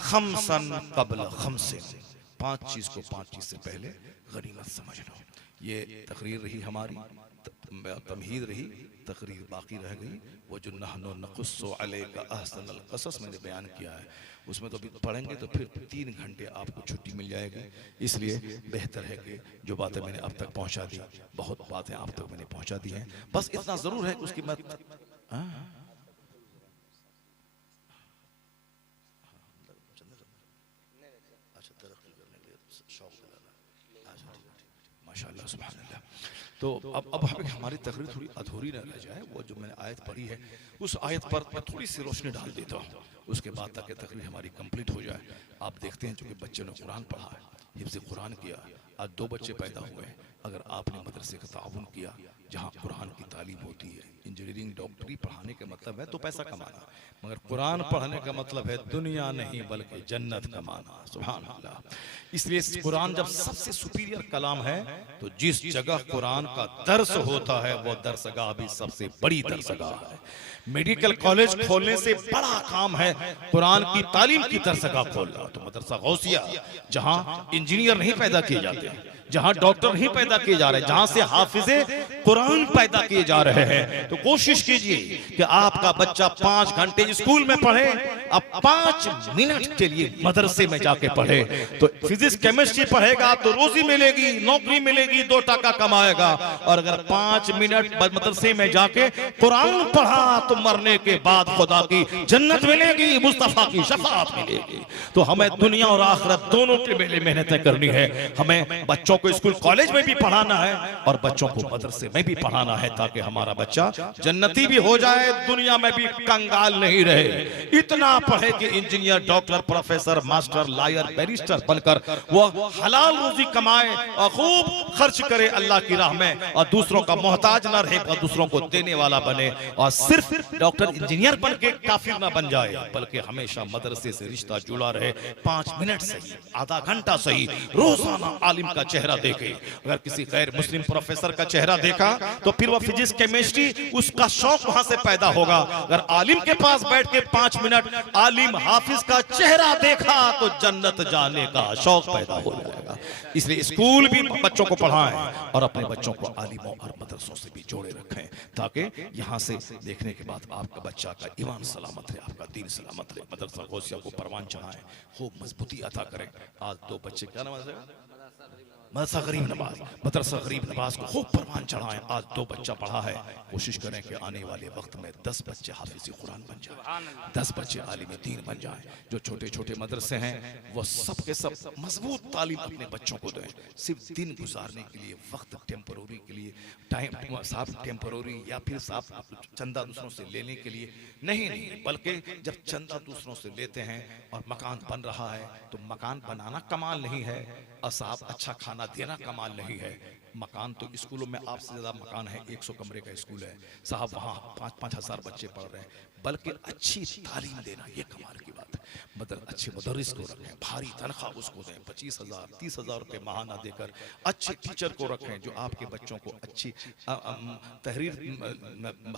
खमसन क़ब्ल खमसिन, पांच चीज को पांच चीज से पहले गनीमत समझ लो। ये तकरीर रही हमारी, तमहीद रही, तकरीर बाकी रह गई। वो जो नहनु नक़ुस्सु अलैका अहसनल क़सस मैंने बयान किया है, उसमें तो अभी पढ़ेंगे तो फिर 3 घंटे आपको छुट्टी मिल जाएगी। इसलिए बेहतर है कि जो बातें मैंने अब तक पहुंचा दी, बहुत बातें आप तक मैंने पहुंचा दी हैं, बस इतना जरूर है कि उसकी मैं माशाअल्लाह सुभान अल्लाह। तो अब हमारी तकरीर थोड़ी अधूरी न रह जाए। वो जो मैंने आयत पढ़ी है, उस आयत पर मैं थोड़ी सी रोशनी डाल देता हूँ, उसके बाद तक तकरीर हमारी कंप्लीट हो जाए। आप देखते हैं चूंकि बच्चे ने कुरान पढ़ा है, हिफ्ज़ कुरान किया, आज 2 बच्चे पैदा हुए हैं। अगर आपने मदरसे का ताउन किया जहाँ कुरान की तालीम होती है, इंजीनियरिंग डॉक्टरी पढ़ाने का मतलब है तो पैसा कमाना, मगर कुरान पढ़ने का मतलब है दुनिया नहीं बल्कि जन्नत कमाना। सुभान अल्लाह। इसलिए कुरान जब सबसे सुपीरियर कलाम है, तो जिस जगह कुरान का दर्स होता है वो दरसगाह भी सबसे बड़ी दरसगाह है। मेडिकल कॉलेज खोलने से बड़ा काम है कुरान की तालीम की दरसगाह खोलना। तो मदरसा गौसिया, जहां इंजीनियर नहीं पैदा किए जाते, जहां डॉक्टर नहीं पैदा किए जा रहे, जहां से हाफिजे कुरान पैदा किए जा रहे हैं, तो कोशिश कीजिए कि आपका बच्चा 5 घंटे स्कूल में पढ़े, अब 5 मिनट के लिए मदरसे में जाके पढ़े। तो फिजिक्स केमिस्ट्री पढ़ेगा तो रोजी मिलेगी, नौकरी मिलेगी, 2 टका कमाएगा। और अगर 5 मिनट मदरसे में जाके कुरान पढ़ा तो मरने के बाद खुदा की जन्नत मिलेगी, मुस्तफा की शफाअत मिलेगी। तो हमें दुनिया और आखिरत दोनों के लिए मेहनतें करनी है। हमें बच्चों को स्कूल कॉलेज में भी पढ़ाना है और बच्चों को मदरसे में भी पढ़ाना है, ताकि हमारा बच्चा जन्नती भी हो जाए, दुनिया में भी कंगाल नहीं रहे। इतना पढ़े कि engineer, doctor, professor, master, lawyer, barrister बनकर वो हलाल रोजी कमाए और खूब खर्च करे अल्लाह की राह में, और दूसरों का मोहताज न रहे और दूसरों को देने वाला बने। और सिर्फ डॉक्टर इंजीनियर बन के काफिर ना बन जाए, बल्कि हमेशा मदरसे से रिश्ता जुड़ा रहे। 5 मिनट सही, आधा घंटा सही, रोजाना आलिम का चेहरा देखे। अगर किसी गैर मुस्लिम प्रोफेसर का चेहरा देखा तो फिर वो फिजिक्स केमिस्ट्री उसका शौक वहां से पैदा होगा। अगर आलिम के पास बैठ के 5 मिनट आलिम हाफिज का चेहरा देखा तो जन्नत जाने का शौक पैदा हो जाएगा। इसलिए स्कूल भी बच्चों को पढ़ाएं और अपने बच्चों को आलिमों और मदरसों से भी जोड़े रखें, ताकि यहाँ से देखने के बाद आपका बच्चा का ईमान सलामत रहे, आपका दीन सलामत रहे। मदरसा गौसिया को परवान चढ़ाएं, खूब मजबूती अता करें। आज 2 बच्चे, क्या नाम है? मदरसा गरीब नवाज, मदरसा गरीब नवाज को खूब परवान चढ़ाएं। आज 2 बच्चा पढ़ा है, कोशिश करें कि आने वाले वक्त में 10 बच्चे हाफिज़ कुरान बन जाएं, 10 बच्चे आलिम दीन बन जाएं। जो छोटे छोटे मदरसे हैं वो सब के सब मजबूत तालीम अपने बच्चों को दें। सिर्फ दिन गुजारने के लिए, वक्त टेम्पररी के लिए, टाइम साहब टेम्पररी या फिर साहब चंदा दूसरों से लेने के लिए नहीं, बल्कि जब चंदा दूसरों से लेते हैं और मकान बन रहा है तो मकान बनाना कमाल नहीं है, और साहब अच्छा खाना खाना देना कमाल नहीं है। मकान तो स्कूलों में आपसे ज़्यादा मकान है, 100 कमरे का स्कूल है साहब, वहाँ 5-5 हज़ार बच्चे पढ़ रहे हैं, बल्कि अच्छी तालीम देना ये कमाल की बात है। मतलब अच्छे मुदर्रिस को रखें, भारी तनख्वाह उसको दें, 25,000 30,000 रुपये माहाना देकर अच्छे टीचर को रखें जो आपके बच्चों को अच्छी तहरीर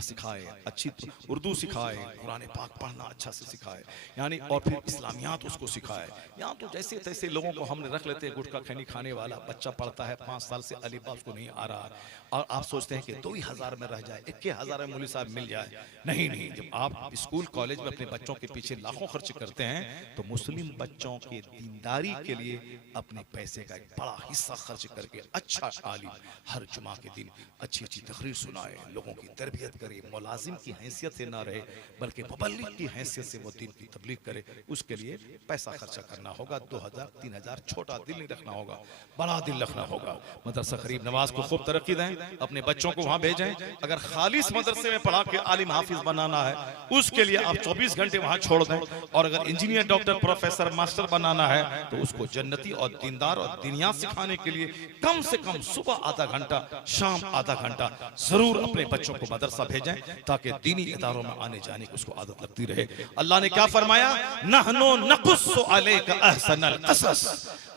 सिखाए, अच्छी उर्दू सिखाए, कुरान पाक पढ़ना अच्छा से सिखाए, यानी और फिर इस्लामियात उसको सिखाए। यहाँ तो जैसे तैसे लोगों को हमने रख लेते हैं, गुटखा खैनी खाने वाला बच्चा पढ़ता है 5 साल से, अलीबा उसको नहीं आ रहा, और आप सोचते हैं कि 2,000 में रह जाए, 21,000 में मौलवी साहब मिल जाए। नहीं नहीं, जब आप स्कूल कॉलेज में अपने बच्चों के पीछे लाखों खर्च करते हैं तो मुस्लिम बच्चों के दीनदारी के लिए अपने पैसे का एक बड़ा हिस्सा खर्च करके अच्छा आलिम हर जुमा के दिन अच्छी अच्छी तकरीर सुनाए, लोगों की तरबियत करे, मुलाजिम की हैसियत से ना रहे बल्कि मुबल्लिग की हैसियत से वो दीन की तबलीग करे, उसके लिए पैसा खर्चा करना होगा। 2,000 3,000 छोटा दिल नहीं रखना होगा, बड़ा दिल रखना होगा। मदरसा करीब नवाज को खूब तरक्की दें, अपने बच्चों को वहां भेजें। अगर खालिस मदरसे में पढ़ा के आलिम हाफिज बनाना है उसके लिए आप 24 घंटे वहां छोड़ दें, और अगर इंजीनियर डॉक्टर प्रोफेसर मास्टर बनाना है तो उसको जन्नती और दीनदार और दुनिया सिखाने के लिए कम से कम सुबह आधा घंटा, शाम आधा घंटा जरूर अपने बच्चों को मदरसा भेजें ताकि दीनी इदारों में आने जाने की उसको आदत लगती रहे। अल्लाह ने क्या फरमाया, नहनु नकुस्सु अलैका अहसनल क़सस,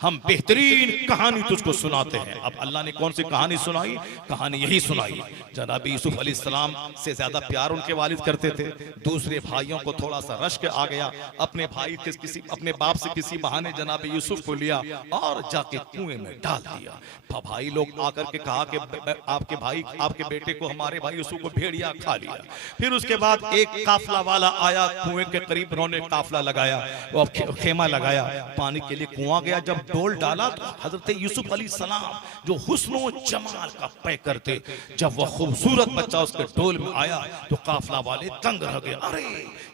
हम बेहतरीन कहानी तुझको सुनाते हैं। अब अल्लाह ने कौन सी कहानी सुनाई? कहानी यही सुनाई, जनाब यूसुफ अलैहिस्सलाम से ज्यादा प्यार उनके वालिद करते थे, दूसरे भाइयों को थोड़ा सा रश्क आ गया, अपने भाई के किसी अपने बाप से किसी बहाने जनाब यूसुफ को लिया और जाके कुएं में डाल दिया। भाई लोग आकर के कहा कि आपके भाई, आपके बेटे को हमारे भाई यूसुफ को भेड़िया खा लिया। फिर उसके बाद एक काफला वाला आया, कुएं के करीब उन्होंने काफला लगाया, वो खेमा लगाया, पानी के लिए कुआं गया, जब डोल डाला तो हजरत यूसुफ अलैहिस्सलाम जो हुस्नो जमाल का पैकर थे, जब वह खूबसूरत बच्चा उसके डोल में आया तो काफला वाले तंग रह गए, अरे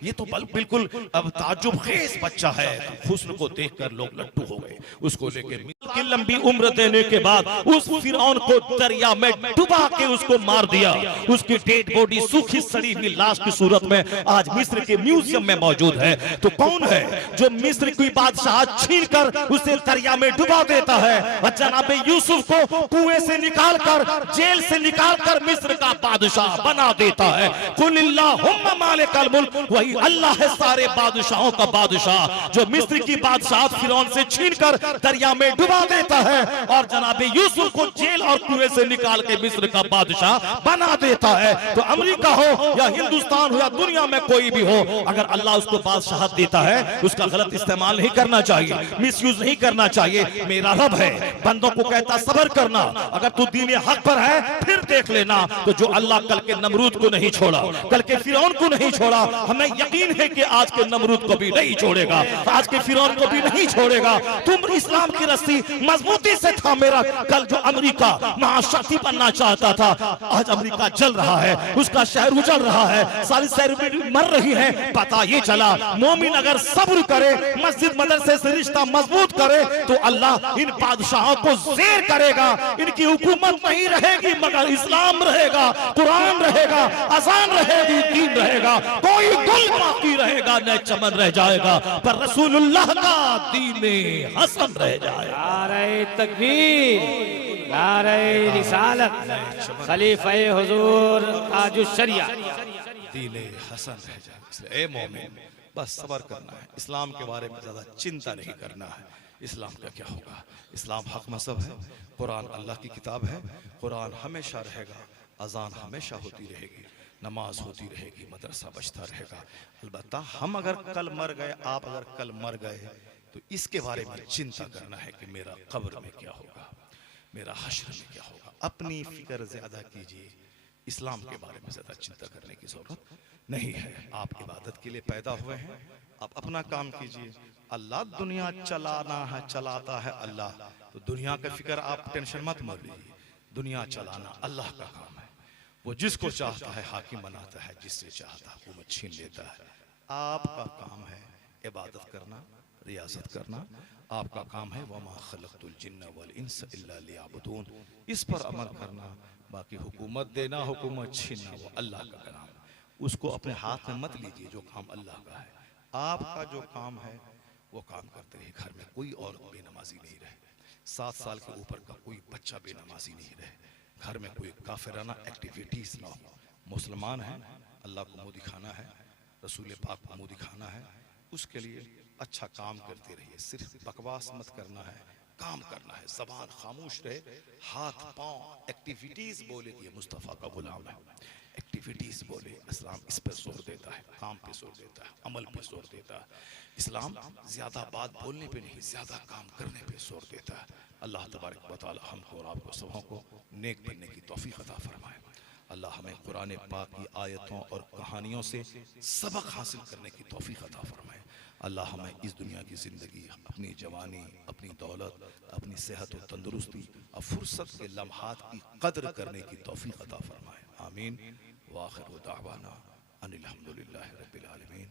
ये तो बिल्कुल अब ताज्जुब खेज बच्चा है। हुस्न को देखकर लोग लट्टू हो गए। उसको लेके की लंबी उम्र देने के बाद उस फिरौन को दरिया में डुबा के उसको मार दिया। उसकी डेड बॉडी सूखी सड़ी हुई लाश की सूरत में आज मिस्र के म्यूजियम में मौजूद है। तो कौन है जो मिस्र की बादशाह छीन कर उसे दरिया में डुबा देता है और जनाब यूसुफ को कुएं से निकालकर, जेल से निकालकर मिस्र का बादशाह बना देता है। कुलिल्लाहुम्मा मालिकल मुल्क, वही अल्लाह है सारे बादशाहों का बादशाह जो मिस्र की बादशाह फिरौन से छीनकर दरिया में डुबा देता है और जनाब यूसुफ को जेल और कुएं से निकाल के मिस्र का बादशाह बना देता है। तो अमेरिका हो या हिंदुस्तान हो या दुनिया में कोई भी हो, अगर अल्लाह उसको बादशाह देता है उसका गलत इस्तेमाल नहीं करना चाहिए, मिसयूज नहीं करना चाहिए। मेरा रब है बंदों को कहता सब्र करना, अगर तू दीन हक पर है फिर देख लेना। तो जो अल्लाह कल के नमरूद को नहीं छोड़ा, कल के फिरौन को नहीं छोड़ा, हमें यकीन है कि आज के नमरूद को भी नहीं छोड़ेगा, आज के फिरौन को भी नहीं छोड़ेगा। तुम इस्लाम की रस्सी मजबूती से थामे रख। कल जो अमेरिका महाशक्ति बनना चाहता था, आज अमेरिका जल रहा है, उसका शहर उजड़ रहा है, सारी शहर मर रही है। पता ये चला मोमिन अगर सब्र करे, मस्जिद मदरसे से रिश्ता मजबूत करे तो अल्लाह इन बादशाहों को ज़ेर करेगा। इनकी हुकूमत नहीं रहेगी मगर इस्लाम रहेगा, कुरान रहेगा, अज़ान रहेगी, दीन रहेगा, कोई गुल बाकी रहेगा न चमन रह जाएगा, पर रसूलुल्लाह का दीन हसन रह जाएगा। नारे तकबीर, नारे रिसालत, खलीफा हुजूर ताजुश शरिया, दीन हसन रह जाएगा। इसलिए ए मोमिन बस सब्र करना है, इस्लाम के बारे में ज्यादा चिंता नहीं करना है। इस्लाम का क्या होगा? इस्लाम हक मज़हब है, कुरान अल्लाह की किताब है, कुरान हमेशा रहेगा, अजान हमेशा होती रहेगी, नमाज होती रहेगी, मदरसा बचता रहेगा। अलबत्ता हम अगर कल मर गए, आप अगर कल मर गए तो इसके बारे में चिंता करना है कि मेरा कब्र में क्या होगा, मेरा हश्र में क्या होगा। अपनी फिक्र ज्यादा कीजिए, इस्लाम के बारे में ज्यादा चिंता करने की जरूरत नहीं है। आप इबादत के लिए पैदा हुए हैं, आप अपना काम कीजिए। अल्लाह दुनिया चलाना है, चलाता है अल्लाह, तो दुनिया का फिक्र आप टेंशन मत मत लीजिए। दुनिया चलाना अल्लाह का काम है, वो जिसको चाहता है हाकिम बनाता है, जिससे चाहता है वो छीन लेता है। आपका काम है इबादत करना, रियाजत करना, आपका काम है वमा खलक़तुल जिन्ना वल इंसा इल्ला लियअबुदून, इस पर अमल करना। बाकी हुकूमत देना, हुकूमत छीनना वो अल्लाह का काम है, उसको अपने हाथ में मत लीजिए। जो काम अल्लाह का है, आपका जो काम है वो काम करते रहिए। घर में कोई और बेनमाजी नहीं रहे, 7 साल के ऊपर का कोई बच्चा बेनमाजी नहीं रहे, घर में कोई काफिराना एक्टिविटीज ना हो। मुसलमान हैं, अल्लाह को मुंह दिखाना है, रसूल पाक को मुंह दिखाना है, उसके लिए अच्छा काम करते रहिए। सिर्फ बकवास मत करना है, काम करना है, जबान खामोश रहे, हाथ पांव एक्टिविटीज बोले कि ये मुस्तफ़ा का गुलाम है। एक्टिविटीज बोले, इस्लाम इस पर जोर देता है, काम पे जोर देता है, अमल पे जोर देता है। इस्लाम ज्यादा बात बोलने पे नहीं, ज्यादा काम करने पे जोर देता है। अल्लाह तबारक व तआला हमको और आपको सबों को नेक बनने की तौफीक अता फरमाए। अल्लाह हमें कुरान पाक की आयतों और कहानियों से सबक हासिल करने की तौफीक अता फरमाए। अल्लाह हमें इस दुनिया की ज़िंदगी, अपनी जवानी, अपनी दौलत, अपनी सेहत और तंदुरुस्ती और फुर्सत के लम्हात की कद्र करने की तौफीक अता फरमाए। आमीन। व आखिर दावाना अनिल हम्दुलिल्लाहि रब्बिल आलमीन।